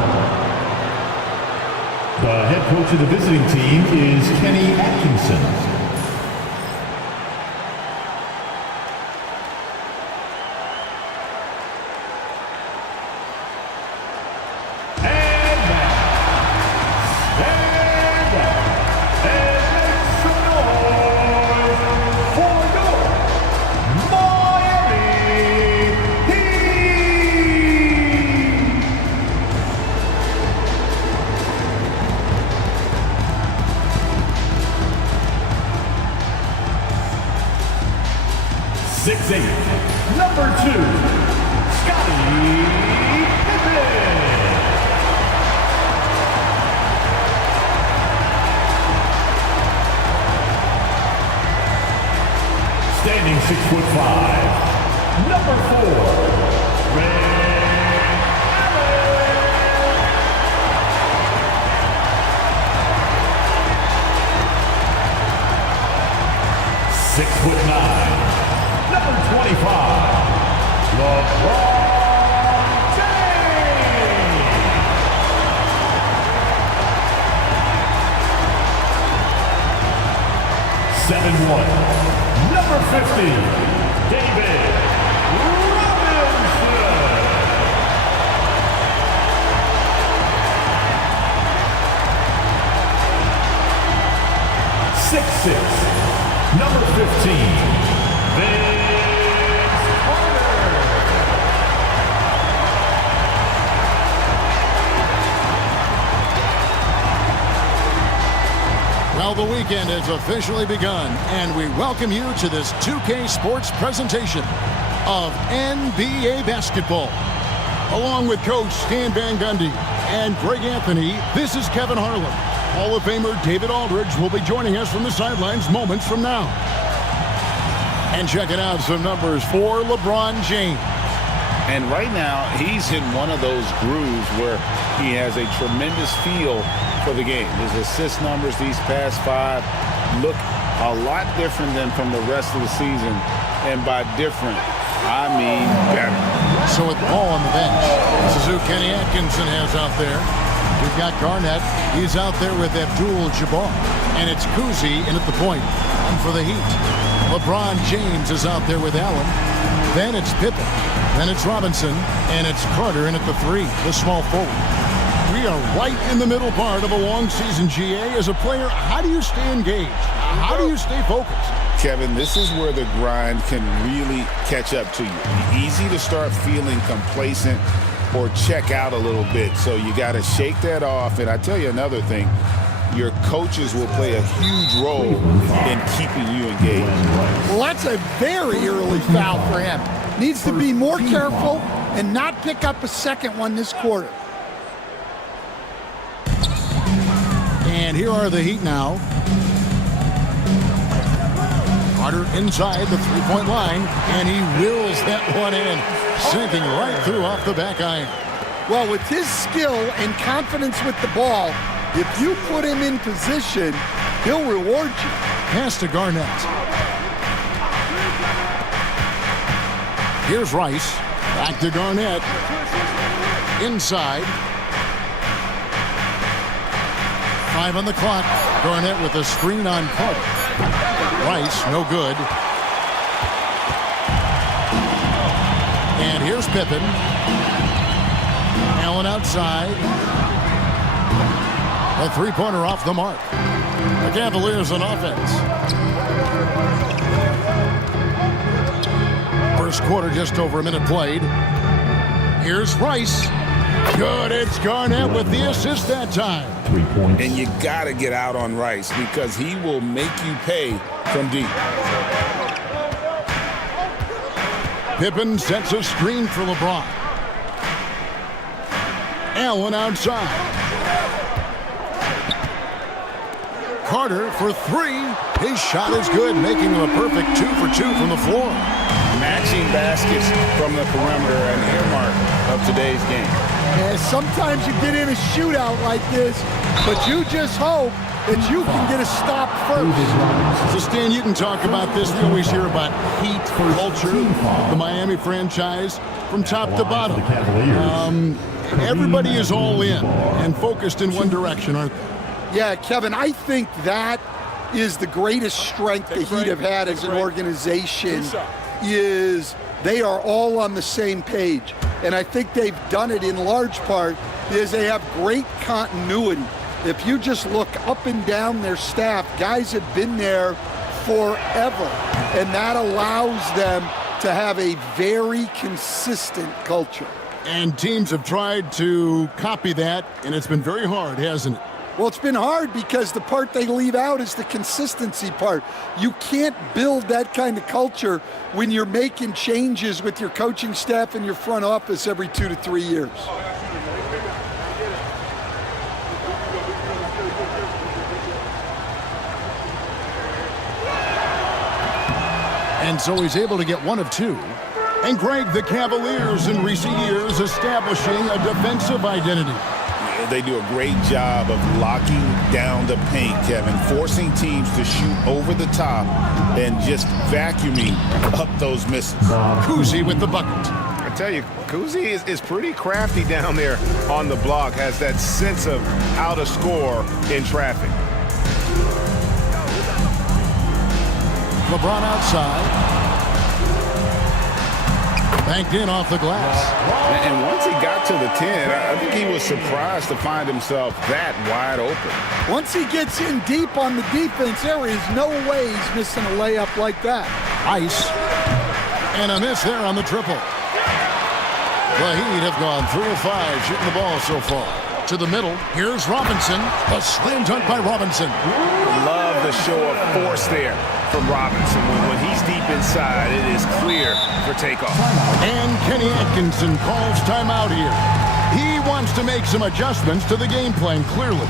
The head coach of the visiting team is Kenny Atkinson. 6'8", number 2, Scottie Pippen. Standing 6'5", number 4, Ray Allen. 6'9", number 25, LeBron James. 7'1", number 50, David Robinson. 6'6", number 15, Vince Carter. Well, the weekend has officially begun, and we welcome you to this 2K Sports presentation of NBA basketball. Along with Coach Stan Van Gundy and Greg Anthony, this is Kevin Harlan. Hall of Famer David Aldridge will be joining us from the sidelines moments from now. And checking out some numbers for LeBron James. And right now, he's in one of those grooves where he has a tremendous feel for the game. His assist numbers these past 5 look a lot different than from the rest of the season. And by different, I mean better. So with Paul on the bench, this is who Kenny Atkinson has out there. We've got Garnett. He's out there with Abdul-Jabbar. And it's Kuzi in at the point for the Heat. LeBron James is out there with Allen. Then it's Pippen. Then it's Robinson. And it's Carter in at the 3, the small forward. We are right in the middle part of a long season, GA. As a player, how do you stay engaged? How do you stay focused? Kevin, this is where the grind can really catch up to you. Easy to start feeling complacent or check out a little bit. So you got to shake that off. And I tell you another thing, your coaches will play a huge role in keeping you engaged. Well, that's a very early foul for him. Needs to be more careful and not pick up a second one this quarter. And here are the Heat now. Carter inside the three-point line, and he wills that one in, sinking right through off the back iron. Well, with his skill and confidence with the ball, if you put him in position, he'll reward you. Pass to Garnett. Here's Rice. Back to Garnett. Inside. 5 on the clock. Garnett with a screen on Carter. Rice, no good. And here's Pippen. Allen outside. A three-pointer off the mark. The Cavaliers on offense. First quarter, just over a minute played. Here's Rice. Good, it's Garnett with the assist that time. 3 points. And you got to get out on Rice because he will make you pay from deep. Pippen sets a screen for LeBron. Allen outside. Carter for 3. His shot is good, making him a perfect 2 for 2 from the floor. Matching baskets from the perimeter, an earmark of today's game. Yeah, sometimes you get in a shootout like this, but you just hope that you can get a stop first. So, Stan, you can talk about this. We always hear about Heat culture, the Miami franchise, from top to bottom. Everybody is all in and focused in one direction, aren't they? Yeah, Kevin, I think that is the greatest strength the Heat have had as an organization, is they are all on the same page. And I think they've done it in large part because they have great continuity. If you just look up and down their staff, guys have been there forever. And that allows them to have a very consistent culture. And teams have tried to copy that, and it's been very hard, hasn't it? Well, it's been hard because the part they leave out is the consistency part. You can't build that kind of culture when you're making changes with your coaching staff and your front office every 2 to 3 years. And so he's able to get one of two. And Greg, the Cavaliers in recent years establishing a defensive identity. They do a great job of locking down the paint, Kevin, forcing teams to shoot over the top and just vacuuming up those misses. Kuzi with the bucket. I tell you, Kuzi is pretty crafty down there on the block, has that sense of how to score in traffic. LeBron outside. Banked in off the glass. And once he got to the 10, I think he was surprised to find himself that wide open. Once he gets in deep on the defense, there is no way he's missing a layup like that. Ice. And a miss there on the triple. The Heat have gone 3 of 5 shooting the ball so far. To the middle, here's Robinson. A slam dunk by Robinson. Love the show of force there from Robinson. When he's deep inside, it is clear for takeoff. And Kenny Atkinson calls timeout here. He wants to make some adjustments to the game plan, clearly.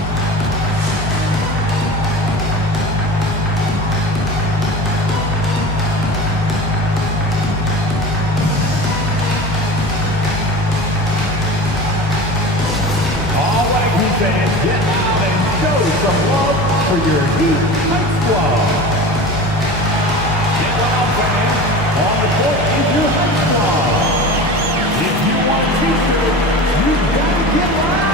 All right, he said, get out and show some love for your Heat Night Squad. Get loud, fans. On the court is your Night Squad. If you want a t-shirt, you've got to get loud.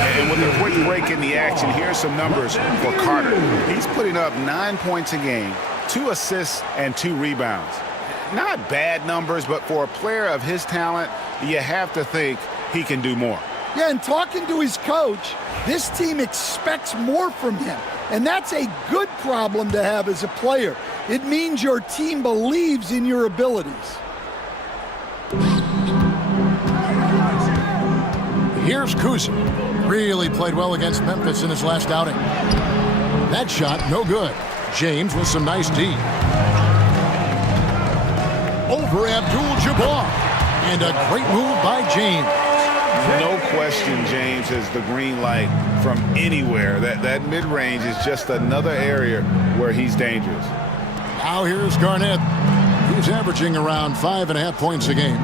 And with a quick break in the action, here's some numbers for Carter. He's putting up 9 points a game, 2 assists, and 2 rebounds. Not bad numbers, but for a player of his talent, you have to think he can do more. Yeah, and talking to his coach, this team expects more from him. And that's a good problem to have as a player. It means your team believes in your abilities. Here's Kuzi. Really played well against Memphis in his last outing. That shot, no good. James with some nice D. Over Abdul-Jabbar. And a great move by James. No question James has the green light from anywhere. That mid-range is just another area where he's dangerous. Now here's Garnett. He's averaging around 5.5 points a game.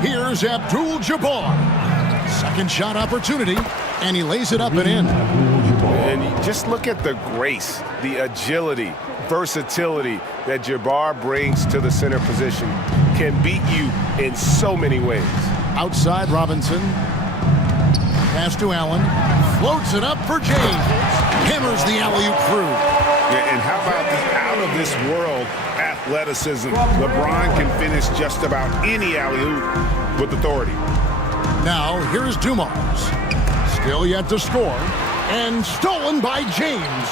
Here's Abdul-Jabbar. Second shot opportunity, and he lays it up and in. And you just look at the grace, the agility, versatility that Jabbar brings to the center position. Can beat you in so many ways. Outside Robinson. Pass to Allen. Floats it up for James. Hammers the alley-oop through. Yeah, and how about the out-of-this-world athleticism? LeBron can finish just about any alley-oop with authority. Now, here's Dumars. Still yet to score. And stolen by James.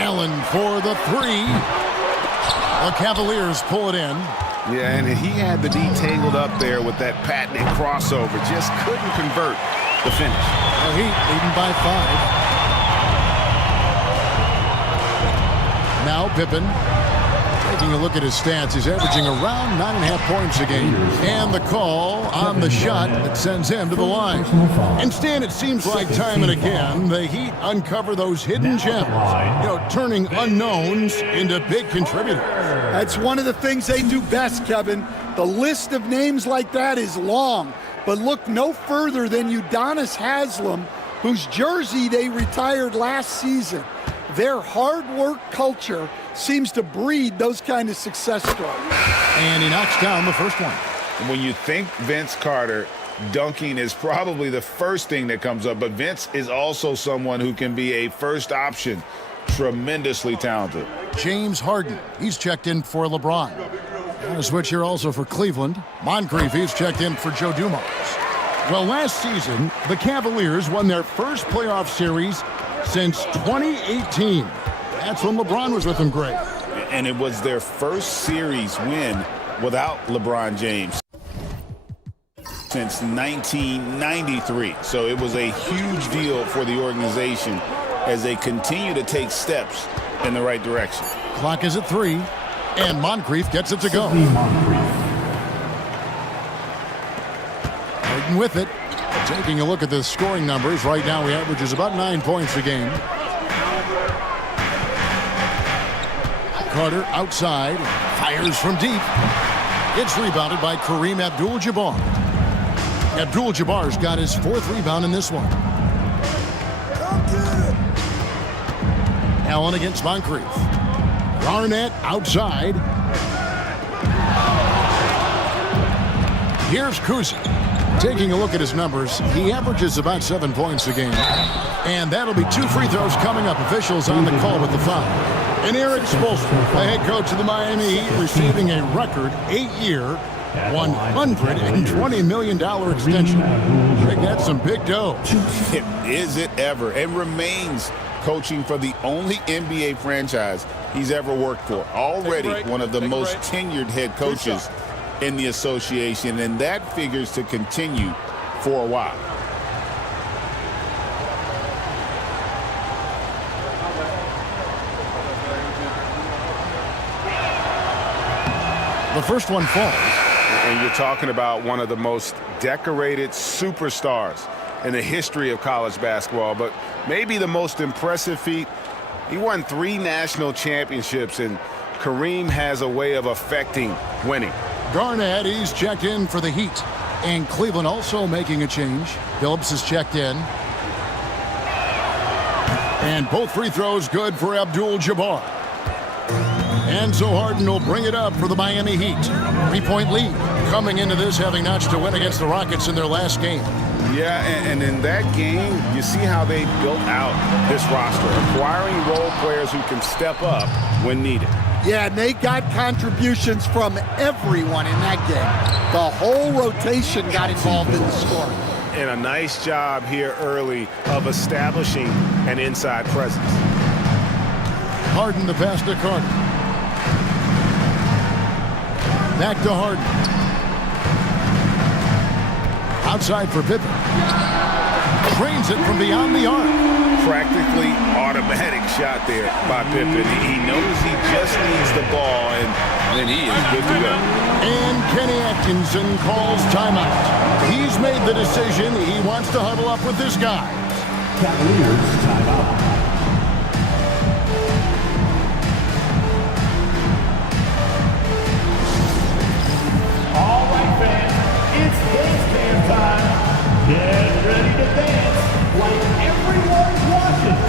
Allen for the three. The Cavaliers pull it in. Yeah, and he had the D tangled up there with that patented crossover. Just couldn't convert the finish. The Heat leading by 5. Now Pippen. Taking a look at his stats, he's averaging around 9.5 points a game. And the call on the shot that sends him to the line. And Stan, it seems like time and again, the Heat uncover those hidden gems, turning unknowns into big contributors. That's one of the things they do best, Kevin. The list of names like that is long, but look no further than Udonis Haslem, whose jersey they retired last season. Their hard work culture seems to breed those kind of success stories. And he knocks down the first one. When you think Vince Carter, dunking is probably the first thing that comes up, but Vince is also someone who can be a first option. Tremendously talented. James Harden, he's checked in for LeBron. And a switch here also for Cleveland. Moncrief, he's checked in for Joe Dumars. Well, last season, the Cavaliers won their first playoff series since 2018. That's when LeBron was with them, Greg. And it was their first series win without LeBron James since 1993. So it was a huge deal for the organization as they continue to take steps in the right direction. Clock is at 3, and Moncrief gets it to go. Harden with it. Taking a look at the scoring numbers, right now he averages about 9 points a game. Carter outside, fires from deep. It's rebounded by Kareem Abdul-Jabbar. Abdul-Jabbar's got his 4th rebound in this one. Allen against Moncrief. Garnett outside. Here's Kuzi. Taking a look at his numbers, he averages about 7 points a game. And that'll be 2 free throws coming up. Officials on the call with the foul. And Eric Spoelstra, the head coach of the Miami Heat, receiving a record 8-year, $120 million extension. I think that's some big dough. Is it ever? And remains coaching for the only NBA franchise he's ever worked for. Already one of the most tenured head coaches in the association, and that figures to continue for a while. The first one falls. And you're talking about one of the most decorated superstars in the history of college basketball, but maybe the most impressive feat. He won 3 national championships, and Kareem has a way of affecting winning. Garnett, he's checked in for the Heat. And Cleveland also making a change. Phillips is checked in. And both free throws good for Abdul-Jabbar. And so Harden will bring it up for the Miami Heat. 3-point lead coming into this, having notched a win against the Rockets in their last game. Yeah, and in that game, you see how they built out this roster, acquiring role players who can step up when needed. Yeah, and they got contributions from everyone in that game. The whole rotation got involved in the scoring. And a nice job here early of establishing an inside presence. Harden the pass to Carter. Back to Harden. Outside for Pippen. Drains it from beyond the arc. Practically automatic shot there by Pippen. He knows he just needs the ball, and then he is good to go. And Kenny Atkinson calls timeout. He's made the decision. He wants to huddle up with this guy. Cavaliers timeout. All right, fans, it's dance time. Get ready to dance like everyone's watching.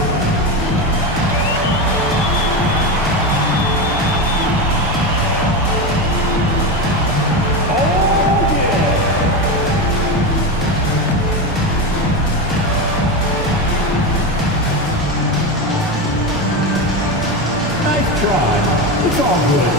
Oh, yeah. Nice try. It's all good.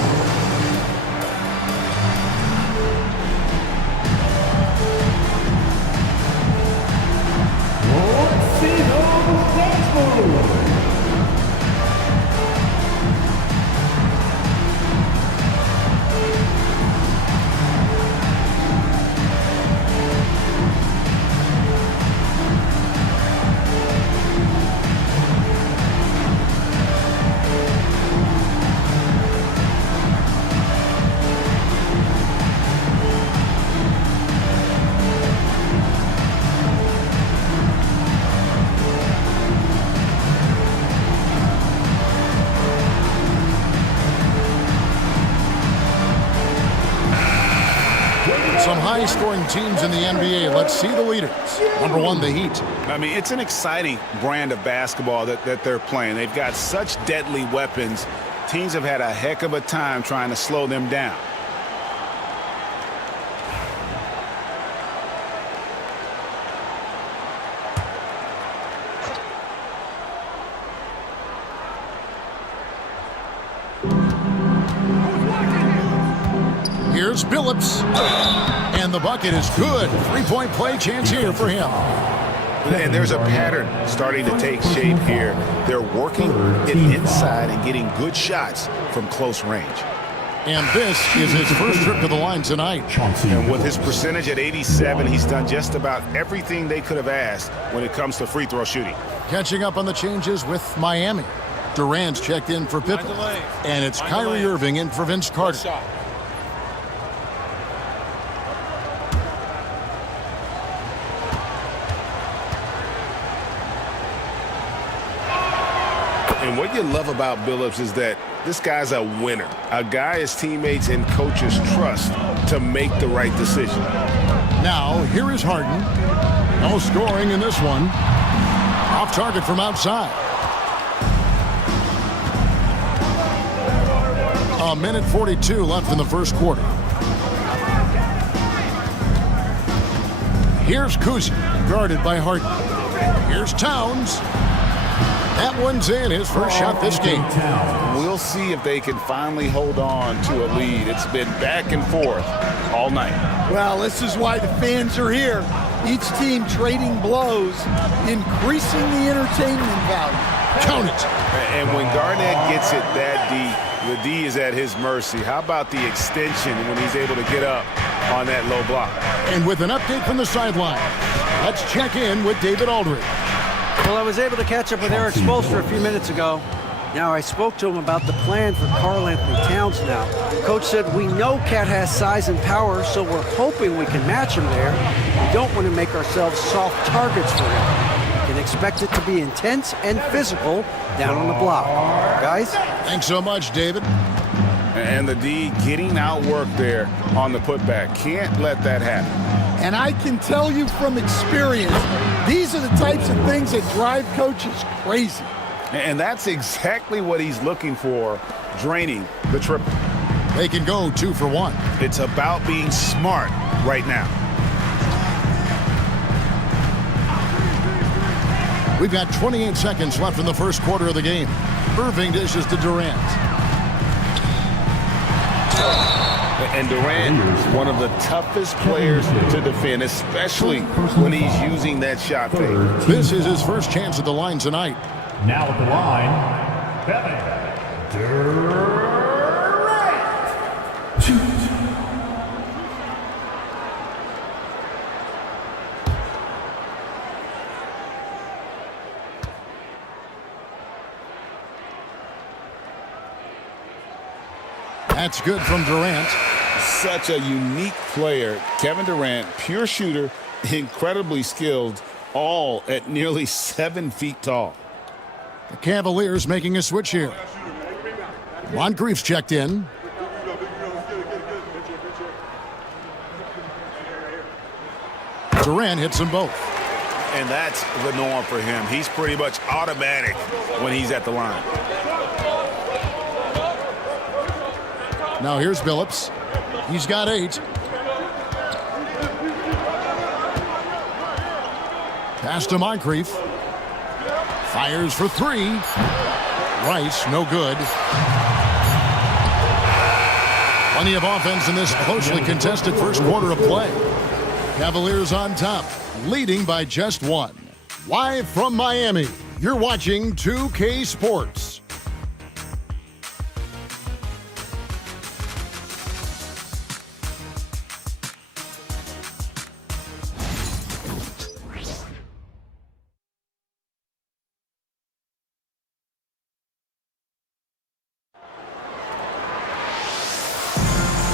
high-scoring teams in the NBA. Let's see the leaders. Number 1, the Heat. I mean, it's an exciting brand of basketball that they're playing. They've got such deadly weapons. Teams have had a heck of a time trying to slow them down. Here's Billups. And the bucket is good. Three-point play chance here for him. And there's a pattern starting to take shape here. They're working it inside and getting good shots from close range. And this is his first trip to the line tonight. And with his percentage at 87, he's done just about everything they could have asked when it comes to free throw shooting. Catching up on the changes with Miami. Durant's checked in for Pippen. And it's Kyrie Irving in for Vince Carter. And what you love about Billups is that this guy's a winner, a guy his teammates and coaches trust to make the right decision. Now, here is Harden. No scoring in this one. Off target from outside. A minute 42 left in the first quarter. Here's Kuzma, guarded by Harden. Here's Towns. That one's in, his first shot this game. We'll see if they can finally hold on to a lead. It's been back and forth all night. Well, this is why the fans are here. Each team trading blows, increasing the entertainment value. Count it. And when Garnett gets it that deep, the D is at his mercy. How about the extension when he's able to get up on that low block? And with an update from the sideline, let's check in with David Aldridge. Well, I was able to catch up with Eric Spoelstra a few minutes ago. Now, I spoke to him about the plan for Karl Anthony Towns now. Coach said, we know Cat has size and power, so we're hoping we can match him there. We don't want to make ourselves soft targets for him. You can expect it to be intense and physical down on the block. Guys? Thanks so much, David. And the D getting outworked there on the putback. Can't let that happen. And I can tell you from experience, these are the types of things that drive coaches crazy. And that's exactly what he's looking for, draining the triple. They can go 2 for 1. It's about being smart right now. We've got 28 seconds left in the first quarter of the game. Irving dishes to Durant. And Durant is one of the toughest players to defend, especially when he's using that shot fake. This is his first chance at the line tonight. Now at the line, Kevin Durant. That's good from Durant. Such a unique player. Kevin Durant, pure shooter, incredibly skilled, all at nearly 7 feet tall. The Cavaliers making a switch here. Moncrief's checked in. Durant hits them both. And that's the norm for him. He's pretty much automatic when he's at the line. Now here's Billups. He's got 8. Pass to Moncrief. Fires for 3. Rice, no good. Plenty of offense in this closely contested first quarter of play. Cavaliers on top, leading by just 1. Live from Miami, you're watching 2K Sports.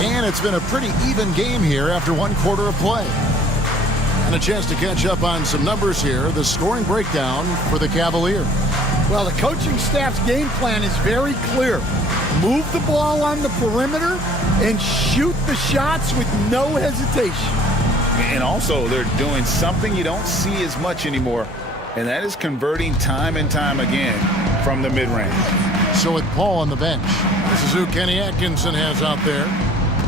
And it's been a pretty even game here after 1 quarter of play. And a chance to catch up on some numbers here. The scoring breakdown for the Cavaliers. Well, the coaching staff's game plan is very clear. move the ball on the perimeter and shoot the shots with no hesitation. And also, they're doing something you don't see as much anymore, and that is converting time and time again from the mid-range. So with Paul on the bench, this is who Kenny Atkinson has out there.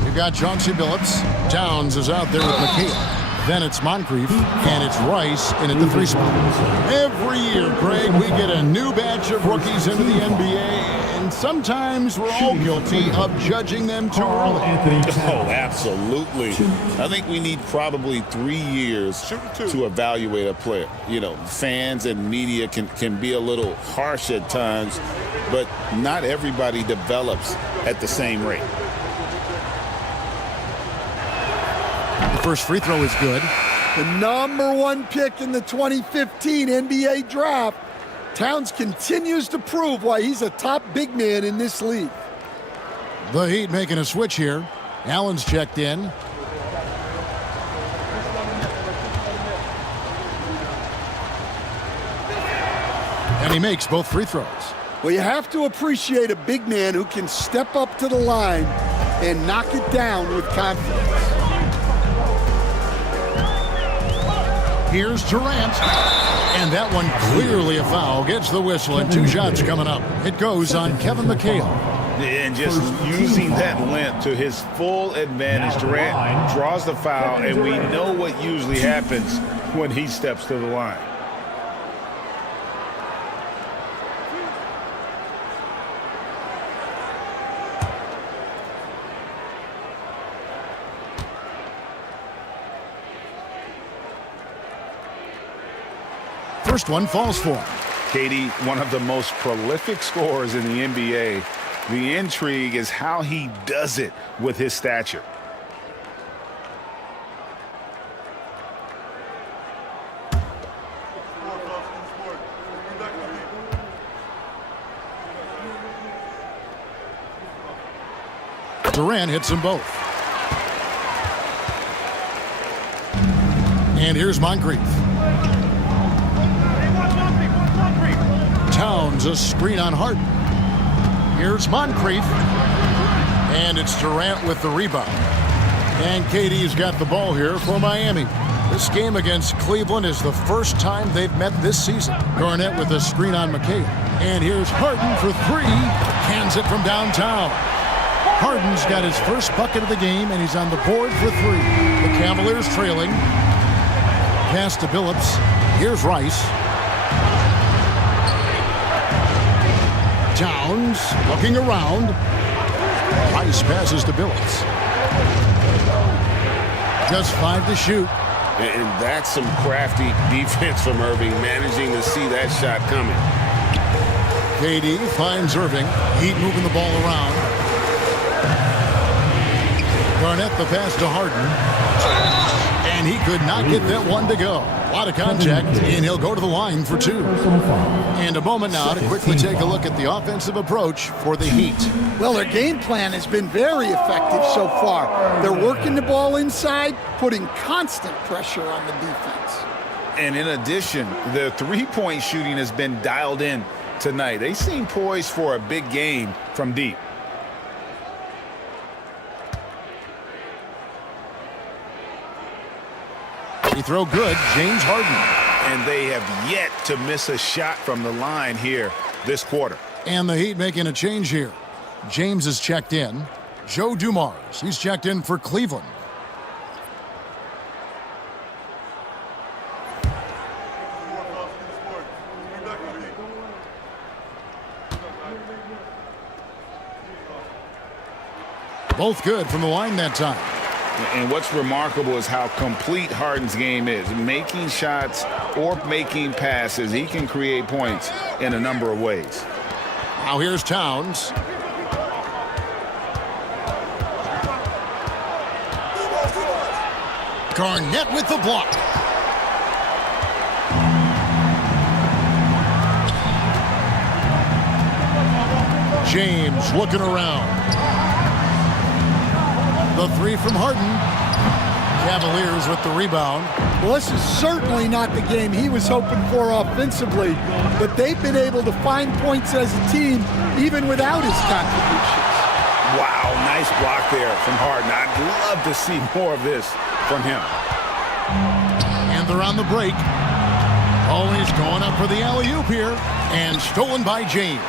You've got Chauncey Billups. Towns is out there with McHale. Then it's Moncrief, and it's Rice in at the 3 spot. Every year, Greg, we get a new batch of rookies into the NBA, and sometimes we're all guilty of judging them too early. Oh, absolutely. I think we need probably 3 years to evaluate a player. You know, fans and media can be a little harsh at times, but not everybody develops at the same rate. The first free throw is good. The #1 pick in the 2015 NBA draft, Towns continues to prove why he's a top big man in this league. The Heat making a switch here. Allen's checked in. And he makes both free throws. Well, you have to appreciate a big man who can step up to the line and knock it down with confidence. Here's Durant. And that one clearly a foul. Gets the whistle and 2 shots coming up. It goes on Kevin McHale. And just using that length to his full advantage, Durant draws the foul, and we know what usually happens when he steps to the line. First one falls for him. Katie, one of the most prolific scorers in the NBA. The intrigue is how he does it with his stature. Durant hits them both. And here's Moncrief. Towns, a screen on Harden. Here's Moncrief. And it's Durant with the rebound. And KD's got the ball here for Miami. This game against Cleveland is the first time they've met this season. Garnett with a screen on McHale. And here's Harden for 3. Cans it from downtown. Harden's got his first bucket of the game, and he's on the board for 3. The Cavaliers trailing. Pass to Billups. Here's Rice. Towns looking around. Rice passes to Billups. Just 5 to shoot. And that's some crafty defense from Irving, managing to see that shot coming. KD finds Irving. Heat moving the ball around. Garnett the pass to Harden. And he could not get that one to go. A lot of contact, and he'll go to the line for 2. And a moment now to quickly take a look at the offensive approach for the Heat. Well, their game plan has been very effective so far. They're working the ball inside, putting constant pressure on the defense. And in addition, the three-point shooting has been dialed in tonight. They seem poised for a big game from deep. Free throw good, James Harden. And they have yet to miss a shot from the line here this quarter. And the Heat making a change here. James is checked in. Joe Dumars, he's checked in for Cleveland. Both good from the line that time. And what's remarkable is how complete Harden's game is. Making shots or making passes, he can create points in a number of ways. Now here's Towns. Garnett with the block. James looking around. The 3 from Harden. Cavaliers with the rebound. Well, this is certainly not the game he was hoping for offensively, but they've been able to find points as a team even without his contributions. Wow, nice block there from Harden. I'd love to see more of this from him. And they're on the break. Always going up for the alley-oop here. And stolen by James.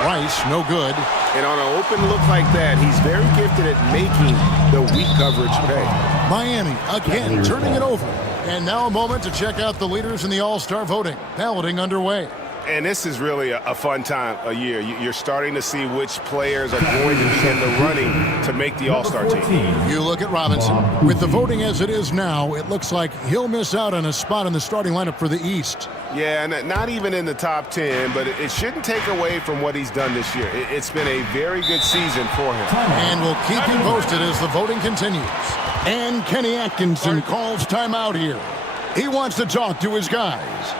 Rice, no good. And on an open look like that, he's very gifted at making the weak coverage pay. Miami again turning it over. And now a moment to check out the leaders in the All-Star voting. Balloting underway. And this is really a fun time of year. You're starting to see which players are going to be in the running to make the All-Star team. You look at Robinson. With the voting as it is now, it looks like he'll miss out on a spot in the starting lineup for the East. Yeah, and not even in the top 10, but it shouldn't take away from what he's done this year. It's been a very good season for him. And we'll keep you posted as the voting continues. And Kenny Atkinson calls timeout here. He wants to talk to his guys.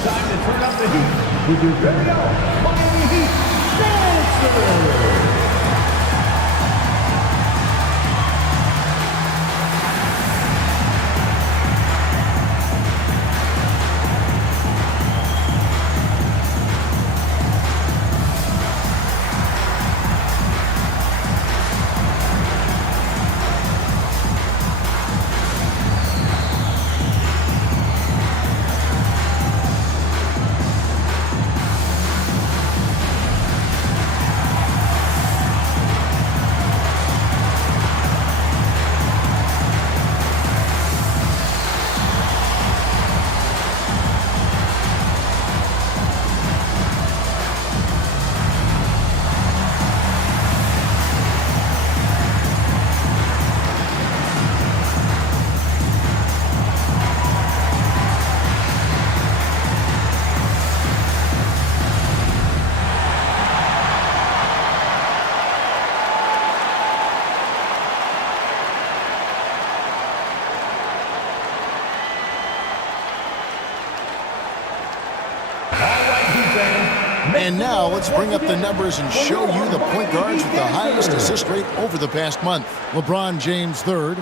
Time to turn up the heat with your very own Miami Heat Dancer. And now let's bring up the numbers and show you the point guards with the highest assist rate over the past month. LeBron James third.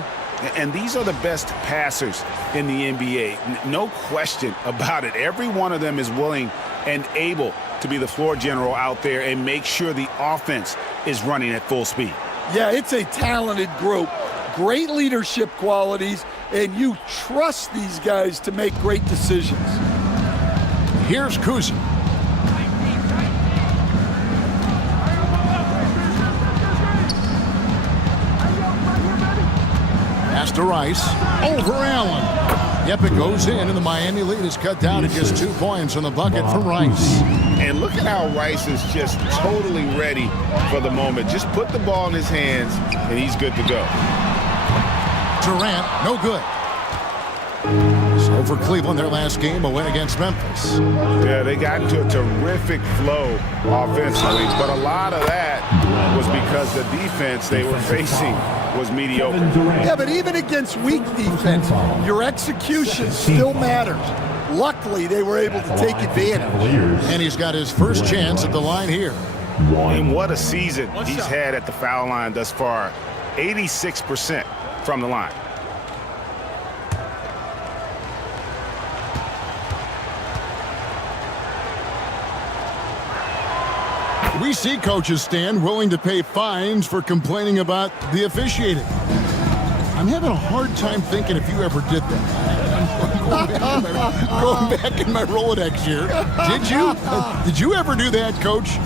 And these are the best passers in the NBA. No question about it. Every one of them is willing and able to be the floor general out there and make sure the offense is running at full speed. Yeah, it's a talented group. Great leadership qualities, and you trust these guys to make great decisions. Here's Kuzma. Pass to Rice. Over Allen. Yep, it goes in, and the Miami lead is cut down to just 2 points on the bucket from Rice. And look at how Rice is just totally ready for the moment. Just put the ball in his hands, and he's good to go. Durant, no good. So for Cleveland, their last game, a win against Memphis. Yeah, they got into a terrific flow offensively, but a lot of that was because the defense they were facing was mediocre. Yeah, but even against weak defense, your execution still matters. Luckily, they were able to take advantage. And he's got his first chance at the line here. And what a season he's had at the foul line thus far. 86% from the line. We see coaches stand willing to pay fines for complaining about the officiating. I'm having a hard time thinking if you ever did that. Going back in my Rolodex here. Did you? Did you ever do that, Coach?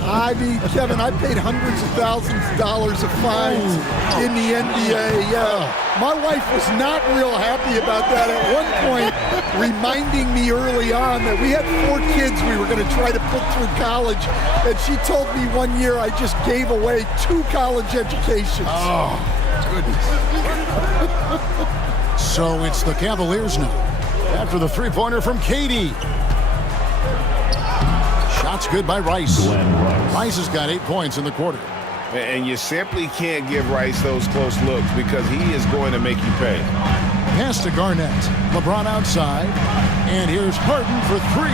I mean, Kevin, I paid hundreds of thousands of dollars of fines in the NBA. My wife was not real happy about that at one point, reminding me early on that we had 4 kids we were going to try to put through college. And she told me one year I just gave away 2 college educations. Oh, goodness. So it's the Cavaliers now. After the three-pointer from KD. Shots good by Rice. Rice has got 8 points in the quarter. And you simply can't give Rice those close looks because he is going to make you pay. Pass to Garnett. LeBron outside. And here's Harden for 3.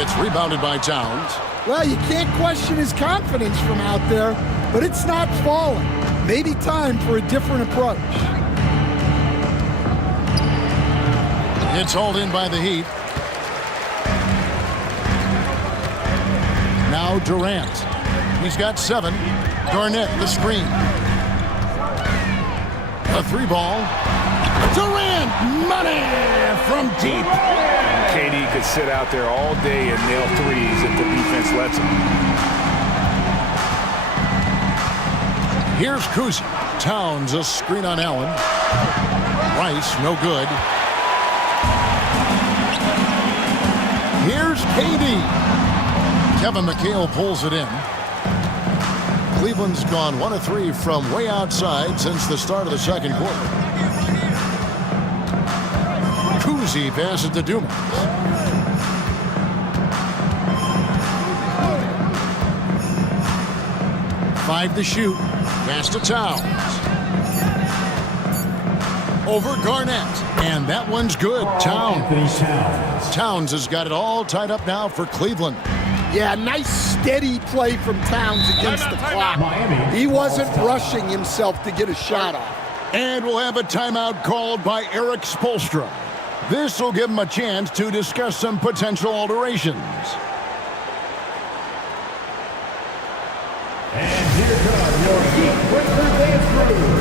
It's rebounded by Towns. Well, you can't question his confidence from out there, but it's not falling. Maybe time for a different approach. It's hauled in by the Heat. Now Durant. He's got 7. Garnett, the screen. A 3-ball. Durant, money from deep. KD could sit out there all day and nail threes if the defense lets him. Here's Kuzi. Towns, a screen on Allen. Rice, no good. Here's KD. Kevin McHale pulls it in. Cleveland's gone 1 of 3 from way outside since the start of the second quarter. Kuzi passes to Dumas. Five to shoot. Pass to Towns. Over Garnett. And that one's good. Towns has got it all tied up now for Cleveland. Yeah, nice steady play from Towns against the clock. He wasn't rushing himself to get a shot off. And we'll have a timeout called by Eric Spoelstra. This will give him a chance to discuss some potential alterations. And here comes your Heat Breaker dance crew.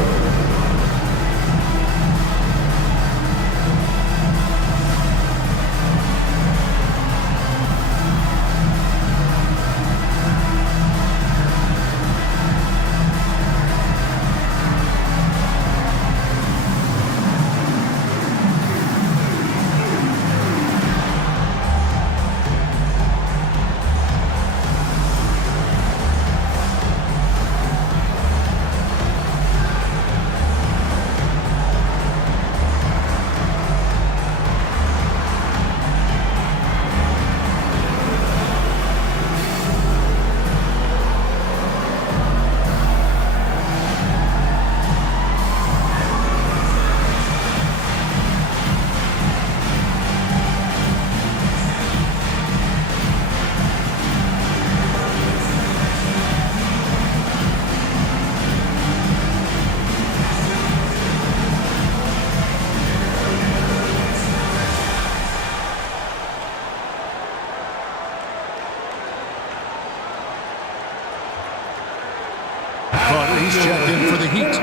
He's checked in for the Heat.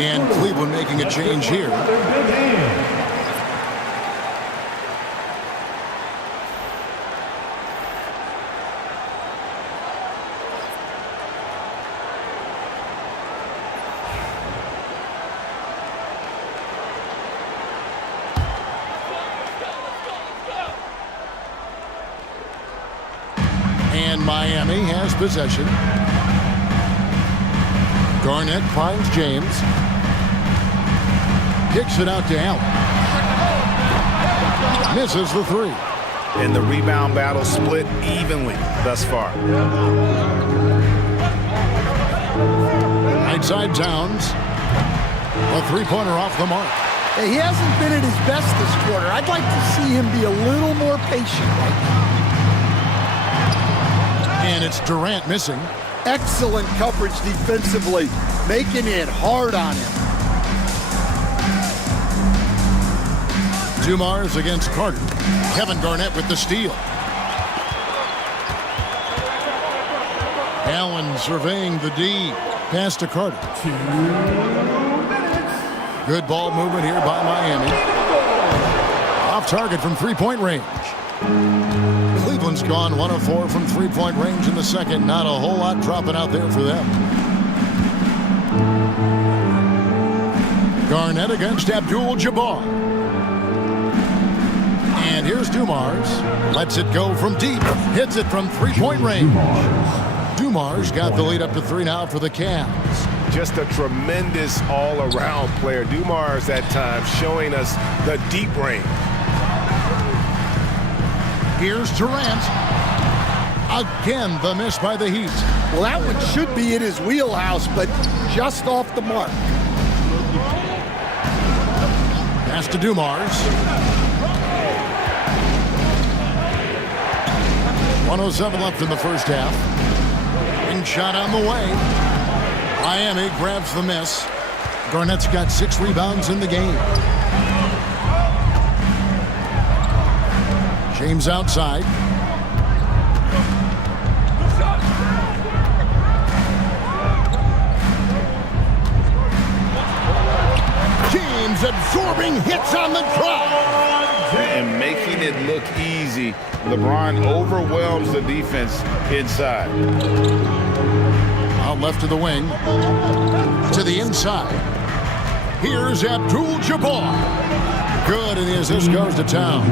And Cleveland making a change here. And Miami has possession. Garnett finds James. Kicks it out to Allen. Misses the 3. And the rebound battle split evenly thus far. Right side Towns. A 3-pointer off the mark. Hey, he hasn't been at his best this quarter. I'd like to see him be a little more patient right now. And it's Durant missing. Excellent coverage defensively, making it hard on him. Dumars against Carter. Kevin Garnett with the steal. Allen surveying the D. Pass to Carter. 2 minutes. Good ball movement here by Miami. Off target from three-point range. Cleveland's gone 1 of 4 from three-point range in the second. Not a whole lot dropping out there for them. Garnett against Abdul-Jabbar. And here's Dumars. Lets it go from deep. Hits it from three-point range. Dumars got the lead up to 3 now for the Cavs. Just a tremendous all-around player. Dumars at times showing us the deep range. Here's Durant. Again, the miss by the Heat. Well, that one should be in his wheelhouse, but just off the mark. Pass to Dumars. 1:07 left in the first half. Ring shot on the way. Miami grabs the miss. Garnett's got 6 rebounds in the game. James outside. James absorbing hits on the drive. And making it look easy. LeBron overwhelms the defense inside. Out left to the wing. To the inside. Here's Abdul-Jabbar. Good, and the assist goes to Towns.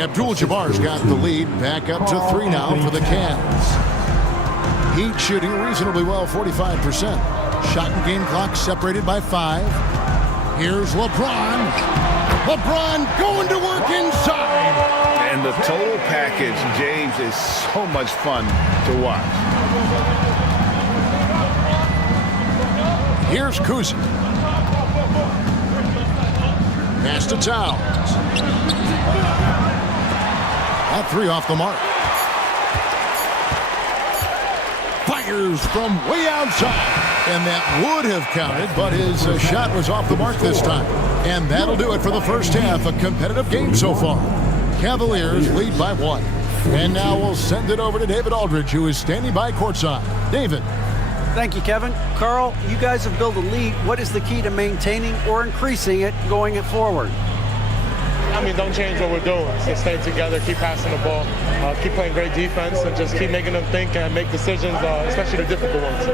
Abdul-Jabbar's got the lead. Back up to 3 now for the Cavs. Heat shooting reasonably well, 45%. Shot and game clock separated by 5. Here's LeBron. LeBron going to work inside. And the total package, James, is so much fun to watch. Here's Kuzi. Pass to Towns. That 3 off the mark. Fires from way outside. And that would have counted, but his shot was off the mark this time. And that'll do it for the first half. A competitive game so far. Cavaliers lead by 1. And now we'll send it over to David Aldridge, who is standing by courtside. David. Thank you, Kevin. Carl, you guys have built a lead. What is the key to maintaining or increasing it going forward? I mean, don't change what we're doing. So stay together, keep passing the ball, keep playing great defense, and just keep making them think and make decisions, especially the difficult ones.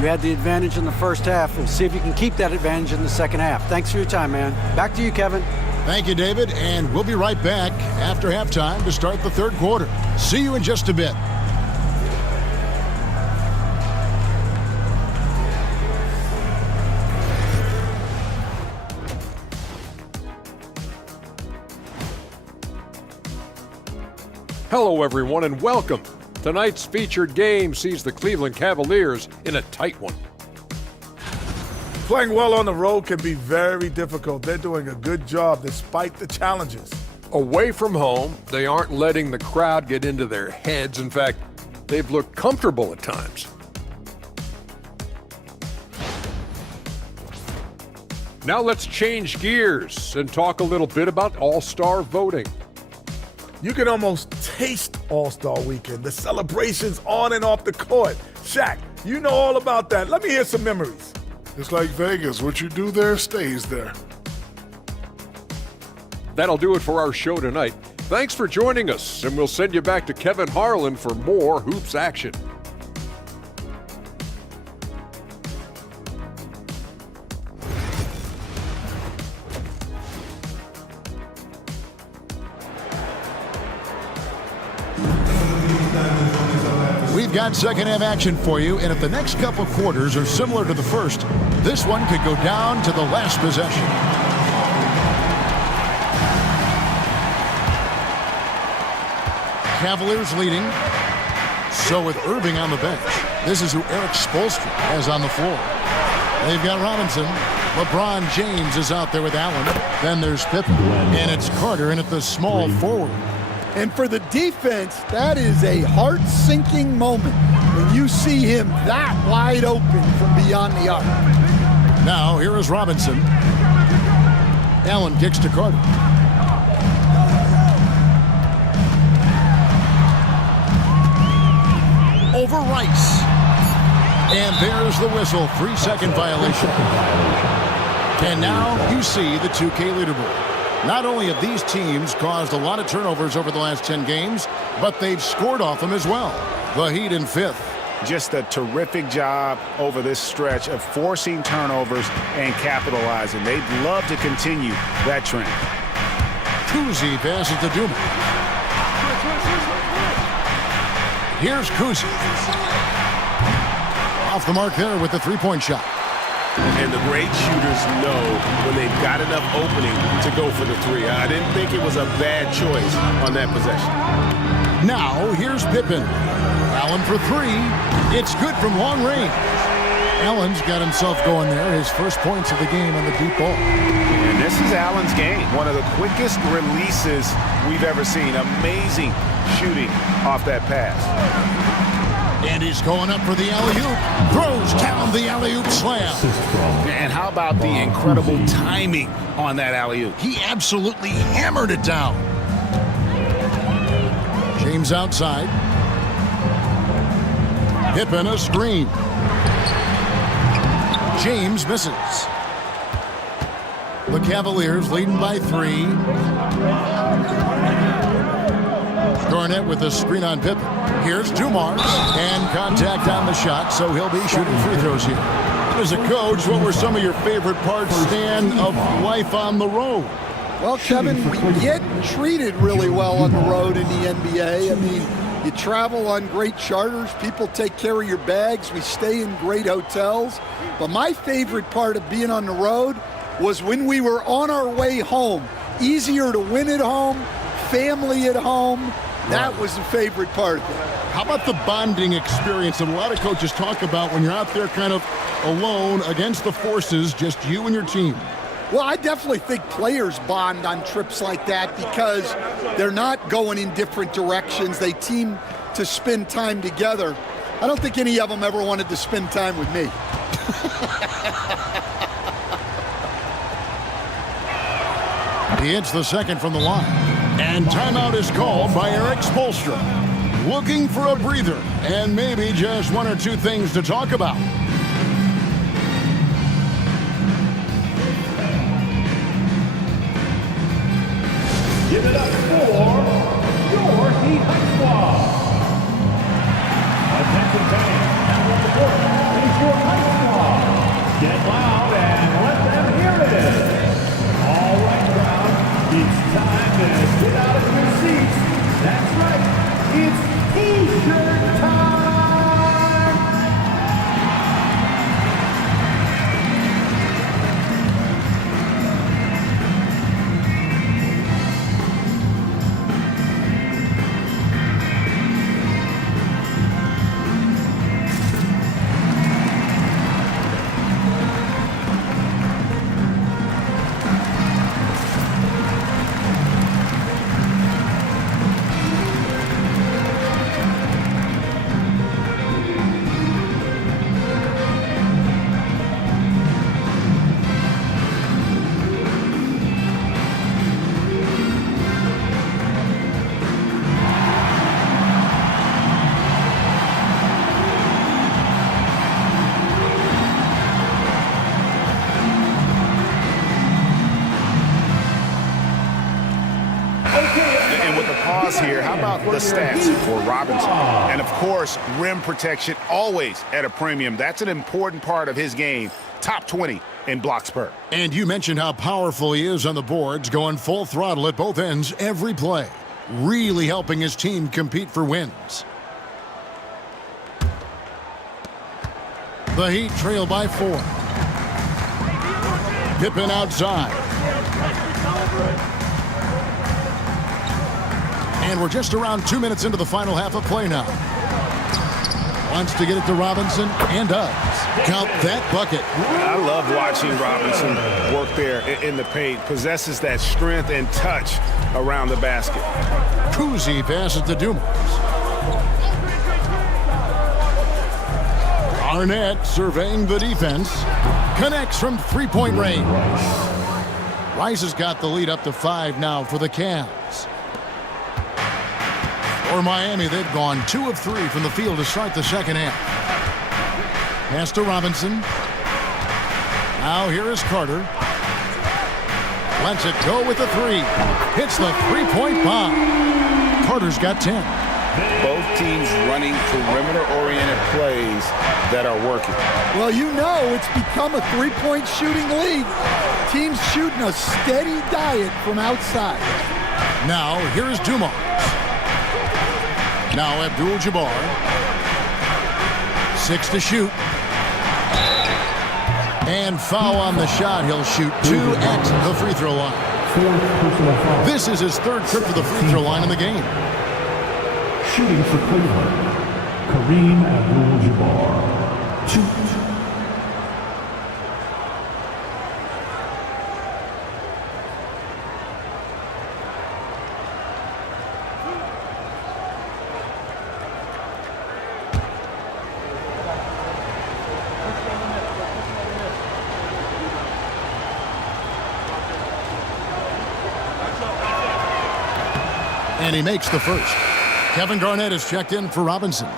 You had the advantage in the first half. We'll see if you can keep that advantage in the second half. Thanks for your time, man. Back to you, Kevin. Thank you, David, and we'll be right back after halftime to start the third quarter. See you in just a bit. Hello, everyone, and welcome. Tonight's featured game sees the Cleveland Cavaliers in a tight one. Playing well on the road can be very difficult. They're doing a good job despite the challenges. Away from home, they aren't letting the crowd get into their heads. In fact, they've looked comfortable at times. Now let's change gears and talk a little bit about All-Star voting. You can almost taste All-Star Weekend, the celebrations on and off the court. Shaq, you know all about that. Let me hear some memories. It's like Vegas. What you do there stays there. That'll do it for our show tonight. Thanks for joining us, and we'll send you back to Kevin Harlan for more hoops action. We've got second half action for you, and if the next couple quarters are similar to the first, this one could go down to the last possession. Cavaliers leading. So with Irving on the bench, this is who Eric Spoelstra has on the floor. They've got Robinson. LeBron James is out there with Allen. Then there's Pippen, and it's Carter in at the small forward. And for the defense, that is a heart-sinking moment when you see him that wide open from beyond the arc. Now, here is Robinson. Allen kicks to Carter. Over Rice. And there's the whistle, 3-second violation. And now you see the 2K leaderboard. Not only have these teams caused a lot of turnovers over the last 10 games, but they've scored off them as well. The Heat in 5th. Just a terrific job over this stretch of forcing turnovers and capitalizing. They'd love to continue that trend. Kuzi passes to Duma. Here's Kuzi. Off the mark there with the three-point shot. And the great shooters know when they've got enough opening to go for the three. I didn't think it was a bad choice on that possession. Now, here's Pippen. Allen for 3. It's good from long range. Allen's got himself going there. His first points of the game on the deep ball. And this is Allen's game. One of the quickest releases we've ever seen. Amazing shooting off that pass. And he's going up for the alley-oop. Throws down the alley-oop slam. And how about the incredible timing on that alley-oop? He absolutely hammered it down. James outside. Pippen a screen. James misses. The Cavaliers leading by 3. Garnett with a screen on Pippen. Here's Dumars, and contact on the shot, so he'll be shooting free throws here. As a coach, what were some of your favorite parts, Stan, of life on the road? Well, Kevin, we get treated really well on the road in the NBA. I mean, you travel on great charters. People take care of your bags. We stay in great hotels. But my favorite part of being on the road was when we were on our way home. Easier to win at home, family at home. That was the favorite part of it. How about the bonding experience that a lot of coaches talk about when you're out there kind of alone against the forces, just you and your team? Well, I definitely think players bond on trips like that because they're not going in different directions. They team to spend time together. I don't think any of them ever wanted to spend time with me. He hits the second from the line. And timeout is called by Eric Spoelstra. Looking for a breather and maybe just one or two things to talk about. Give it up for your Heat Squad. Attention fans, now on the court is your Heat Squad. Get loud and let them hear it. All right, crowd, it's time to get out of your seats. That's right, it's T-shirt time. Here, how about the stats for Robinson? And of course, rim protection always at a premium. That's an important part of his game. Top 20 in blocks per. And you mentioned how powerful he is on the boards, going full throttle at both ends every play. Really helping his team compete for wins. The Heat trail by 4. Pippen outside. And we're just around 2 minutes into the final half of play now. Wants to get it to Robinson, and does. Count that bucket. I love watching Robinson work there in the paint. Possesses that strength and touch around the basket. Kuzi passes to Dumars. Arnett surveying the defense. Connects from three-point range. Rice has got the lead up to 5 now for the Cavs. For Miami, they've gone 2 of 3 from the field to start the second half. Pass to Robinson. Now here is Carter. Lets it go with the 3. Hits the three-point bomb. Carter's got 10. Both teams running perimeter-oriented plays that are working. Well, you know it's become a three-point shooting league. Teams shooting a steady diet from outside. Now here is Dumars. Now Abdul-Jabbar. 6 to shoot. And foul on the shot. He'll shoot 2 at the free throw line. This is his 3rd trip to the free throw line in the game. Shooting for Cleveland, Kareem Abdul-Jabbar. 2. And he makes the first. Kevin Garnett is checked in for Robinson.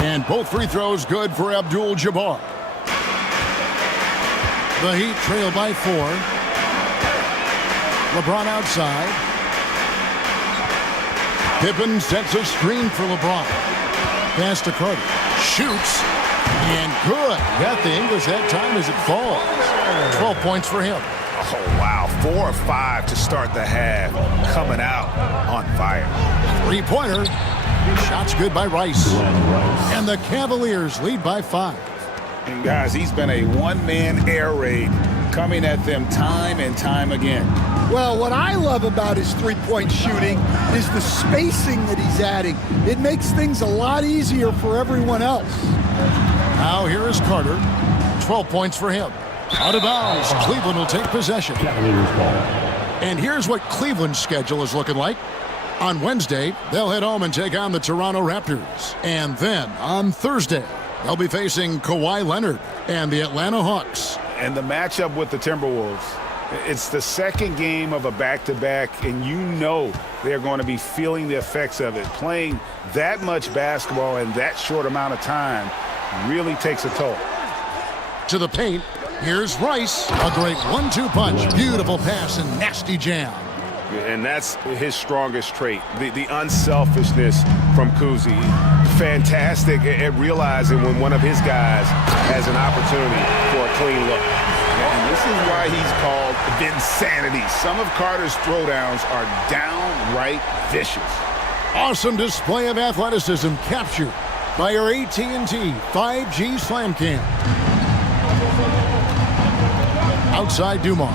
And both free throws good for Abdul-Jabbar. The Heat trail by 4. LeBron outside. Pippen sets a screen for LeBron. Pass to Carter. Shoots. And good. Got the English that time as it falls. 12 points for him. Oh, wow. 4 or 5 to start the half. Coming out on fire. Three-pointer. Shots good by Rice. And the Cavaliers lead by 5. And guys, he's been a one-man air raid coming at them time and time again. Well, what I love about his three-point shooting is the spacing that he's adding. It makes things a lot easier for everyone else. Now here is Carter. 12 points for him. Out of bounds. Cleveland will take possession. And here's what Cleveland's schedule is looking like. On Wednesday, they'll head home and take on the Toronto Raptors. And then on Thursday, they'll be facing Kawhi Leonard and the Atlanta Hawks. And the matchup with the Timberwolves. It's the second game of a back-to-back, and you know they're going to be feeling the effects of it. Playing that much basketball in that short amount of time really takes a toll. To the paint, here's Rice. A great 1-2 punch. Beautiful pass and nasty jam. And that's his strongest trait, the unselfishness from Kuzi. Fantastic at realizing when one of his guys has an opportunity for a clean look. And this is why he's called Vinsanity. Some of Carter's throwdowns are downright vicious. Awesome display of athleticism captured by our AT&T 5G Slam Cam. Outside Dumars.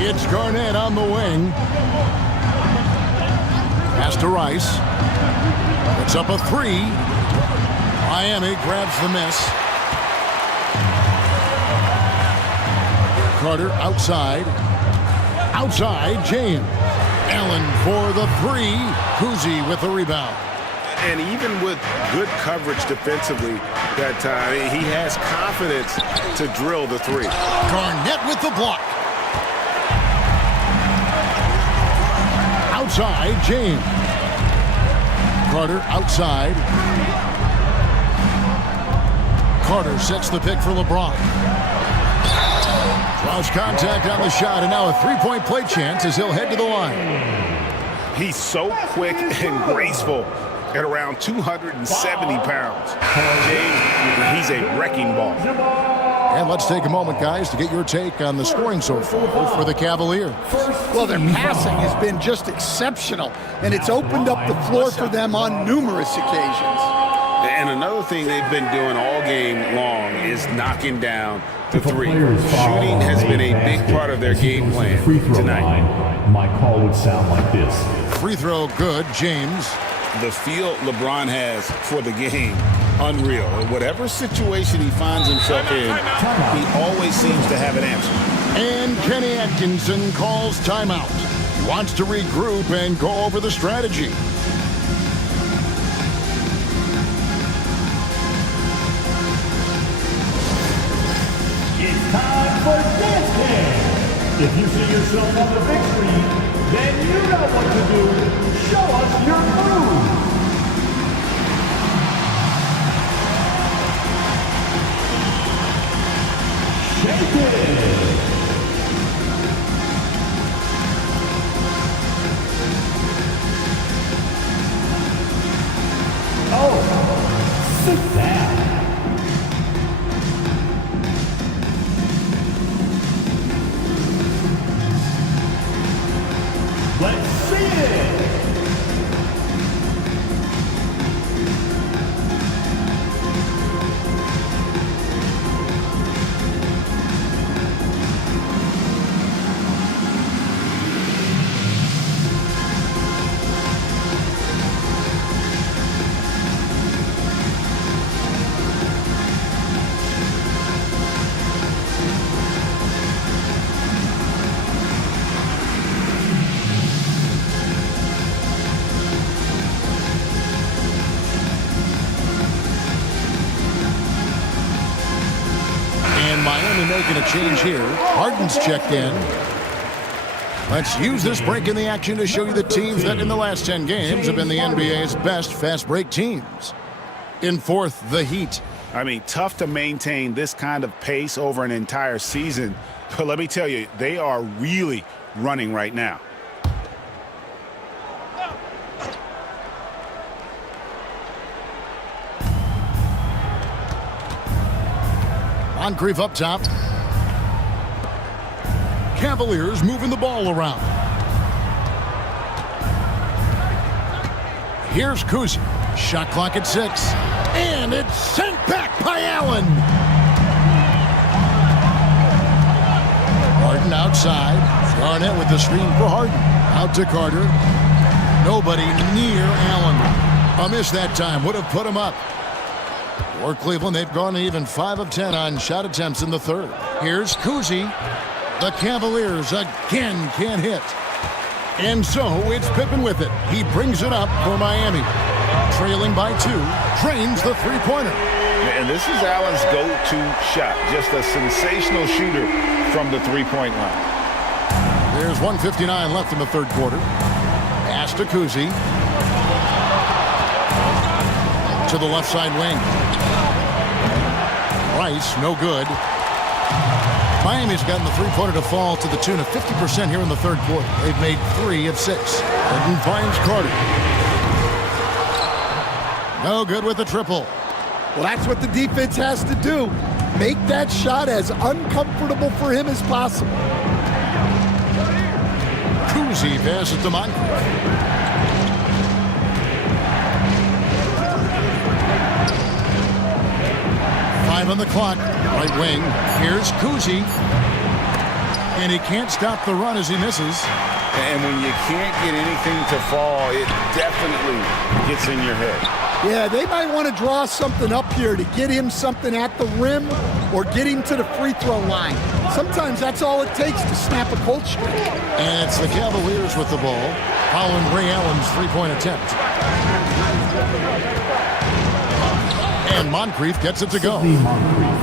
It's Garnett on the wing. Pass to Rice. Puts up a 3. Miami grabs the miss. Carter outside. Outside, James. Allen for the 3. Kuzi with the rebound. And even with good coverage defensively that time, he has confidence to drill the 3. Garnett with the block. Outside, James. Carter outside. Carter sets the pick for LeBron. Draws contact on the shot, and now a three-point play chance as he'll head to the line. He's so quick and graceful at around 270 pounds. James, he's a wrecking ball. And let's take a moment, guys, to get your take on the scoring so far for the Cavaliers. Well, their passing has been just exceptional, and it's opened up the floor for them on numerous occasions. And another thing they've been doing all game long is knocking down the 3. Shooting has been a big part of their game plan tonight. My call would sound like this. Free throw good, James. The feel LeBron has for the game, unreal. Whatever situation he finds himself in, he always seems to have an answer. And Kenny Atkinson calls timeout. He wants to regroup and go over the strategy. It's time for Dance Cam. If you see yourself on the big screen, then you know what to do. Show us your move. Shake it. Oh, sit down. Let's see it! making a change here. Harden's checked in. Let's use this break in the action to show you the teams that in the last 10 games have been the NBA's best fast break teams. In fourth, the Heat. I mean, tough to maintain this kind of pace over an entire season. But let me tell you, they are really running right now. Moncrief up top. Cavaliers moving the ball around. Here's Kuzi. Shot clock at 6. And it's sent back by Allen. Harden outside. Garnett with the screen for Harden. Out to Carter. Nobody near Allen. A miss that time. Would have put him up. For Cleveland, they've gone even 5 of 10 on shot attempts in the third. Here's Kuzi. The Cavaliers again can't hit. And so it's Pippen with it. He brings it up for Miami. Trailing by 2. Drains the three-pointer. And this is Allen's go-to shot. Just a sensational shooter from the three-point line. There's 1:59 left in the third quarter. Pass to Kuzi. To the left side wing. Rice, no good. Miami's gotten the three-pointer to fall to the tune of 50% here in the third quarter. They've made 3 of 6. Harden finds Carter. No good with the triple. Well, that's what the defense has to do. Make that shot as uncomfortable for him as possible. Kuzi passes to Moncrief. On the clock, right wing. Here's Kuzi, and he can't stop the run as he misses. And when you can't get anything to fall, it definitely gets in your head. Yeah, they might want to draw something up here to get him something at the rim or get him to the free throw line. Sometimes that's all it takes to snap a cold streak. And it's the Cavaliers with the ball, following Ray Allen's three-point attempt. And Moncrief gets it to go.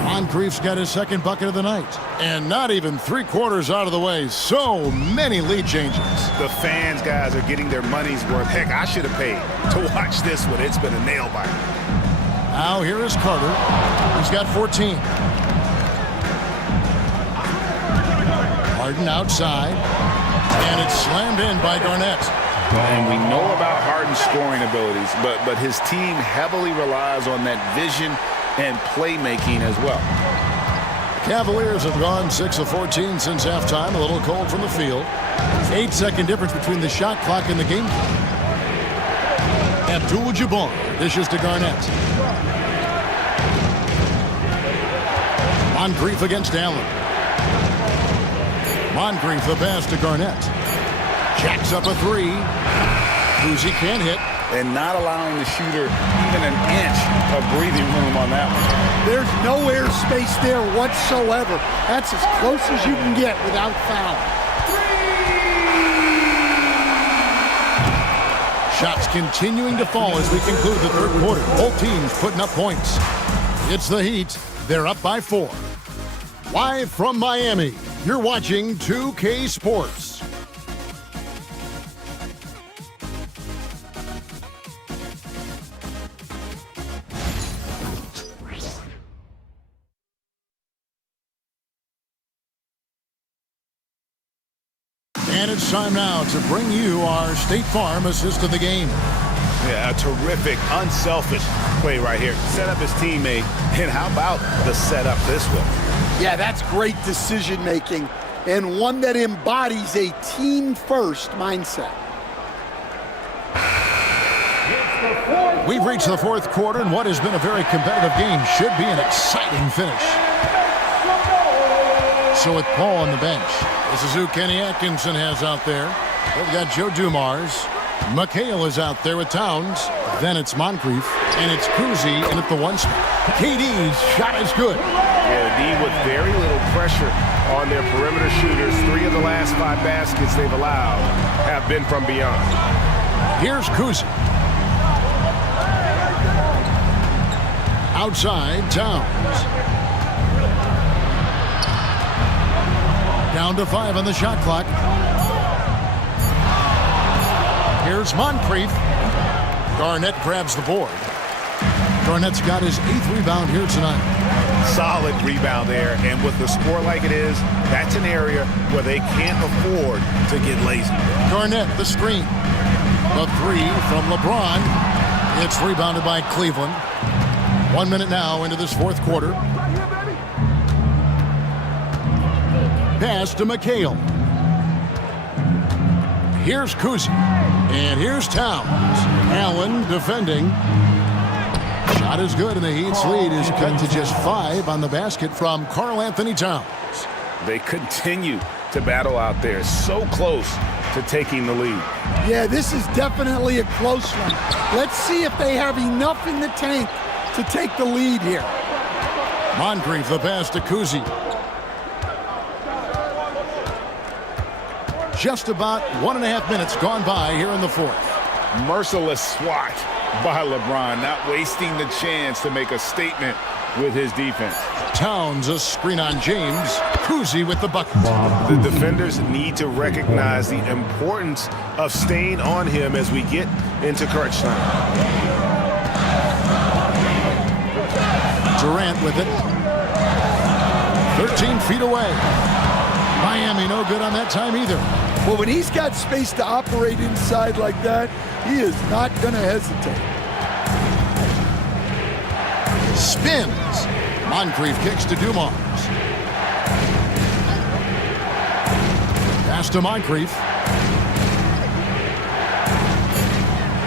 Moncrief's got his second bucket of the night. And not even 3/4 out of the way. So many lead changes. The fans, guys, are getting their money's worth. Heck, I should have paid to watch this one. It's been a nail biter. Now here is Carter. He's got 14. Harden outside. And it's slammed in by Garnett. And we know about Harden's scoring abilities, but his team heavily relies on that vision and playmaking as well. Cavaliers have gone 6 of 14 since halftime. A little cold from the field. 8-second difference between the shot clock and the game clock. Abdul-Jabbar dishes to Garnett. Moncrief against Allen. Moncrief the pass to Garnett. Jacks up a 3. Kuzi can't hit. And not allowing the shooter even an inch of breathing room on that one. There's no air space there whatsoever. That's as close as you can get without foul. Shots continuing to fall as we conclude the third quarter. Both teams putting up points. It's the Heat. They're up by 4. Live from Miami, you're watching 2K Sports. And it's time now to bring you our State Farm assist of the game. Yeah, a terrific, unselfish play right here. Set up his teammate, and how about the setup this way? Yeah, that's great decision making and one that embodies a team-first mindset. We've reached the fourth quarter, and what has been a very competitive game should be an exciting finish. So with Paul on the bench, this is who Kenny Atkinson has out there. They've got Joe Dumars. McHale is out there with Towns. Then it's Moncrief, and it's Kuzi in at the 1 spot. KD's shot is good. Yeah, D with very little pressure on their perimeter shooters. 3 of the last 5 baskets they've allowed have been from beyond. Here's Kuzi. Outside, Towns. Down to 5 on the shot clock. Here's Moncrief. Garnett grabs the board. Garnett's got his 8th rebound here tonight. Solid rebound there, and with the score like it is, that's an area where they can't afford to get lazy. Garnett, the screen. The 3 from LeBron. It's rebounded by Cleveland. 1 minute now into this fourth quarter. Pass to McHale. Here's Kuzi. And here's Towns. Allen defending. Shot is good, and the Heat's lead is cut to just 5 on the basket from Karl Anthony Towns. They continue to battle out there, so close to taking the lead. Yeah, this is definitely a close one. Let's see if they have enough in the tank to take the lead here. Moncrief, the pass to Kuzi. Just about 1.5 minutes gone by here in the fourth. Merciless swat by LeBron, not wasting the chance to make a statement with his defense. Towns, a screen on James. Kuzi with the bucket. The defenders need to recognize the importance of staying on him as we get into crunch time. Durant with it. 13 feet away. Miami no good on that time either. Well, when he's got space to operate inside like that, he is not going to hesitate. Spins. Moncrief kicks to Dumars. Pass to Moncrief.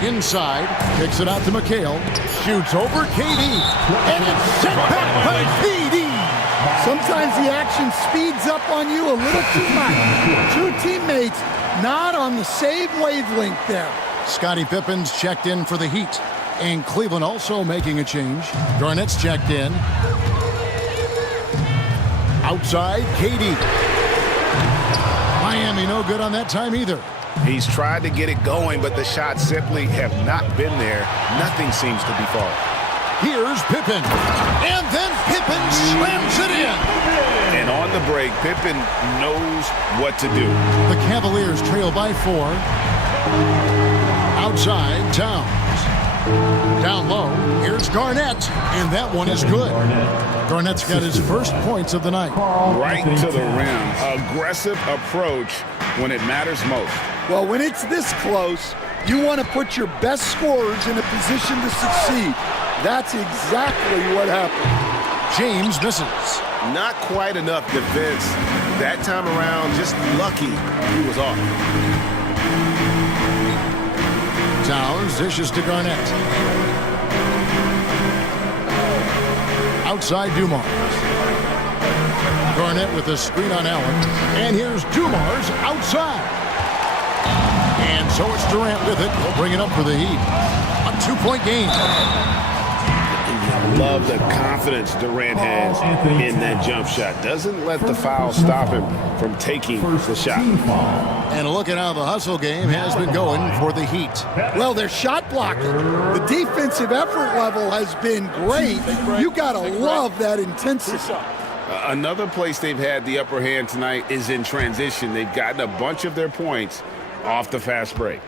Inside. Kicks it out to McHale. Shoots over KD. And it's sent back by KD. Sometimes the action speeds up on you a little too much. Two teammates not on the same wavelength there. Scottie Pippen's checked in for the Heat. And Cleveland also making a change. Garnett's checked in. Outside, KD. Miami no good on that time either. He's tried to get it going, but the shots simply have not been there. Nothing seems to be falling. Here's Pippen. And then Pippen slams it in. And on the break, Pippen knows what to do. The Cavaliers trail by 4. Outside, Towns. Down low, here's Garnett. And that one is good. Garnett's got his first points of the night. Right to the rim. Aggressive approach when it matters most. Well, when it's this close, you want to put your best scorers in a position to succeed. That's exactly what happened. James misses. Not quite enough defense that time around. Just lucky he was off. Towns dishes to Garnett. Outside Dumars. Garnett with a screen on Allen. And here's Dumars outside. And so it's Durant with it. He'll bring it up for the Heat. A 2-point game. Love the confidence Durant has in that jump shot. Doesn't let the foul stop him from taking the shot. And look at how the hustle game has been going for the Heat. Well, they're shot blocking. The defensive effort level has been great. You got to love that intensity. Another place they've had the upper hand tonight is in transition. They've gotten a bunch of their points off the fast break.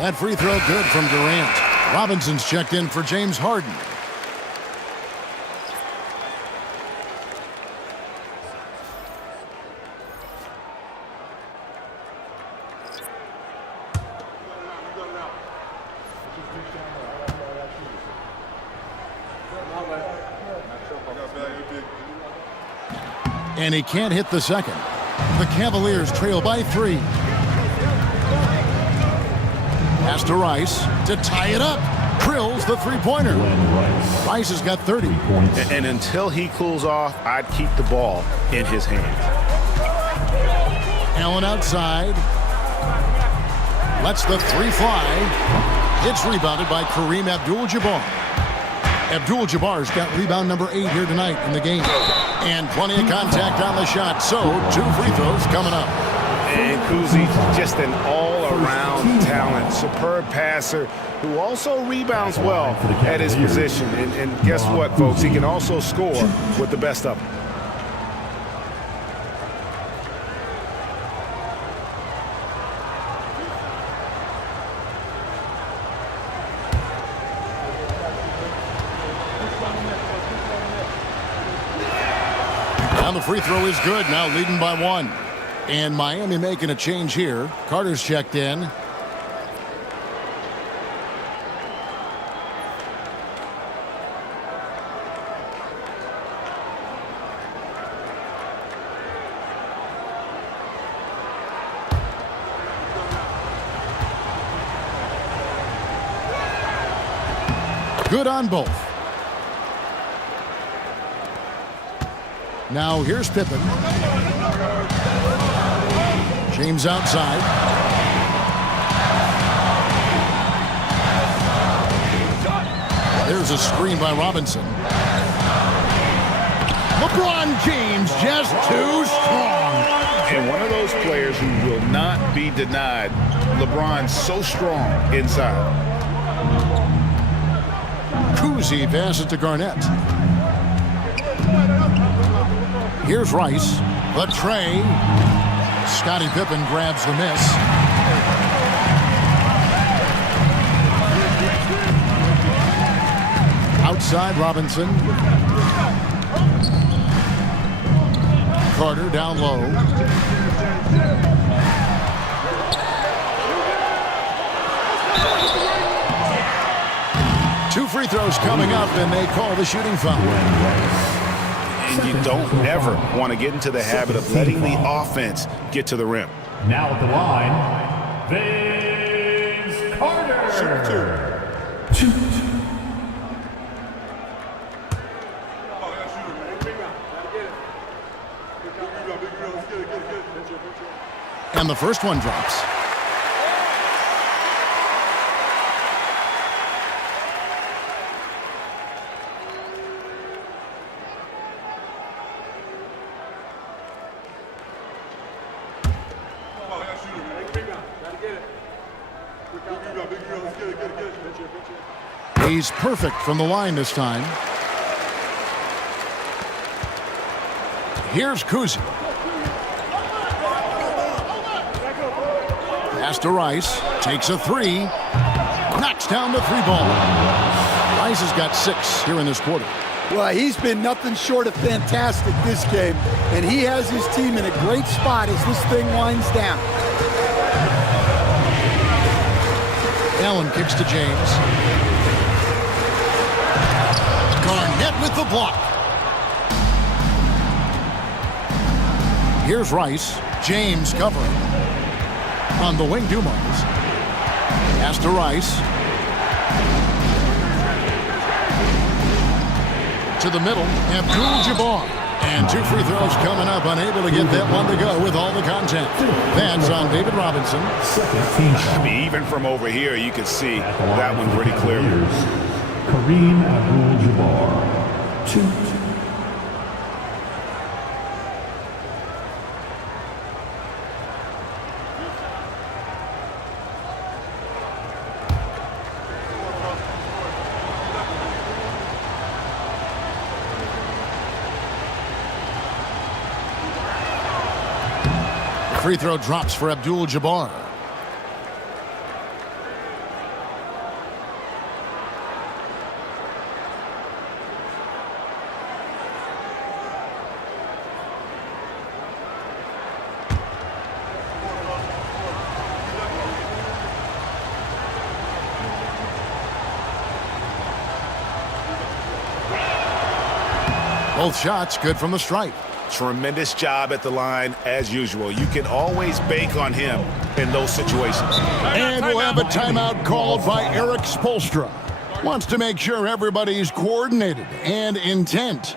That free throw good from Durant. Robinson's checked in for James Harden. And he can't hit the second. The Cavaliers trail by 3. Pass to Rice to tie it up. Drills the three-pointer. Rice has got 30. And until he cools off, I'd keep the ball in his hands. Allen outside. Lets the 3 fly. It's rebounded by Kareem Abdul-Jabbar. Abdul-Jabbar's got rebound number 8 here tonight in the game. And plenty of contact on the shot, so 2 free throws coming up. And Kuzi, just an all-around talent, superb passer who also rebounds well at his position. And guess what, folks? He can also score with the best of them. Now the free throw is good, now leading by 1. And Miami making a change here. Carter's checked in. Good on both. Now here's Pippen. James outside. There's a screen by Robinson. LeBron James just too strong. And one of those players who will not be denied. LeBron's so strong inside. Kuzi passes to Garnett. Here's Rice. The tray. Scottie Pippen grabs the miss. Outside Robinson. Carter down low. Two free throws coming up, and they call the shooting foul. And you don't ever want to get into the habit of letting the offense get to the rim. Now at the line, Vince Carter. And the first one drops. He's perfect from the line this time. Here's Kuzi. Pass to Rice. Takes a three. Knocks down the three ball. Rice has got 6 here in this quarter. Well, he's been nothing short of fantastic this game, and he has his team in a great spot as this thing winds down. Allen kicks to James. Garnett with the block. Here's Rice. James covering. On the wing, Dumars. Pass to Rice. To the middle, Abdul-Jabbar. And 2 free throws coming up, unable to get that one to go with all the contact. That's on David Robinson. I mean, even from over here, you can see that one pretty clearly. Kareem Abdul-Jabbar, 2. Free throw drops for Abdul-Jabbar. Both shots good from the stripe. Tremendous job at the line, as usual. You can always bank on him in those situations. And we'll have a timeout called by Eric Spoelstra. Wants to make sure everybody's coordinated and intent.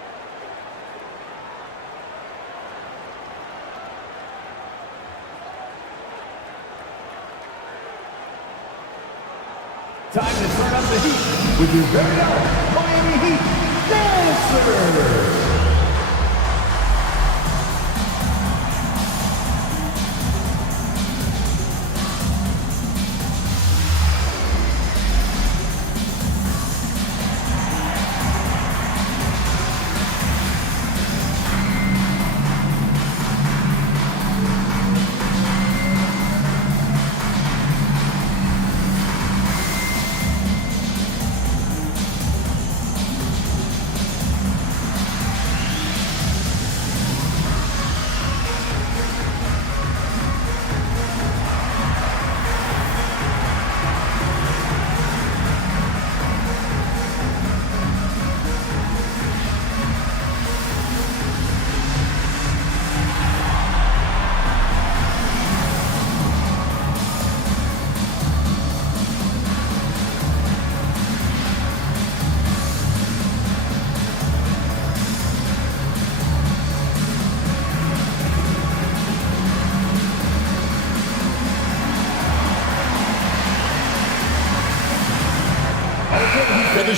Time to turn up the heat with your very own Miami Heat Dancer.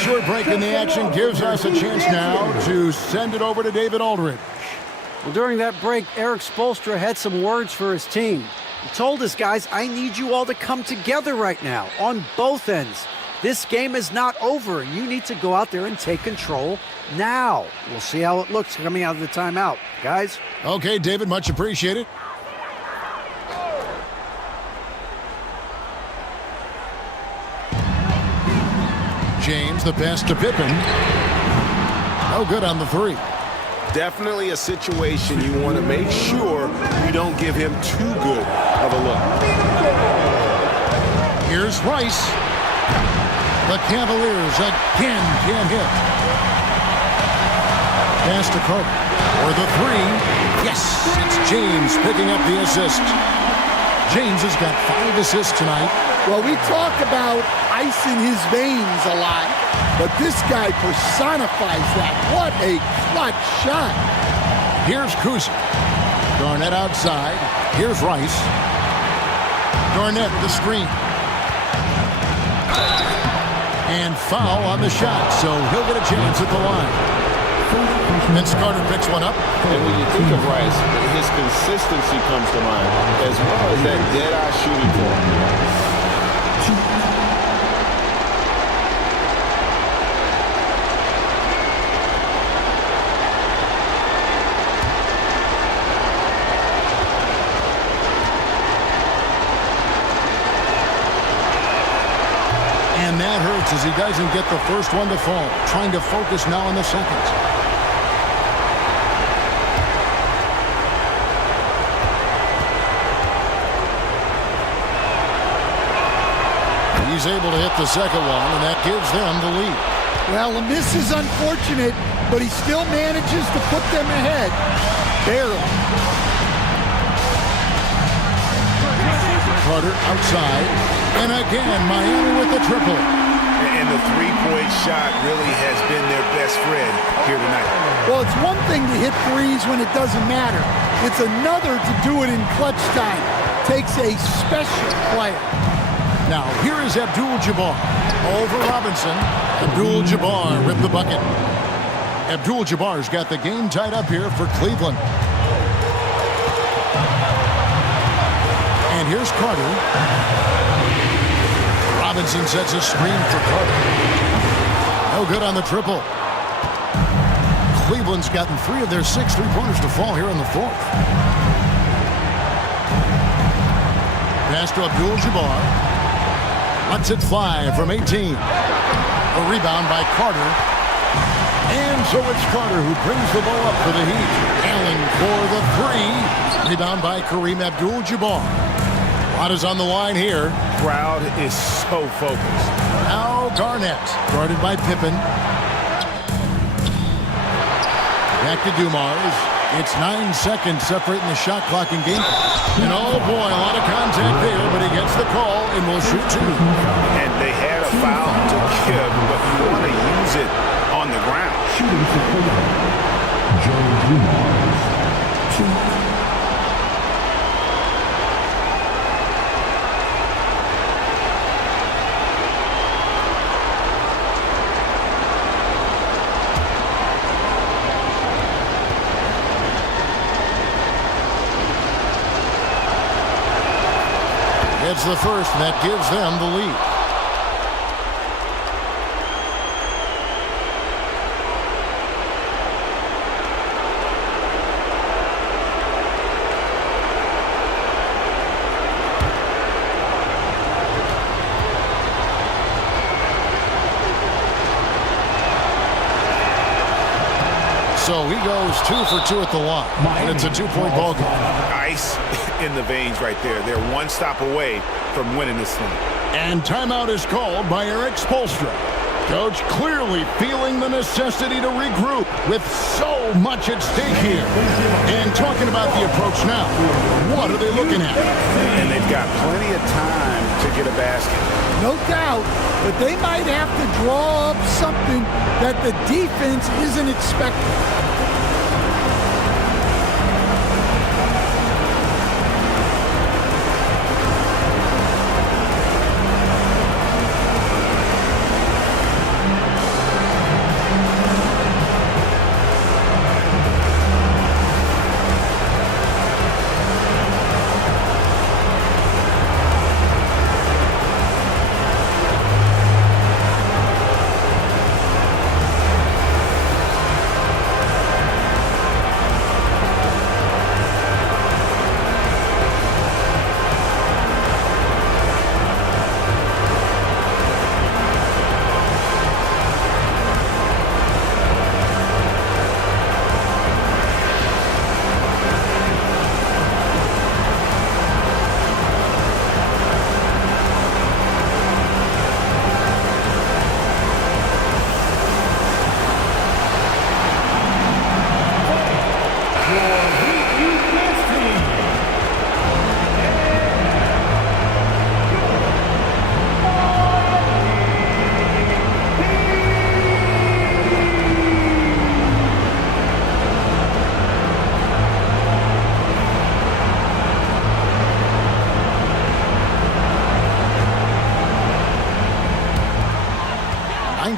short break in the action gives us a chance now to send it over to David Aldridge. Well, during that break, Eric Spoelstra had some words for his team. He told his guys, I need you all to come together right now on both ends. This game is not over. You need to go out there and take control now. We'll see how it looks coming out of the timeout. Guys? Okay, David, much appreciated. James, the pass to Pippen. No good on the three. Definitely a situation you want to make sure you don't give him too good of a look. Here's Rice. The Cavaliers again can't hit. Pass to Carter. For the three. Yes, it's James picking up the assist. James has got 5 assists tonight. Well, we talk about ice in his veins a lot, but this guy personifies that. What a clutch shot. Here's Kuzma. Garnett outside. Here's Rice. Garnett, the screen. And foul on the shot, so he'll get a chance at the line. Vince Carter picks one up. And when you think of Rice, his consistency comes to mind, as well as that dead-eye shooting form. And that hurts as he doesn't get the first one to fall. Trying to focus now on the second. He's able to hit the second one, and that gives them the lead. Well, the miss is unfortunate, but he still manages to put them ahead. Barely. Carter outside. And again, Miami with the triple. And the three-point shot really has been their best friend here tonight. Well, it's one thing to hit threes when it doesn't matter. It's another to do it in clutch time. Takes a special player. Now, here is Abdul-Jabbar over Robinson. Abdul-Jabbar ripped the bucket. Abdul-Jabbar's got the game tied up here for Cleveland. And here's Carter. Robinson sets a screen for Carter. No good on the triple. Cleveland's gotten 3 of their 6 three-pointers to fall here in the fourth. Pass to Abdul-Jabbar. Lets it fly from 18. A rebound by Carter. And so it's Carter who brings the ball up for the Heat. Allen for the 3. Rebound by Kareem Abdul-Jabbar. A lot is on the line here. Crowd is so focused. Now Garnett, guarded by Pippen. Back to Dumars. It's 9 seconds separating the shot clock and game. And oh boy, a lot of contact there, but he gets the call and will shoot 2. And they had a foul to give, but you want to use it on the ground. Shooting for Cleveland, Joe Dumars, 2. It's the first, and that gives them the lead. So he goes 2 for 2 at the line, and it's a 2-point ball game. Ice in the veins right there. They're one stop away from winning this thing. And timeout is called by Eric Spoelstra. Coach clearly feeling the necessity to regroup with so much at stake here. And talking about the approach now, what are they looking at? And they've got plenty of time to get a basket. No doubt, but they might have to draw up something that the defense isn't expecting.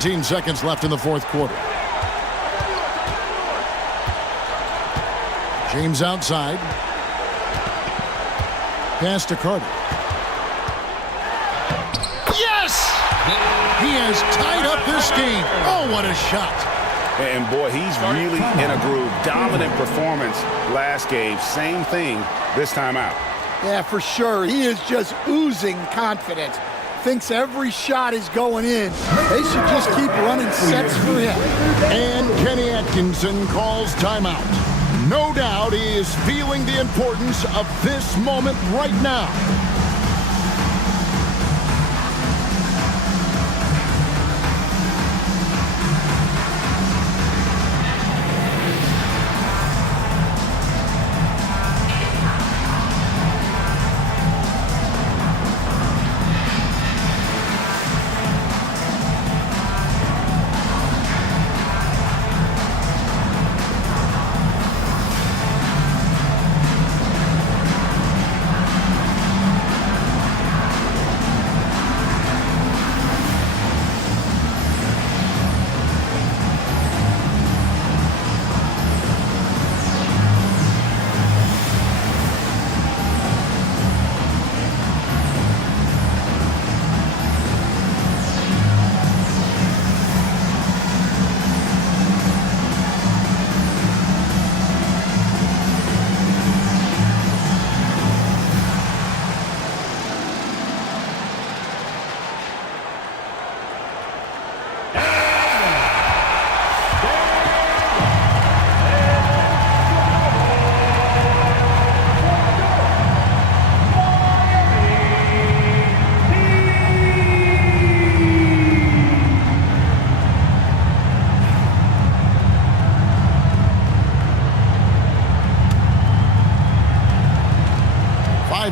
17 seconds left in the fourth quarter. James outside. Pass to Carter. Yes! He has tied up this game. Oh, what a shot. And boy, he's really in a groove. Dominant performance last game. Same thing this time out. Yeah, for sure. He is just oozing confidence. Thinks every shot is going in. They should just keep running sets for him. And Kenny Atkinson calls timeout. No doubt he is feeling the importance of this moment right now.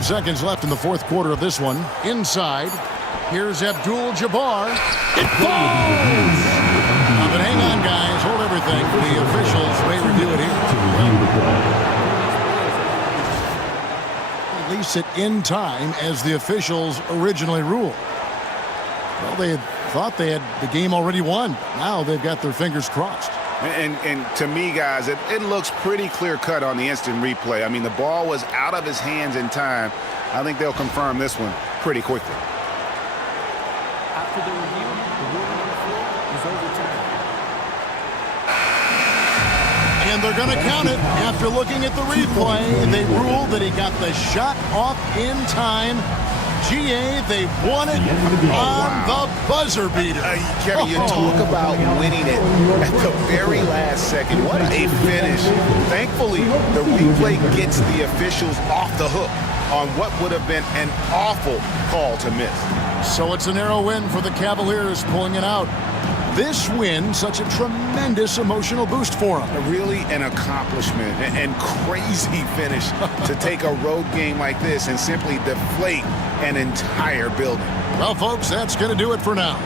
Seconds left in the fourth quarter of this one. Inside, here's Abdul-Jabbar. It falls! But hang on, guys. Hold everything. The officials may review it here. Release it in time as the officials originally ruled. Well, they thought they had the game already won. Now they've got their fingers crossed. And to me, guys, it looks pretty clear-cut on the instant replay. I mean, the ball was out of his hands in time. I think they'll confirm this one pretty quickly. After the review, the ruling on the floor is overturned. And they're going to count it. After looking at the replay, they ruled that he got the shot off in time. GA, they won it on the buzzer beater. Kevin, you talk about winning it at the very last second. What a finish. Thankfully, the replay gets the officials off the hook on what would have been an awful call to miss. So it's a narrow win for the Cavaliers, pulling it out. This win, such a tremendous emotional boost for them. Really an accomplishment and crazy finish to take a road game like this and simply deflate an entire building. Well, folks, that's going to do it for now.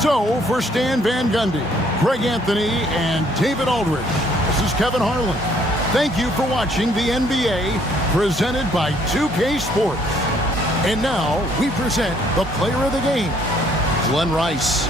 So, for Stan Van Gundy, Greg Anthony, and David Aldridge, this is Kevin Harlan. Thank you for watching the NBA, presented by 2K Sports. And now, we present the player of the game, Glenn Rice.